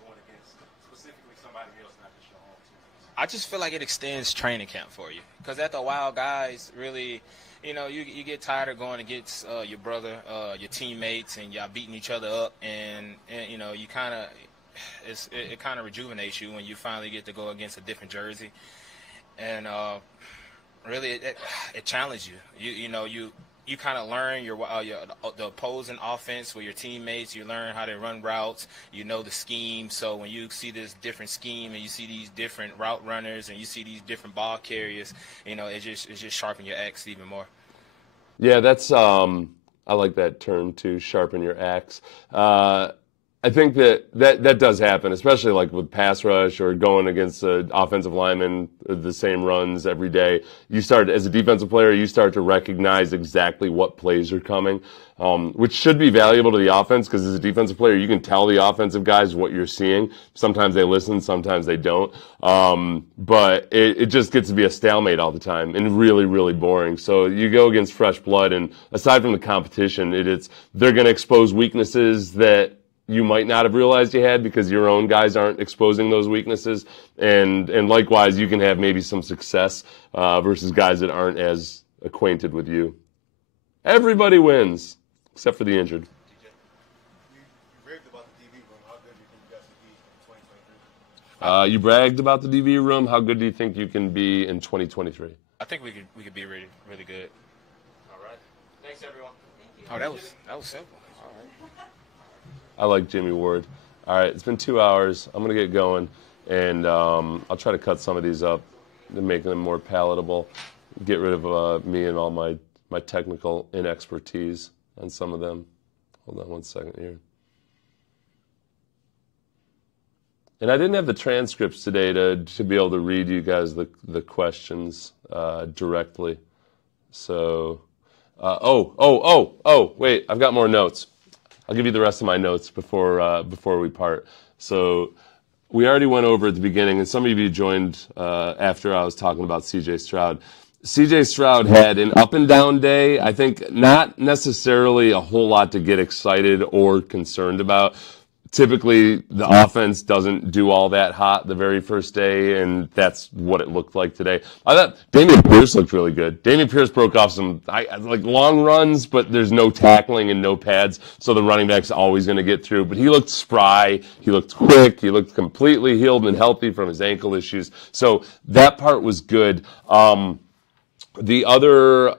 Going against specifically somebody else, not just your own team. I just feel like it extends training camp for you, because after a while, guys really, you know, you get tired of going against your brother, your teammates, and y'all beating each other up, and you know, you kind of it kind of rejuvenates you when you finally get to go against a different jersey, and really it challenges you. You kind of learn the opposing offense with your teammates. You learn how they run routes. You know the scheme. So when you see this different scheme and you see these different route runners and you see these different ball carriers, you know, it just sharpen your axe even more. Yeah, that's I like that term too, sharpen your axe. I think that does happen, especially like with pass rush or going against an offensive lineman, the same runs every day. You start, as a defensive player, you start to recognize exactly what plays are coming, which should be valuable to the offense, because as a defensive player, you can tell the offensive guys what you're seeing. Sometimes they listen, sometimes they don't. But it just gets to be a stalemate all the time and really, really boring. So you go against fresh blood, and aside from the competition, they're going to expose weaknesses that you might not have realized you had, because your own guys aren't exposing those weaknesses. And likewise, you can have maybe some success versus guys that aren't as acquainted with you. Everybody wins, except for the injured. You bragged about the DB room. How good do you think you guys could be in 2023? You bragged about the DB room. How good do you think you can be in 2023? I think we could be really, really good. All right. Thanks, everyone. Oh, that was simple. All right. I like Jimmie Ward. All right, it's been 2 hours. I'm going to get going, and I'll try to cut some of these up and make them more palatable, get rid of me and all my technical inexpertise on some of them. Hold on one second here. And I didn't have the transcripts today to be able to read you guys the questions directly. So, wait, I've got more notes. I'll give you the rest of my notes before we part. So we already went over at the beginning, and some of you joined after I was talking about CJ Stroud. CJ Stroud had an up and down day. I think not necessarily a whole lot to get excited or concerned about. Typically, the offense doesn't do all that hot the very first day, and that's what it looked like today. I thought Dameon Pierce looked really good. Dameon Pierce broke off some long runs, but there's no tackling and no pads, so the running back's always going to get through. But he looked spry, he looked quick, he looked completely healed and healthy from his ankle issues. So that part was good. The other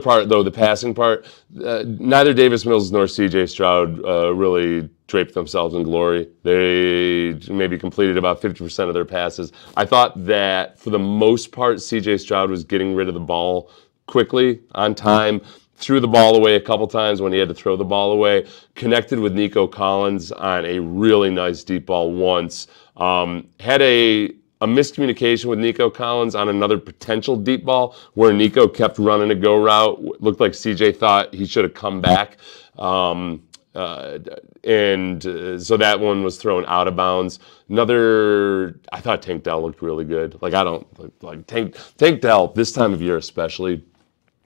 part, though, the passing part, neither Davis Mills nor CJ Stroud really draped themselves in glory. They maybe completed about 50% of their passes. I thought that, for the most part, CJ Stroud was getting rid of the ball quickly, on time, threw the ball away a couple times when he had to throw the ball away, connected with Nico Collins on a really nice deep ball once, had a miscommunication with Nico Collins on another potential deep ball where Nico kept running a go route. Looked like CJ thought he should have come back. So that one was thrown out of bounds. I thought Tank Dell looked really good. Tank Dell, this time of year especially,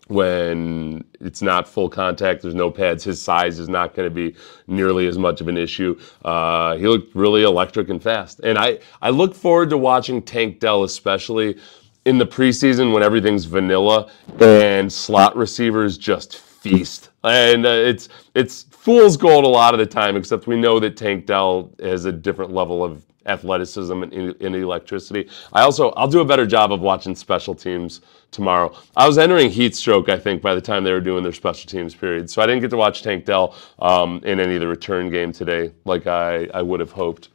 when it's not full contact, there's no pads, his size is not going to be nearly as much of an issue. He looked really electric and fast. And I look forward to watching Tank Dell, especially in the preseason when everything's vanilla and slot receivers just feast. And it's fool's gold a lot of the time, except we know that Tank Dell has a different level of athleticism and electricity. I'll do a better job of watching special teams tomorrow. I was entering heat stroke, I think, by the time they were doing their special teams period. So I didn't get to watch Tank Dell in any of the return game today like I would have hoped.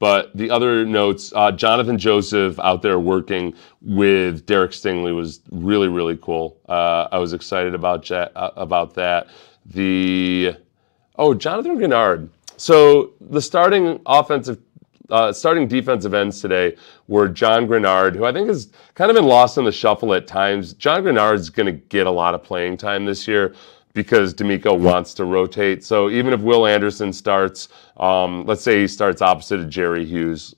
But the other notes, Jonathan Joseph out there working with Derek Stingley was really, really cool. I was excited about that. Jonathan Gennard. So the starting offensive starting defensive ends today were John Grenard, who I think has kind of been lost in the shuffle at times. John Grenard's going to get a lot of playing time this year because DeMeco wants to rotate. So even if Will Anderson starts, let's say he starts opposite of Jerry Hughes,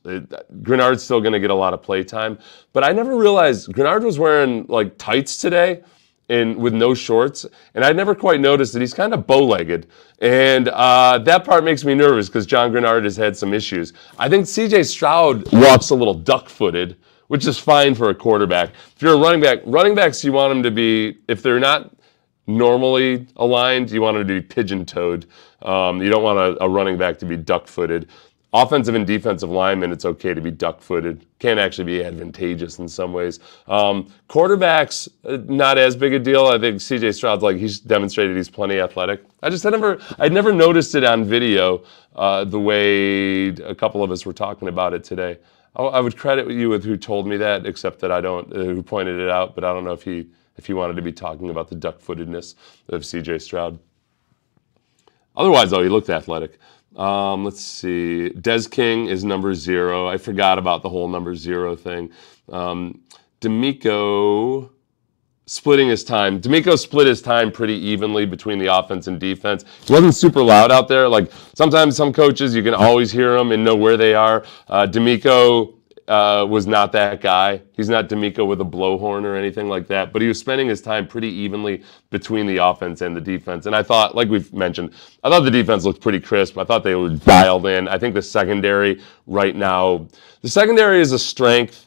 Grenard's still going to get a lot of play time. But I never realized Grenard was wearing like tights today with no shorts, and I never quite noticed that he's kind of bow-legged. And that part makes me nervous because John Grenard has had some issues. I think CJ Stroud walks a little duck-footed, which is fine for a quarterback. If you're a running backs, you want them to be, if they're not normally aligned, you want them to be pigeon-toed. You don't want a running back to be duck-footed. Offensive and defensive linemen, it's okay to be duck-footed. Can actually be advantageous in some ways. Quarterbacks, not as big a deal. I think CJ Stroud's he's demonstrated he's plenty athletic. I'd never noticed it on video the way a couple of us were talking about it today. I would credit you with who told me that, except that I don't, who pointed it out, but I don't know if he wanted to be talking about the duck-footedness of CJ Stroud. Otherwise, though, he looked athletic. Let's see. Des King is number 0. I forgot about the whole number 0 thing. DeMeco splitting his time. DeMeco split his time pretty evenly between the offense and defense. He wasn't super loud out there. Like sometimes some coaches, you can always hear them and know where they are. DeMeco was not that guy. He's not DeMeco with a blowhorn or anything like that, but he was spending his time pretty evenly between the offense and the defense. And I thought, like we've mentioned, I thought the defense looked pretty crisp. I thought they were dialed in. I think the secondary right now, the secondary is a strength,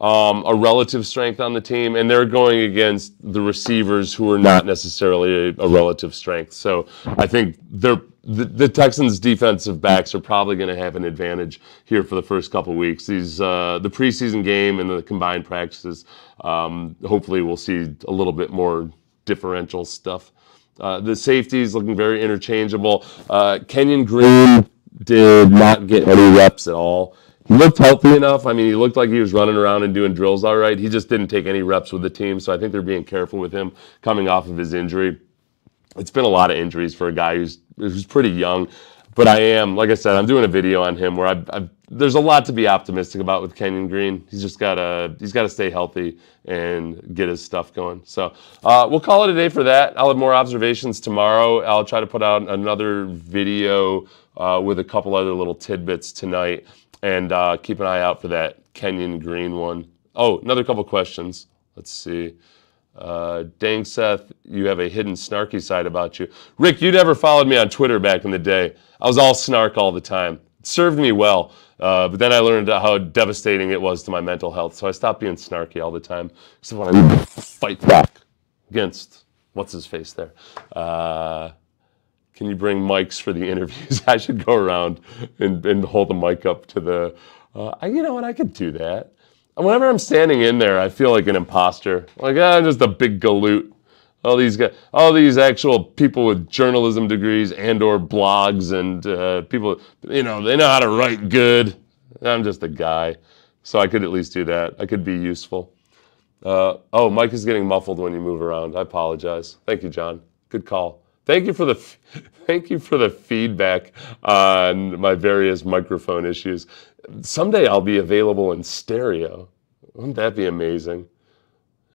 a relative strength on the team, and they're going against the receivers who are not necessarily a relative strength. So I think the Texans' defensive backs are probably going to have an advantage here for the first couple weeks. The preseason game and the combined practices, hopefully we'll see a little bit more differential stuff. The safeties looking very interchangeable. Kenyon Green did not get any reps at all. He looked healthy enough. I mean, he looked like he was running around and doing drills all right. He just didn't take any reps with the team, so I think they're being careful with him coming off of his injury. It's been a lot of injuries for a guy who's pretty young, but like I said, I'm doing a video on him where there's a lot to be optimistic about with Kenyon Green. He's just gotta stay healthy and get his stuff going. So we'll call it a day for that. I'll have more observations tomorrow. I'll try to put out another video with a couple other little tidbits tonight, and keep an eye out for that Kenyon Green one. Oh, another couple questions. Let's see. Dang, Seth, you have a hidden snarky side about you. Rick, you never followed me on Twitter back in the day. I was all snark all the time. It served me well, but then I learned how devastating it was to my mental health, so I stopped being snarky all the time, except when I need to fight back against, what's-his-face there. Can you bring mics for the interviews? I should go around and hold the mic up to the, you know what, I could do that. Whenever I'm standing in there, I feel like an imposter. Like, I'm just a big galoot. All these actual people with journalism degrees and/or blogs and people, they know how to write good. I'm just a guy. So I could at least do that. I could be useful. Oh, Mike is getting muffled when you move around. I apologize. Thank you, John. Good call. Thank you for the feedback on my various microphone issues. Someday I'll be available in stereo. Wouldn't that be amazing?